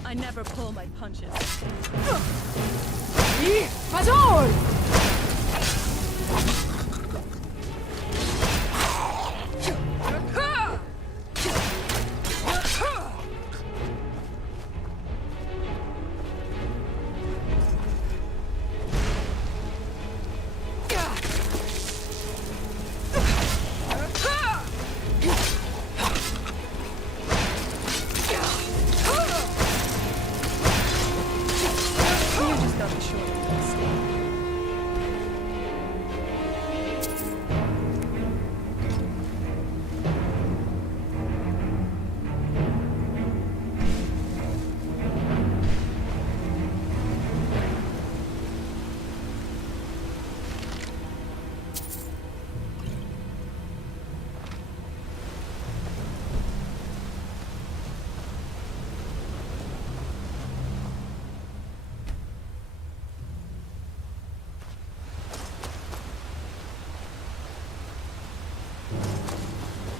I never pull my punches.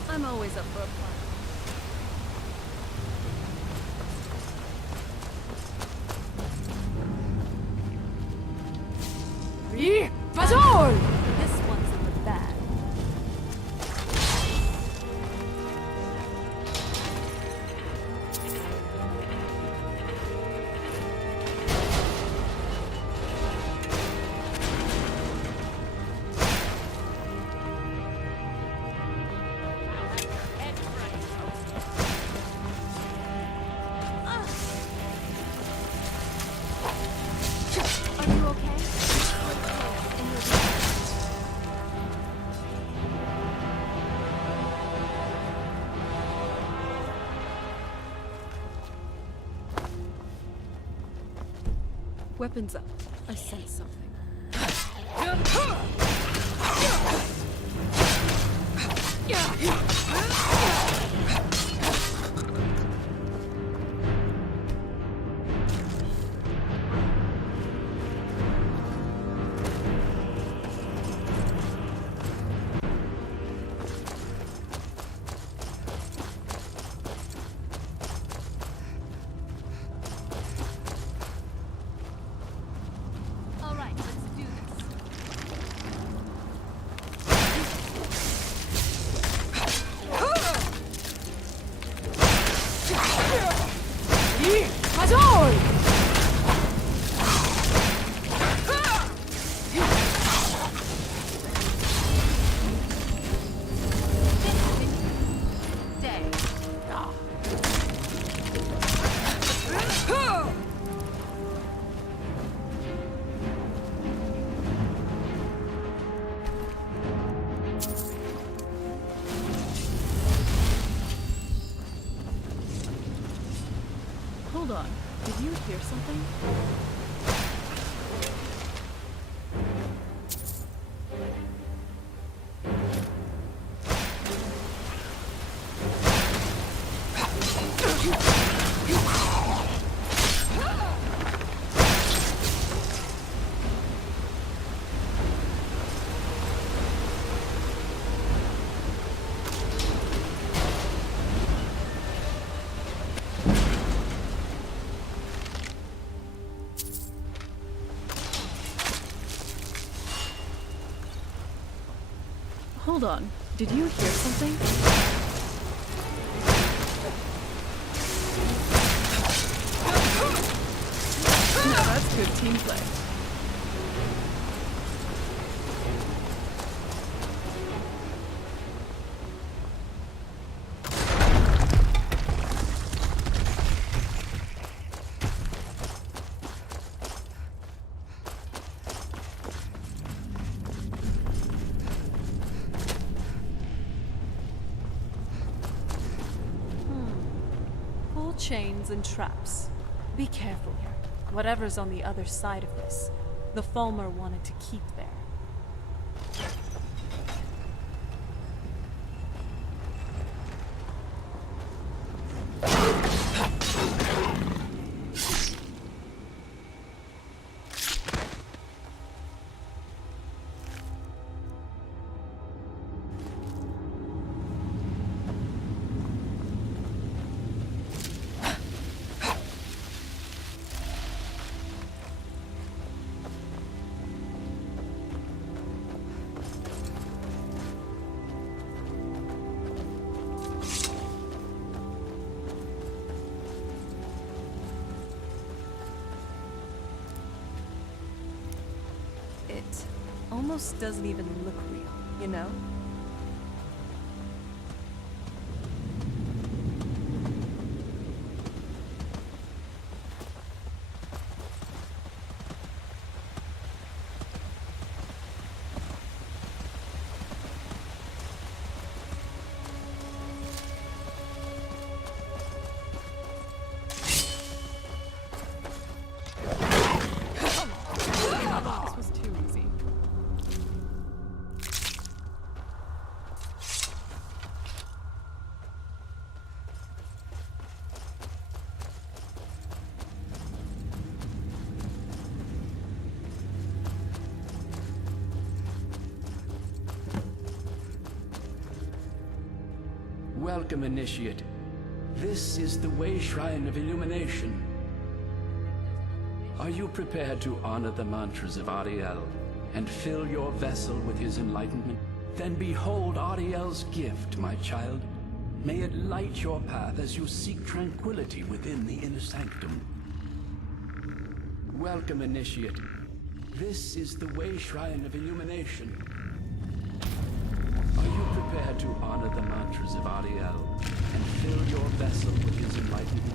I'm always up for a plan. This one's in the bag. Weapons up. I sense something. Hold on. Did you hear something? Hold on. Did you hear something? Now that's good team play. Pull chains and traps. Be careful. Whatever's on the other side of this, the Falmer wanted to keep there. It almost doesn't even look real, you know? This was too easy. Welcome, Initiate. This is the Way Shrine of Illumination. Are you prepared to honor the mantras of Ariel and fill your vessel with his enlightenment? Then behold Ariel's gift, my child. May it light your path as you seek tranquility within the inner sanctum. Welcome, Initiate. This is the Way Shrine of Illumination. Are you prepared to honor the mantras of Ariel and fill your vessel with his enlightenment?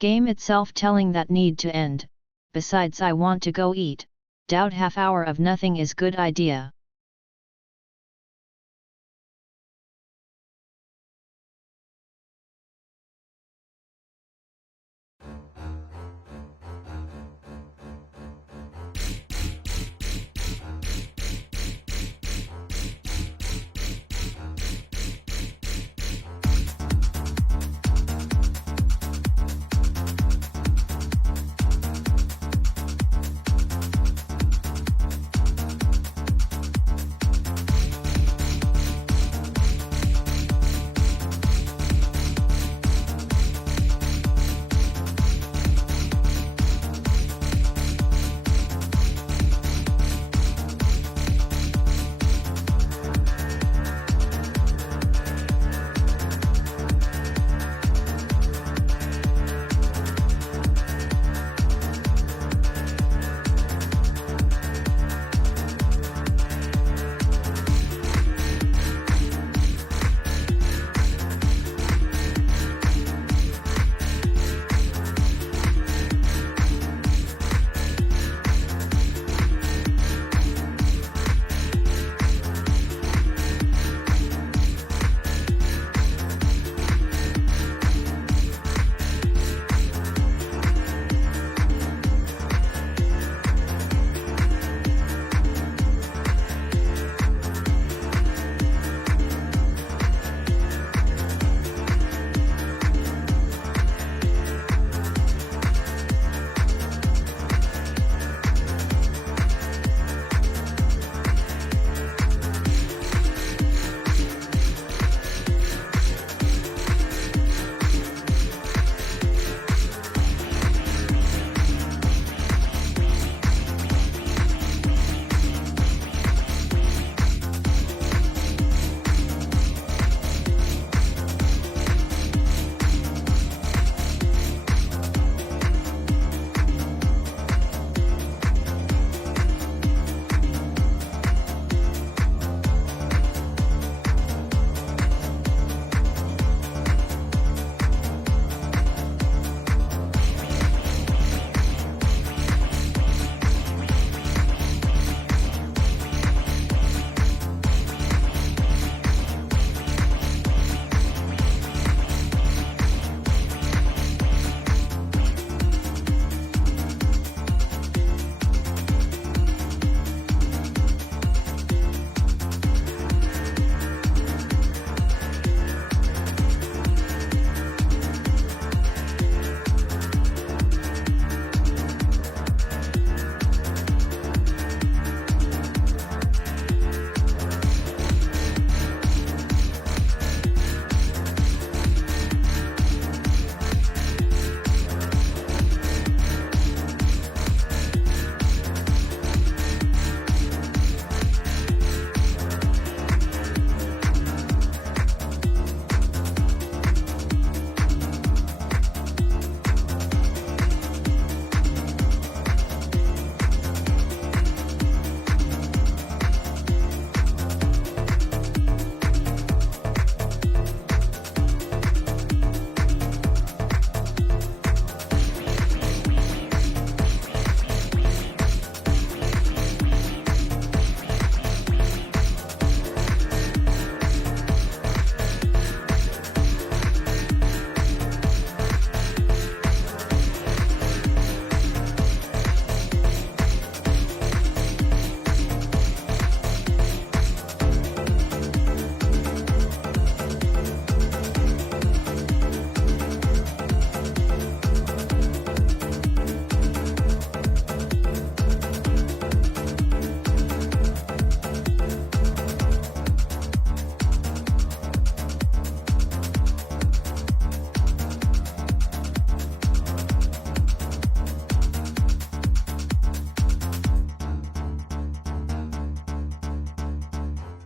Game itself telling that need to end. Besides, I want to go eat. Doubt half hour of nothing is good idea.